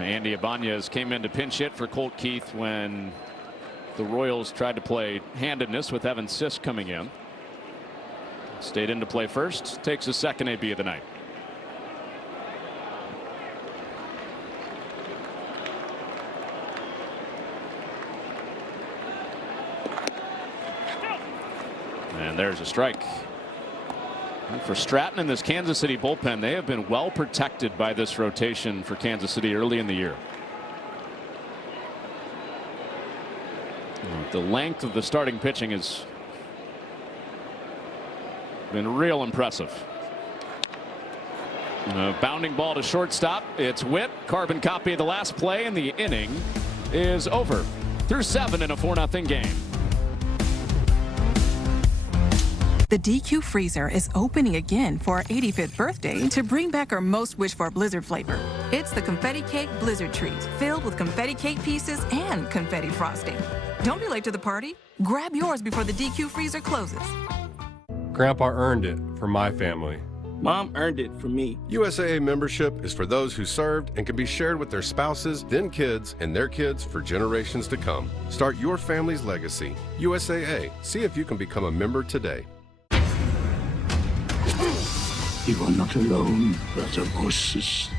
Andy Ibanez came in to pinch hit for Colt Keith when the Royals tried to play handedness with Evan Sisk coming in. Stayed in to play first, takes his second AB of the night. And there's a strike. And for Stratton and this Kansas City bullpen, they have been well protected by this rotation for Kansas City early in the year. The length of the starting pitching has been real impressive. A bounding ball to shortstop. It's Witt. Carbon copy of the last play, and the inning is over. Through 7 in a 4-0 game. The DQ Freezer is opening again for our 85th birthday to bring back our most wished for Blizzard flavor. It's the Confetti Cake Blizzard Treat, filled with confetti cake pieces and confetti frosting. Don't be late to the party. Grab yours before the DQ Freezer closes. Grandpa earned it for my family. Mom earned it for me. USAA membership is for those who served and can be shared with their spouses, then kids, and their kids for generations to come. Start your family's legacy. USAA. See if you can become a member today. You are not alone, brother Moses.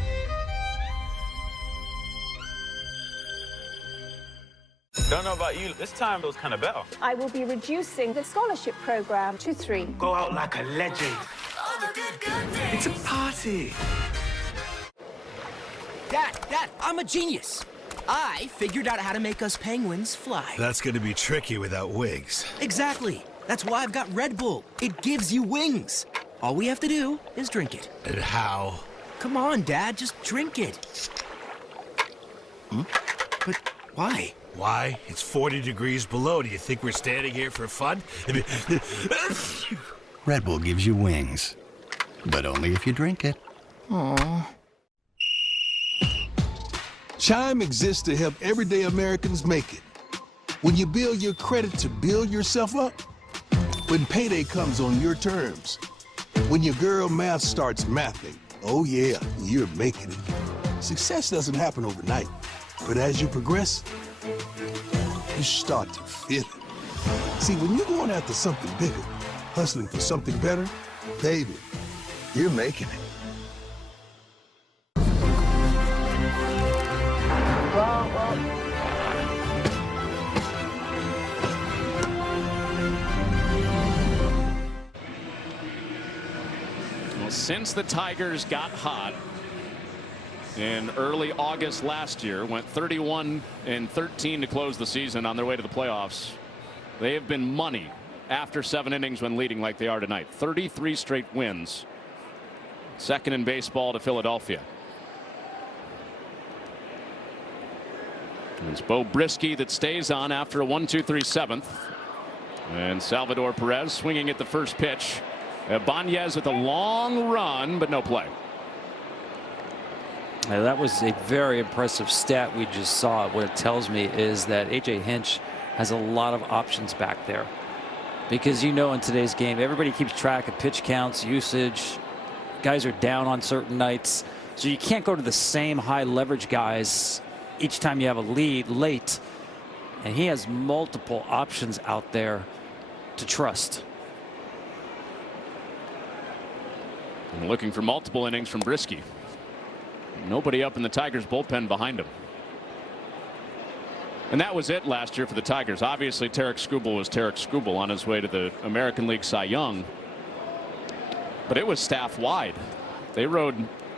Don't know about you, this time it was kind of better. I will be reducing the scholarship program to 3. Go out like a legend. It's a party. Dad, I'm a genius. I figured out how to make us penguins fly. That's gonna be tricky without wings. Exactly. That's why I've got Red Bull. It gives you wings. All we have to do is drink it. And how? Come on, Dad, just drink it. But why? Why? It's 40 degrees below. Do you think we're standing here for fun? Red Bull gives you wings, but only if you drink it. Aww. Chime exists to help everyday Americans make it. When you build your credit to build yourself up, when payday comes on your terms, when your girl math starts mathing, oh yeah, you're making it. Success doesn't happen overnight, but as you progress, you start to feel it. See, when you're going after something bigger, hustling for something better, baby, you're making it. Well, since the Tigers got hot in early August last year, went 31-13 to close the season on their way to the playoffs, they have been money after 7 innings when leading like they are tonight. 33 straight wins. Second in baseball to Philadelphia. It's Bo Brisky that stays on after a 1-2-3 7th. And Salvador Perez swinging at the first pitch. Ibanez with a long run, but no play. Now, that was a very impressive stat we just saw. What it tells me is that A.J. Hinch has a lot of options back there. Because in today's game, everybody keeps track of pitch counts, usage. Guys are down on certain nights. So you can't go to the same high leverage guys each time you have a lead late. And he has multiple options out there to trust. And looking for multiple innings from Brieske. Nobody up in the Tigers bullpen behind him. And that was it last year for the Tigers. Obviously, Tarik Skubal was Tarik Skubal on his way to the American League Cy Young. But it was staff wide. They rode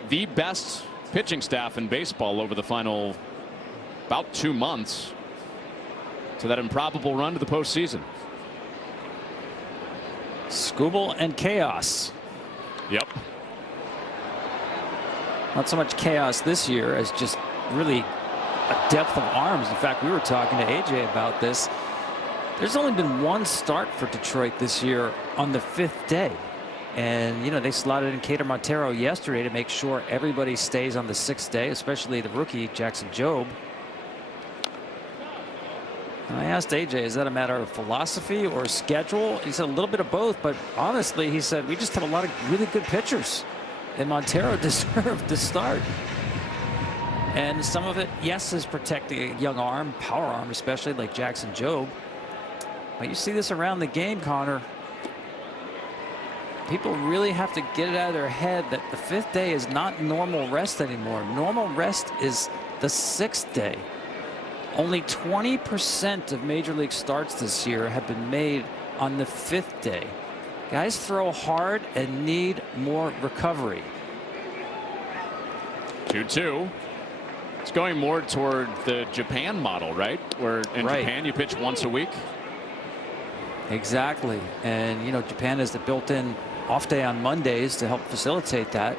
the best pitching staff in baseball over the final about 2 months to that improbable run to the postseason. Skubal and chaos. Yep. Not so much chaos this year as just really a depth of arms. In fact, we were talking to AJ about this. There's only been one start for Detroit this year on the 5th day. And, they slotted in Kader Montero yesterday to make sure everybody stays on the 6th day, especially the rookie, Jackson Jobe. And I asked AJ, is that a matter of philosophy or schedule? He said a little bit of both, but honestly, he said, we just have a lot of really good pitchers. And Montero deserved to start. And some of it, yes, is protecting a young arm, power arm especially, like Jackson Jobe. But you see this around the game, Connor. People really have to get it out of their head that the 5th day is not normal rest anymore. Normal rest is the 6th day. Only 20% of Major League starts this year have been made on the 5th day. Guys throw hard and need more recovery. 2-2. It's going more toward the Japan model, right? Where in Japan you pitch once a week. Exactly. And, Japan has the built-in off day on Mondays to help facilitate that.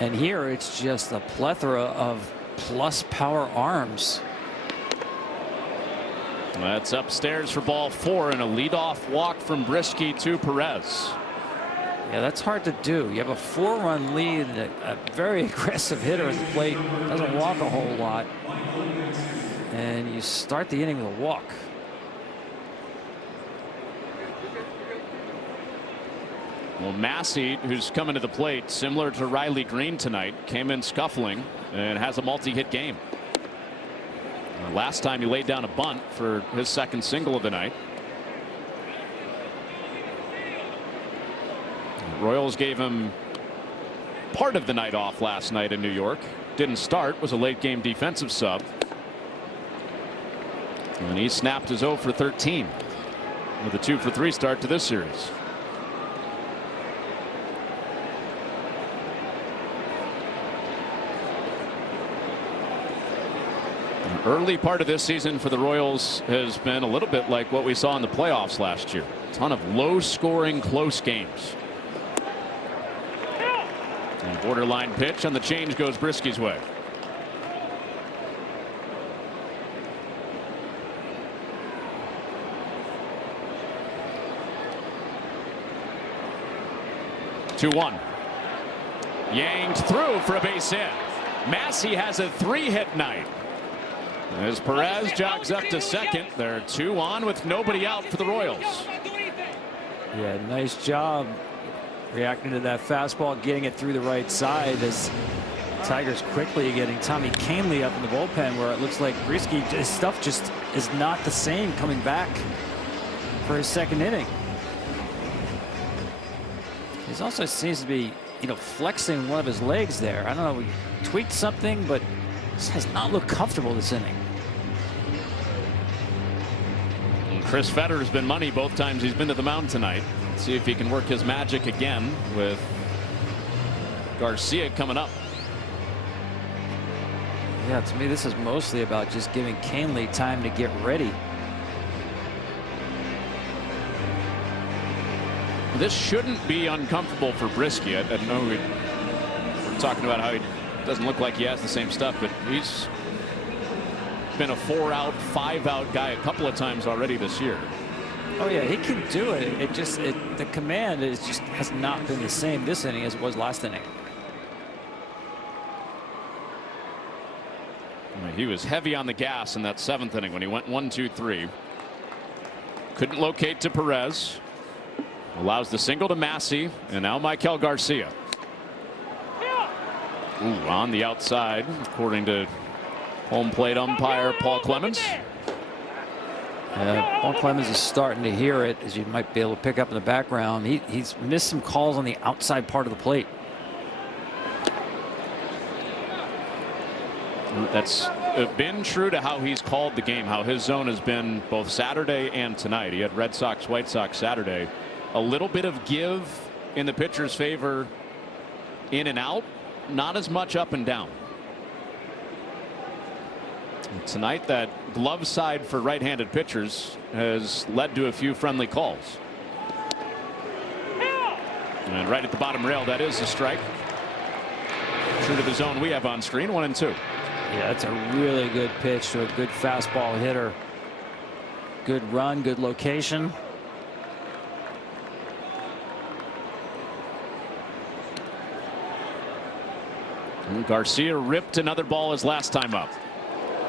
And here it's just a plethora of plus power arms. That's upstairs for ball 4 and a leadoff walk from Brieske to Perez. Yeah, that's hard to do. You have a 4-run lead, a very aggressive hitter at the plate, doesn't walk a whole lot, and you start the inning with a walk. Well, Massey, who's coming to the plate, similar to Riley Green tonight, came in scuffling and has a multi-hit game. Last time he laid down a bunt for his 2nd single of the night. The Royals gave him part of the night off last night in New York. Didn't start, was a late game defensive sub. And he snapped his 0 for 13 with a 2 for 3 start to this series. Early part of this season for the Royals has been a little bit like what we saw in the playoffs last year. A ton of low-scoring, close games. And borderline pitch on the change goes Brieske's way. Two-one. Yanked through for a base hit. Massey has a 3-hit night. As Perez jogs up to second, they're 2 on with nobody out for the Royals. Yeah, nice job reacting to that fastball, getting it through the right side as Tigers quickly getting Tommy Kahnle up in the bullpen, where it looks like Brieske, his stuff just is not the same coming back for his 2nd inning. He also seems to be, flexing one of his legs there. I don't know, he tweaked something, but this has not looked comfortable this inning. Chris Fetter's been money both times he's been to the mound tonight. Let's see if he can work his magic again with Garcia coming up. Yeah, to me this is mostly about just giving Kahnle time to get ready. This shouldn't be uncomfortable for Brieske. I know we're talking about how he doesn't look like he has the same stuff, but he's been a 4-out, 5-out guy a couple of times already this year. Oh yeah, he can do it. The command has not been the same this inning as it was last inning. He was heavy on the gas in that 7th inning when he went 1-2-3. Couldn't locate to Perez. Allows the single to Massey, and now Michael Garcia. Ooh, on the outside, according to home plate umpire Paul Clemens. Paul Clemens is starting to hear it, as you might be able to pick up in the background. He's missed some calls on the outside part of the plate. That's been true to how he's called the game, how his zone has been both Saturday and tonight. He had Red Sox, White Sox Saturday. A little bit of give in the pitcher's favor in and out, not as much up and down. And tonight, that glove side for right-handed pitchers has led to a few friendly calls. And right at the bottom rail, that is a strike. True to the zone we have on screen, 1-2. Yeah, that's a really good pitch to a good fastball hitter. Good run, good location. And Garcia ripped another ball his last time up.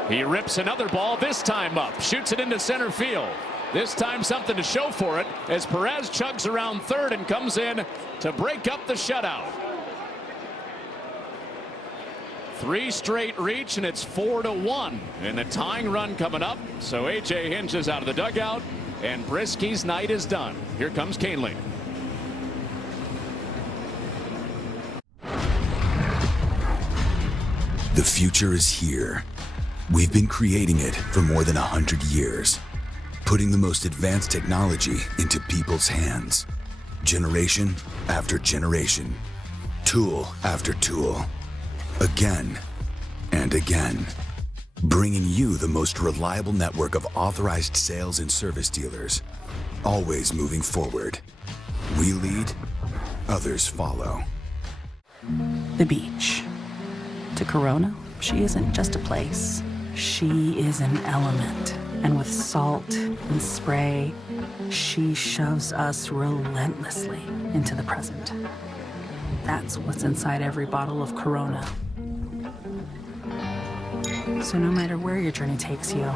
He rips another ball this time up, shoots it into center field. This time something to show for it as Perez chugs around third and comes in to break up the shutout. 3 straight reach, and it's 4-1, and the tying run coming up. So A.J. Hinch is out of the dugout, and Brisky's night is done. Here comes Kahnle. The future is here. We've been creating it for more than 100 years, putting the most advanced technology into people's hands, generation after generation, tool after tool. Again and again, bringing you the most reliable network of authorized sales and service dealers, always moving forward. We lead, others follow. The beach. To Corona, she isn't just a place. She is an element. And with salt and spray, she shoves us relentlessly into the present. That's what's inside every bottle of Corona. So no matter where your journey takes you,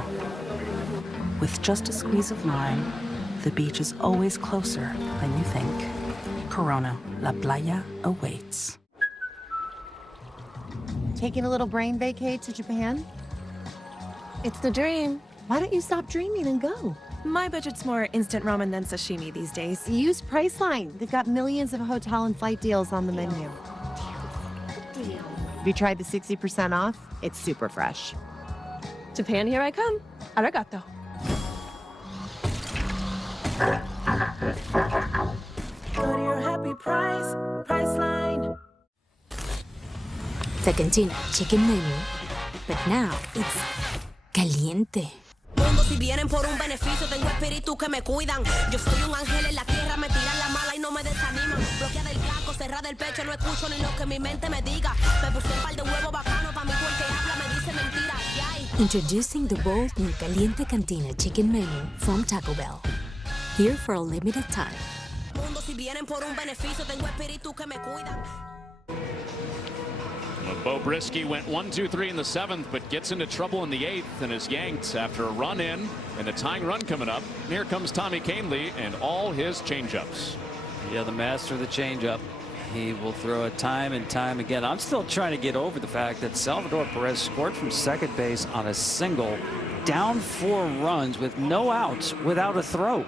with just a squeeze of lime, the beach is always closer than you think. Corona, La Playa awaits. Taking a little brain vacay to Japan? It's the dream. Why don't you stop dreaming and go? My budget's more instant ramen than sashimi these days. Use Priceline. They've got millions of hotel and flight deals on the menu. Have you tried the 60% off? It's super fresh. Japan, here I come. Arigato. Go to your happy price, Priceline. The Cantina chicken menu, but now it's caliente. Mundo, si vienen por un beneficio, tengo espíritus que me cuidan. Yo soy un ángel en la tierra, me tiran la mala y no me desaniman. Bloqueada el blanco, cerrada el pecho, no escucho ni lo que mi mente me diga. Me puse un par de huevos bacanos, pa' mí tú el que habla me dice mentiras. Introducing the bold new Caliente Cantina chicken menu from Taco Bell. Here for a limited time. Mundo, si vienen por un beneficio, tengo espíritus que me cuidan. Beau Brieske went 1-2-3 in the 7th, but gets into trouble in the 8th and is yanked after a run in and a tying run coming up. And here comes Tommy Kahnle and all his changeups. Yeah, the master of the changeup. He will throw it time and time again. I'm still trying to get over the fact that Salvador Perez scored from second base on a single, down 4 runs with no outs, without a throw.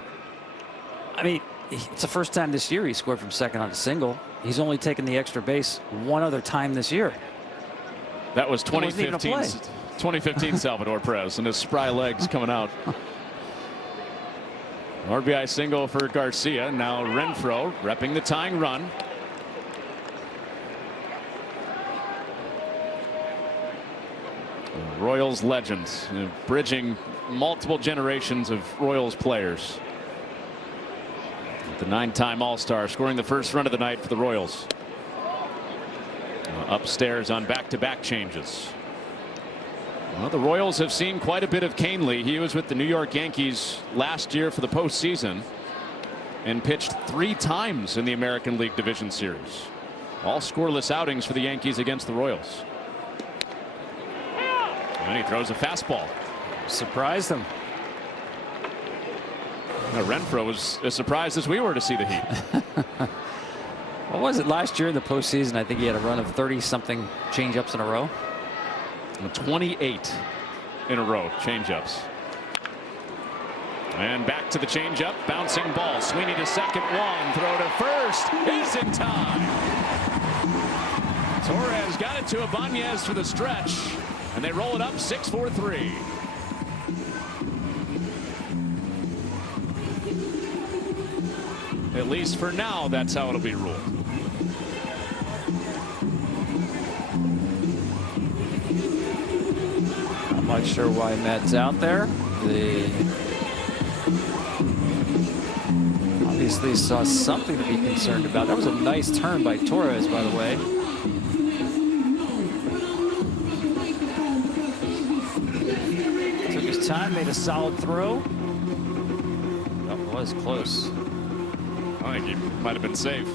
I mean, it's the first time this year he scored from second on a single. He's only taken the extra base 1 other time this year. That was 2015 Salvador Perez and his spry legs coming out. RBI single for Garcia. Now Renfroe repping the tying run. Royals legends, bridging multiple generations of Royals players. The 9-time All-Star scoring the first run of the night for the Royals. Upstairs on back-to-back changes. Well, the Royals have seen quite a bit of Kahnle. He was with the New York Yankees last year for the postseason and pitched 3 times in the American League Division Series. All scoreless outings for the Yankees against the Royals. And he throws a fastball. Surprised him. Now, Renfroe was as surprised as we were to see the Heat. What was it last year in the postseason? I think he had a run of 30-something changeups in a row. 28 in a row changeups. And back to the changeup, bouncing ball. Sweeney to second, one throw to first is in time. Torres got it to Ibanez for the stretch, and they roll it up 6-4-3. At least for now, that's how it'll be ruled. I'm not sure why Matt's out there. Obviously saw something to be concerned about. That was a nice turn by Torres, by the way. Took his time, made a solid throw. That was close. I think he might have been safe.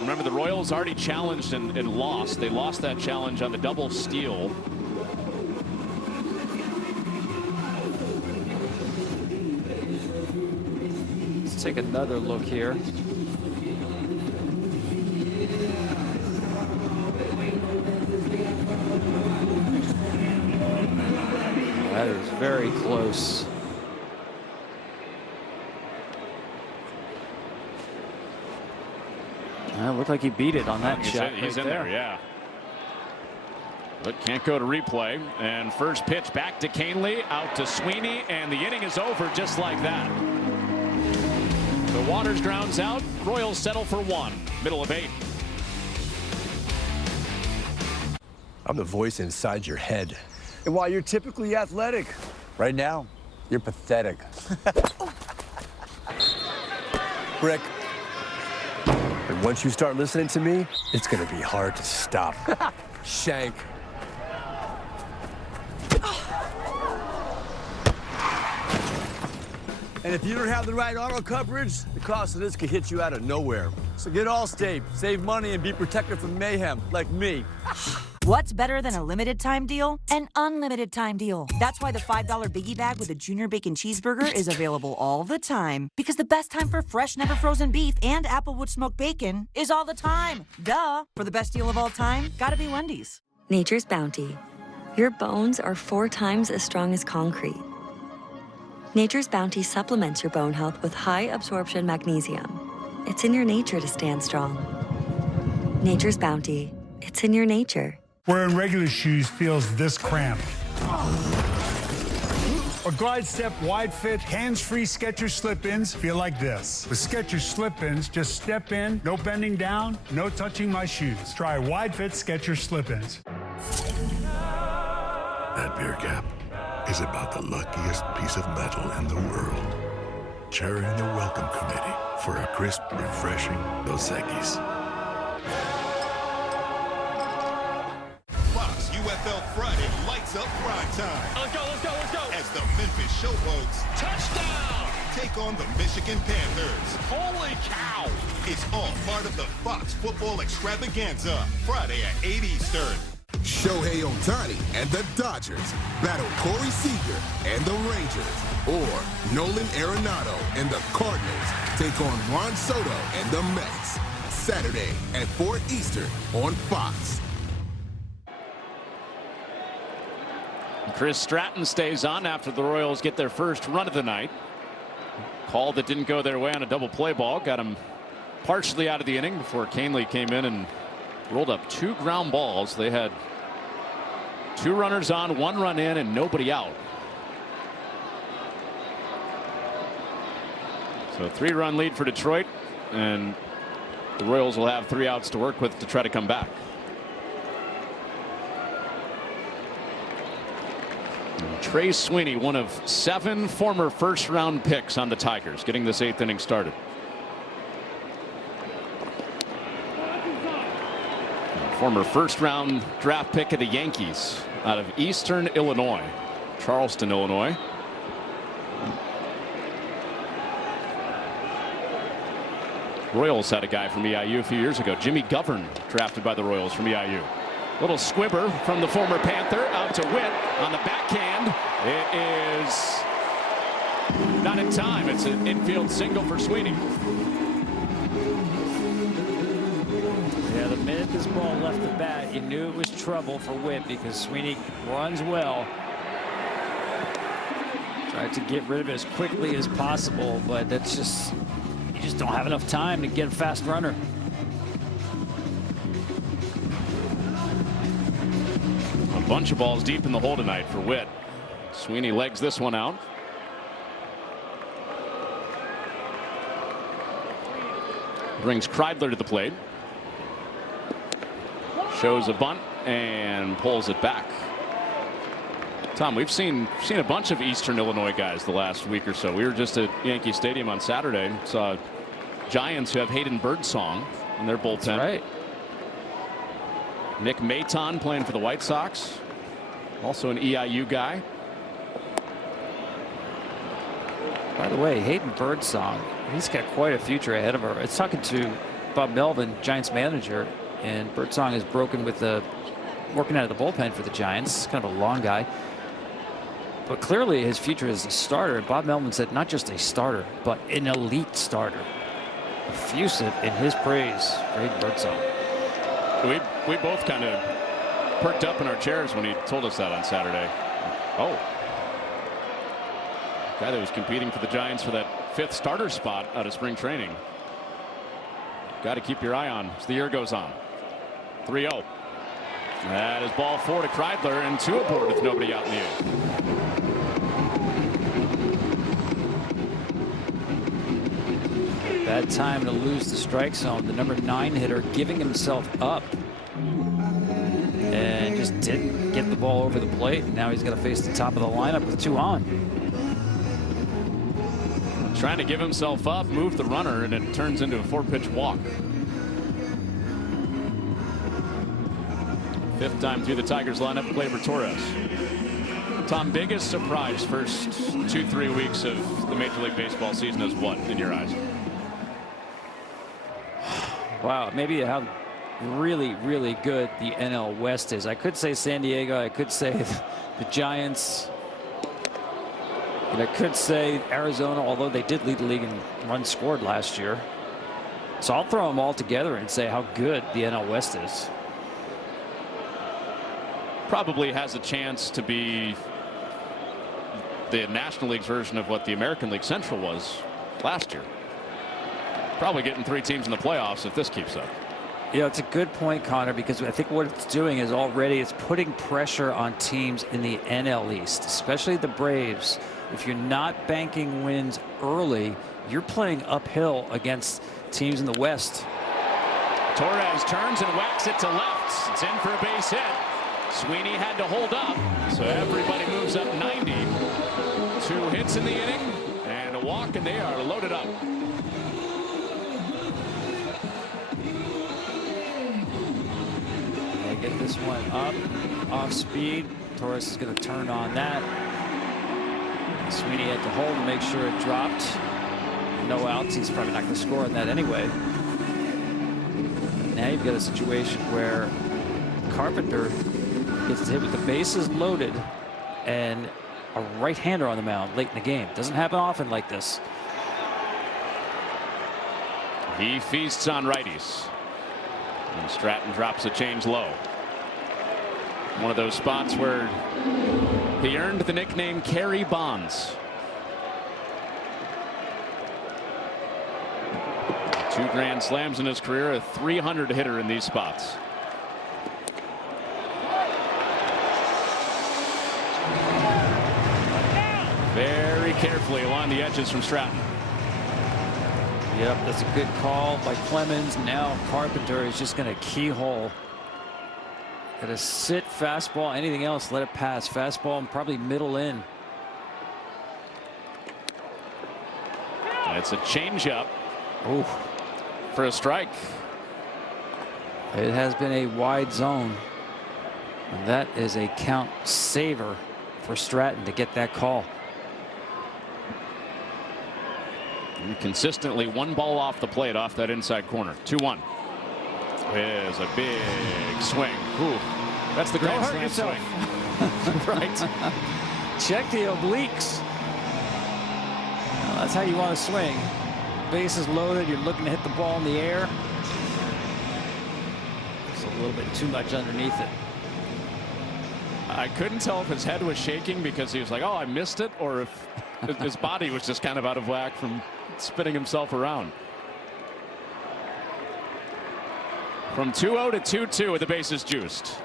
Remember, the Royals already challenged and lost. They lost that challenge on the double steal. Let's take another look here. That is very close. It looked like he beat it on that shot. He's in there, yeah. But can't go to replay. And first pitch back to Canely, out to Sweeney, and the inning is over just like that. The Waters grounds out. Royals settle for one. Middle of 8. I'm the voice inside your head. And while you're typically athletic, right now, you're pathetic. Rick. And once you start listening to me, it's gonna be hard to stop. Shank. And if you don't have the right auto coverage, the cost of this could hit you out of nowhere. So get Allstate, save money, and be protected from mayhem, like me. What's better than a limited time deal? An unlimited time deal. That's why the $5 Biggie Bag with a Junior Bacon Cheeseburger is available all the time. Because the best time for fresh, never frozen beef and Applewood smoked bacon is all the time. Duh. For the best deal of all time, gotta be Wendy's. Nature's Bounty. Your bones are 4 times as strong as concrete. Nature's Bounty supplements your bone health with high absorption magnesium. It's in your nature to stand strong. Nature's Bounty. It's in your nature. Wearing regular shoes feels this cramped. Or Glide Step wide fit, hands-free Skechers slip-ins feel like this. With Skechers slip-ins, just step in, no bending down, no touching my shoes. Try wide fit Skechers slip-ins. That beer cap is about the luckiest piece of metal in the world. Chairing the welcome committee for a crisp, refreshing Dos Equis. Fox UFL Friday lights up prime time. Let's go, let's go, let's go. As the Memphis Showboats touchdown take on the Michigan Panthers. Holy cow. It's all part of the Fox Football Extravaganza. Friday at 8 Eastern. Shohei Ohtani and the Dodgers battle Corey Seager and the Rangers. Or Nolan Arenado and the Cardinals take on Juan Soto and the Mets. Saturday at 4 Eastern on Fox. Chris Stratton stays on after the Royals get their first run of the night. Call that didn't go their way on a double play ball. Got him partially out of the inning before Canely came in and rolled up 2 ground balls. They had 2 runners on, 1 run in, and nobody out. So 3-run lead for Detroit, and the Royals will have 3 outs to work with to try to come back. And Trey Sweeney, one of 7 former first-round picks on the Tigers, getting this 8th inning started. Former first-round draft pick of the Yankees out of Eastern Illinois, Charleston, Illinois. Royals had a guy from EIU a few years ago, Jimmy Govern, drafted by the Royals from EIU. Little squibber from the former Panther out to Witt on the backhand. It is not in time. It's an infield single for Sweeney. Yeah, the minute this ball left the bat, you knew it was trouble for Witt because Sweeney runs well. Tried to get rid of it as quickly as possible, but that's just, you just don't have enough time to get a fast runner. A bunch of balls deep in the hole tonight for Witt. Sweeney legs this one out. Brings Kreidler to the plate. Shows a bunt and pulls it back. Tom, we've seen a bunch of Eastern Illinois guys the last week or so. We were just at Yankee Stadium on Saturday. Saw Giants who have Hayden Birdsong in their bullpen. That's right. Nick Maton playing for the White Sox. Also an EIU guy. By the way, Hayden Birdsong, he's got quite a future ahead of her. I was talking to Bob Melvin, Giants manager, and Birdsong is broken with working out of the bullpen for the Giants. Kind of a long guy. But clearly his future is a starter. Bob Melvin said not just a starter, but an elite starter. Effusive in his praise for Hayden Birdsong. We both kind of perked up in our chairs when he told us that on Saturday. Oh. Guy that was competing for the Giants for that 5th starter spot out of spring training. Got to keep your eye on as the year goes on. 3-0. That is ball 4 to Kreidler and 2 aboard with nobody out in the 8th. Bad time to lose the strike zone. The number 9 hitter giving himself up and just didn't get the ball over the plate. Now he's got to face the top of the lineup with 2 on. Trying to give himself up, move the runner, and it turns into a 4-pitch walk. 5th time through the Tigers lineup, Gleyber Torres. Tom, biggest surprise first 2-3 weeks of the Major League Baseball season is what in your eyes? Wow, maybe how really, really good the NL West is. I could say San Diego. I could say the Giants. And I could say Arizona, although they did lead the league in runs scored last year. So I'll throw them all together and say how good the NL West is. Probably has a chance to be the National League's version of what the American League Central was last year. Probably getting 3 teams in the playoffs if this keeps up. Yeah, it's a good point, Connor, because I think what it's doing is already it's putting pressure on teams in the NL East, especially the Braves. If you're not banking wins early, you're playing uphill against teams in the West. Torres turns and whacks it to left. It's in for a base hit. Sweeney had to hold up, so everybody moves up 90. 2 hits in the inning and a walk, and they are loaded up. They get this one up, off speed. Torres is going to turn on that. Sweeney had to hold to make sure it dropped. No outs. He's probably not going to score on that anyway. Now you've got a situation where Carpenter gets hit with the bases loaded and a right-hander on the mound late in the game. Doesn't happen often like this. He feasts on righties. And Stratton drops a change low. One of those spots where he earned the nickname Kerry Bonds. 2 grand slams in his career, a 300 hitter in these spots. Very carefully along the edges from Stratton. Yep, that's a good call by Clemens. Now Carpenter is just going to keyhole. Got to sit fastball, anything else, let it pass. Fastball and probably middle in. It's a changeup. Ooh, for a strike. It has been a wide zone. And that is a count saver for Stratton to get that call. And consistently 1 ball off the plate off that inside corner. 2-1. Is a big swing. Ooh. That's the grand Don't hurt slam yourself. swing. Right. Check the obliques. Well, that's how you want to swing. Base is loaded. You're looking to hit the ball in the air. It's a little bit too much underneath it. I couldn't tell if his head was shaking because he was like, oh, I missed it, or if his body was just kind of out of whack from spinning himself around. From 2-0 to 2-2 with the bases juiced.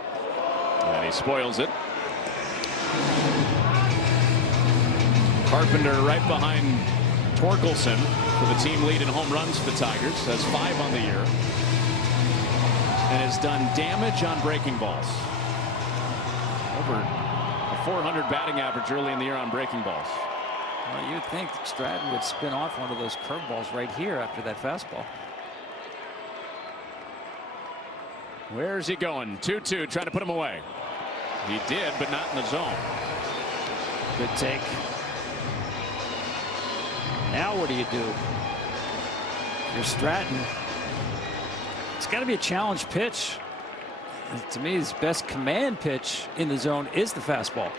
And he spoils it. Carpenter right behind Torkelson for the team lead in home runs for the Tigers. Has 5 on the year. And has done damage on breaking balls. Over a 400 batting average early in the year on breaking balls. Well, you'd think Stratton would spin off one of those curveballs right here after that fastball. Where's he going? 2-2, trying to put him away. He did, but not in the zone. Good take. Now what do you do? If you're Stratton, it's got to be a challenge pitch. And to me, his best command pitch in the zone is the fastball.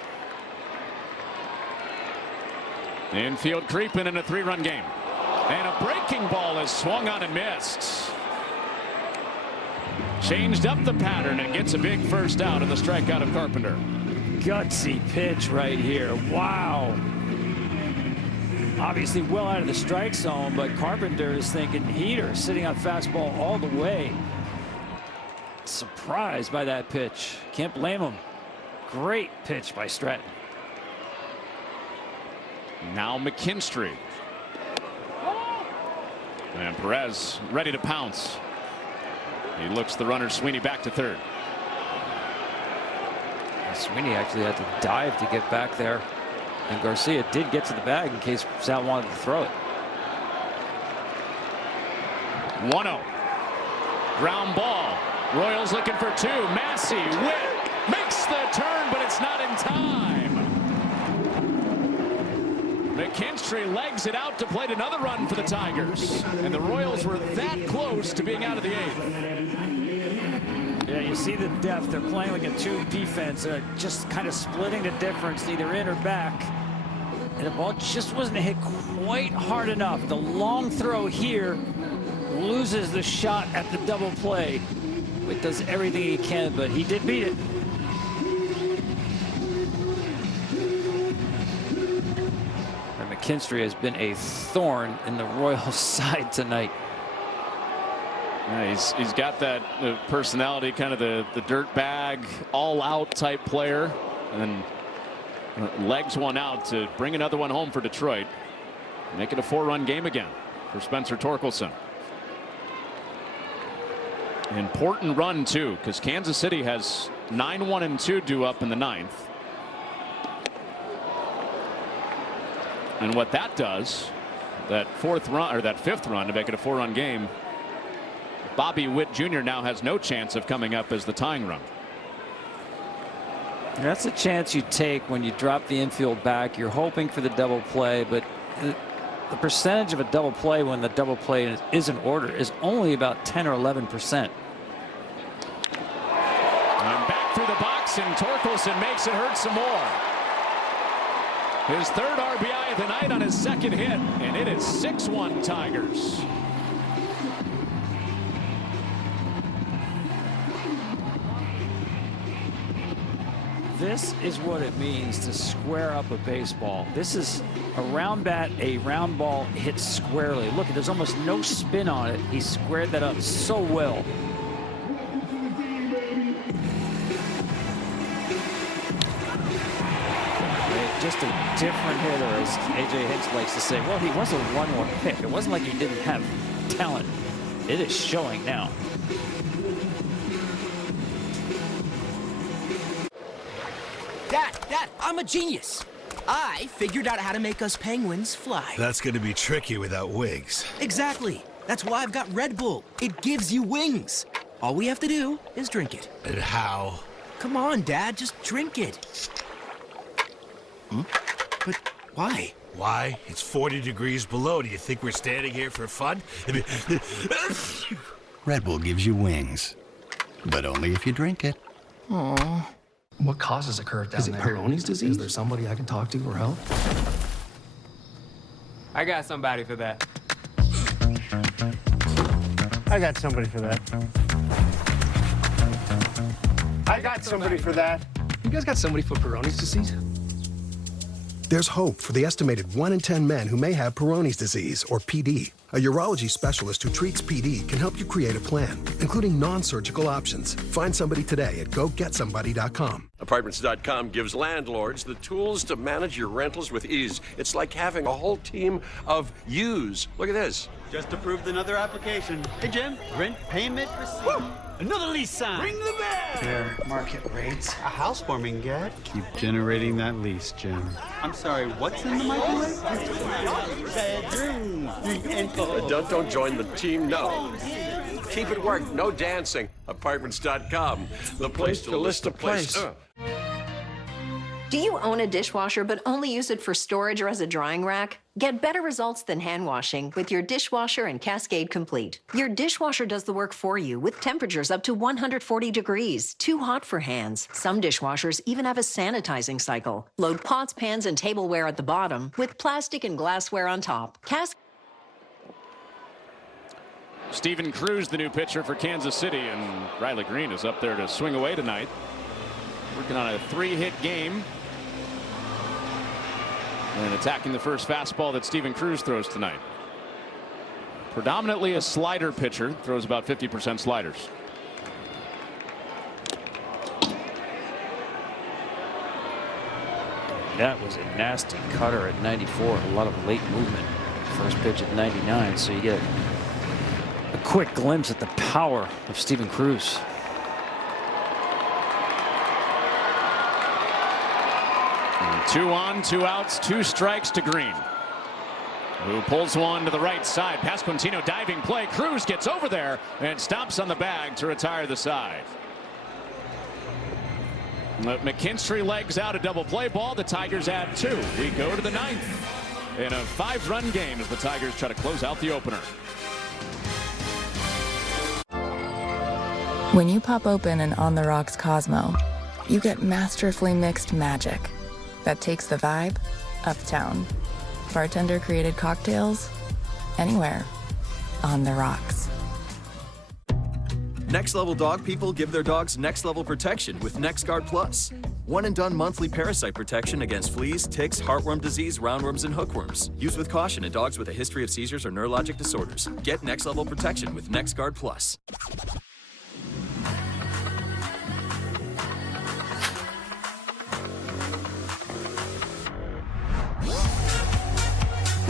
Infield creeping in a 3-run game. And a breaking ball is swung on and missed. Changed up the pattern and gets a big first out in the strikeout of Carpenter. Gutsy pitch right here. Wow. Obviously well out of the strike zone, but Carpenter is thinking heater, sitting on fastball all the way. Surprised by that pitch. Can't blame him. Great pitch by Stratton. Now McKinstry. And Perez ready to pounce. He looks the runner Sweeney back to third. Sweeney actually had to dive to get back there. And Garcia did get to the bag in case Sal wanted to throw it. 1-0. Ground ball. Royals looking for 2. Massey makes the turn, but it's not in time. McKinstry legs it out to plate another run for the Tigers. And the Royals were that close to being out of the 8th. Yeah, you see the depth. They're playing like a 2 defense. Just kind of splitting the difference, either in or back. And the ball just wasn't hit quite hard enough. The long throw here loses the shot at the double play. It does everything he can, but he did beat it. And McKinstry has been a thorn in the Royals' side tonight. Yeah, he's got that personality, kind of the dirt bag, all out type player, and legs one out to bring another one home for Detroit. Make it a 4-run game again for Spencer Torkelson. Important run too, because Kansas City has 9-1-2 due up in the 9th. And what that does, that 4th run or that 5th run to make it a 4-run game, Bobby Witt Jr. now has no chance of coming up as the tying run. That's a chance you take when you drop the infield back. You're hoping for the double play, but the percentage of a double play when the double play is in order is only about 10 or 11%. And back through the box, and Torkelson makes it hurt some more. His 3rd RBI of the night on his 2nd hit, and it is 6-1 Tigers. This is what it means to square up a baseball. This is a round bat, a round ball hit squarely. Look, there's almost no spin on it. He squared that up so well. Just a different hitter, as A.J. Hinch likes to say. Well, he was a 1-1 pick. It wasn't like he didn't have talent. It is showing now. Dad, I'm a genius. I figured out how to make us penguins fly. That's going to be tricky without wings. Exactly. That's why I've got Red Bull. It gives you wings. All we have to do is drink it. And how? Come on, Dad, just drink it. But why? Why? It's 40 degrees below. Do you think we're standing here for fun? Red Bull gives you wings, but only if you drink it. Aww. What causes a curve down there? Is it Peyronie's disease? Is there somebody I can talk to or help? I got somebody for that. I got somebody for that. I got somebody for that. You guys got somebody for Peyronie's disease? There's hope for the estimated 1 in 10 men who may have Peyronie's disease, or PD. A urology specialist who treats PD can help you create a plan, including non-surgical options. Find somebody today at GoGetSomebody.com. Apartments.com gives landlords the tools to manage your rentals with ease. It's like having a whole team of yous. Look at this. Just approved another application. Hey, Jim, rent payment receipt. Another lease sign. Ring the bell. Fair market rates. A housewarming, Gad. Keep generating that lease, Jim. I'm sorry, what's in the microwave? Bedroom. Don't join the team, no. Keep it work, no dancing. Apartments.com, the place to list a place. Do you own a dishwasher but only use it for storage or as a drying rack? Get better results than hand washing with your dishwasher and Cascade Complete. Your dishwasher does the work for you with temperatures up to 140 degrees, too hot for hands. Some dishwashers even have a sanitizing cycle. Load pots, pans, and tableware at the bottom with plastic and glassware on top. Steven Cruz, the new pitcher for Kansas City, and Riley Green is up there to swing away tonight. Working on a 3-hit game. And attacking the first fastball that Steven Cruz throws tonight. Predominantly a slider pitcher, throws about 50% sliders. That was a nasty cutter at 94. A lot of late movement. First pitch at 99, so you get a quick glimpse at the power of Steven Cruz. And 2 on, 2 outs, 2 strikes to Green, who pulls one to the right side. Pasquantino diving play. Cruz gets over there and stops on the bag to retire the side. McKinstry legs out a double play ball. The Tigers add 2. We go to the 9th in a 5-run game as the Tigers try to close out the opener. When you pop open an On the Rocks Cosmo, you get masterfully mixed magic that takes the vibe uptown. Bartender created cocktails anywhere on the rocks. Next level dog people give their dogs next level protection with NexGard Plus. One and done monthly parasite protection against fleas, ticks, heartworm disease, roundworms, and hookworms. Use with caution in dogs with a history of seizures or neurologic disorders. Get next level protection with NexGard Plus.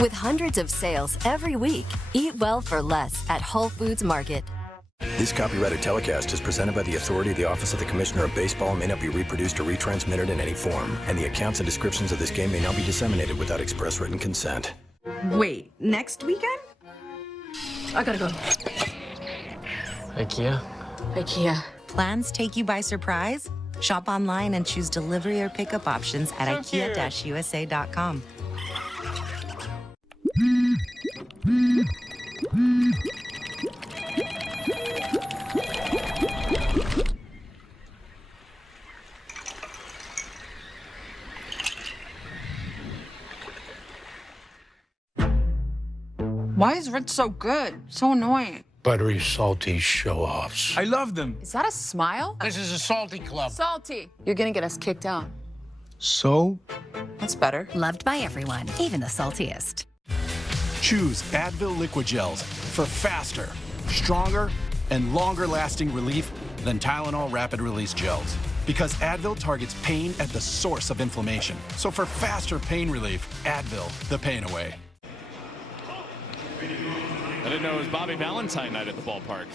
With hundreds of sales every week, eat well for less at Whole Foods Market. This copyrighted telecast is presented by the authority of the Office of the Commissioner of Baseball and may not be reproduced or retransmitted in any form. And the accounts and descriptions of this game may not be disseminated without express written consent. Wait, next weekend? I gotta go. IKEA. IKEA. Plans take you by surprise? Shop online and choose delivery or pickup options at IKEA-USA.com. Why is Rich so good? So annoying. Buttery, salty show-offs. I love them. Is that a smile? This is a salty club. Salty. You're gonna get us kicked out. So? That's better. Loved by everyone, even the saltiest. Choose Advil Liquid Gels for faster, stronger, and longer-lasting relief than Tylenol Rapid Release Gels. Because Advil targets pain at the source of inflammation. So for faster pain relief, Advil, the pain away. I didn't know it was Bobby Valentine night at the ballpark.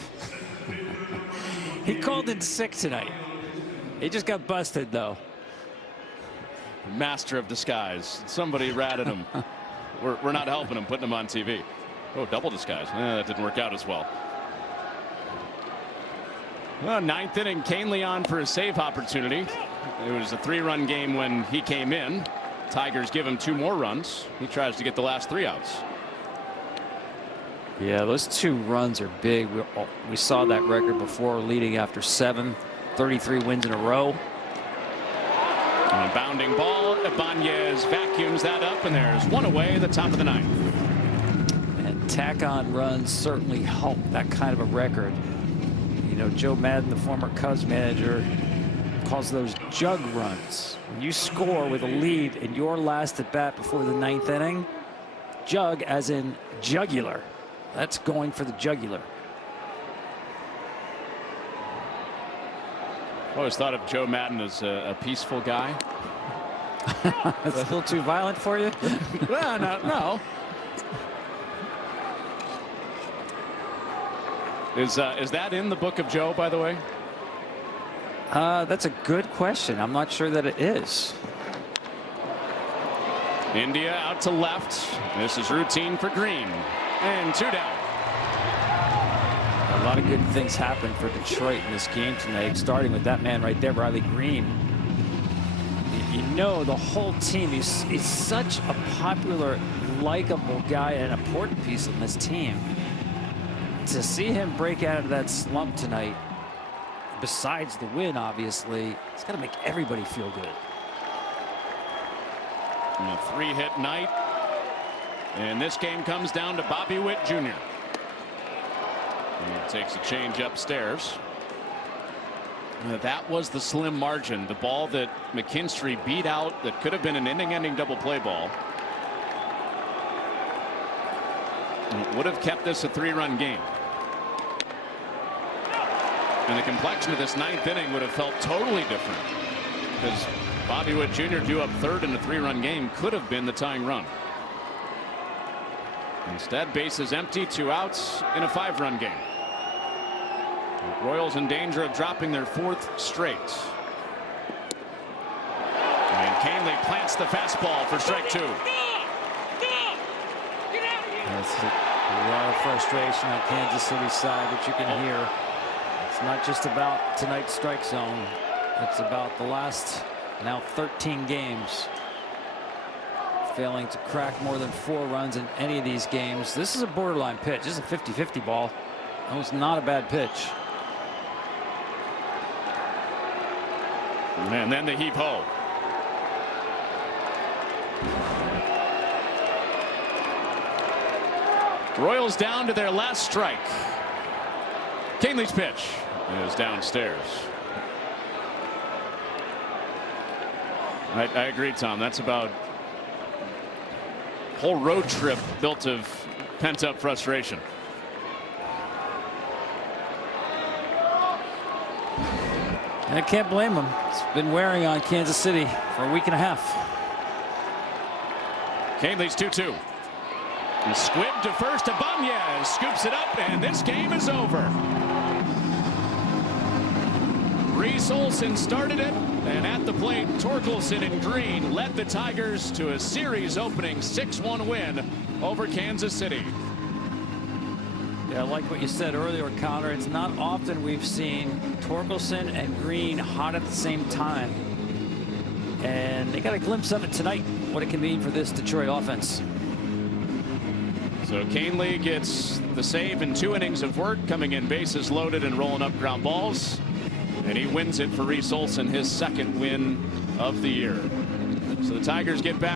He called in sick tonight. He just got busted, though. Master of disguise. Somebody ratted him. We're not helping him, putting him on TV. Oh, double disguise. That didn't work out as well. Well, 9th inning, Kane Leon for a save opportunity. It was a 3-run game when he came in. Tigers give him 2 more runs. He tries to get the last 3 outs. Yeah, those 2 runs are big. We saw that record before, leading after 7 33 wins in a row. And a bounding ball. Ibanez vacuums that up, and there's one away at the top of the ninth. And tack-on runs certainly help that kind of a record. You know, Joe Madden, the former Cubs manager, calls those jug runs. When you score with a lead in your last at bat before the ninth inning, jug as in jugular. That's going for the jugular. I always thought of Joe Madden as a peaceful guy. That's a little too violent for you? Well, no. Is that in the book of Joe, by the way? That's a good question. I'm not sure that it is. India out to left. This is routine for Green. And 2 down. A lot of good things happened for Detroit in this game tonight, starting with that man right there, Riley Green. You know, the whole team, he's such a popular, likable guy and an important piece in this team. To see him break out of that slump tonight, besides the win, obviously, it's got to make everybody feel good. And a 3-hit night. And this game comes down to Bobby Witt Jr. He takes a change upstairs. That was the slim margin. The ball that McKinstry beat out that could have been an inning-ending double play ball. It would have kept this a 3-run game. And the complexion of this ninth inning would have felt totally different, because Bobby Witt Jr. due up third in a 3-run game could have been the tying run. Instead, bases empty, 2 outs in a 5-run game. The Royals in danger of dropping their 4th straight. And Canley plants the fastball for strike 2. That's a lot of frustration on Kansas City's side, which you can hear. It's not just about tonight's strike zone. It's about the last now 13 games. Failing to crack more than 4 runs in any of these games. This is a borderline pitch. This is a 50-50 ball. That was not a bad pitch. And then the heave-ho. Royals down to their last strike. Canley's pitch is downstairs. I agree, Tom. That's about a whole road trip built of pent-up frustration. And I can't blame him. It's been wearing on Kansas City for a week and a half. Canley's 2-2. And squib to first. Ibanez scoops it up, and this game is over. Reese Olson started it, and at the plate, Torkelson and Green led the Tigers to a series-opening 6-1 win over Kansas City. Yeah, I like what you said earlier, Connor. It's not often we've seen Torkelson and Green hot at the same time. And they got a glimpse of it tonight, what it can mean for this Detroit offense. So Canley gets the save in 2 innings of work, coming in bases loaded and rolling up ground balls. And he wins it for Reese Olson, his 2nd win of the year. So the Tigers get back.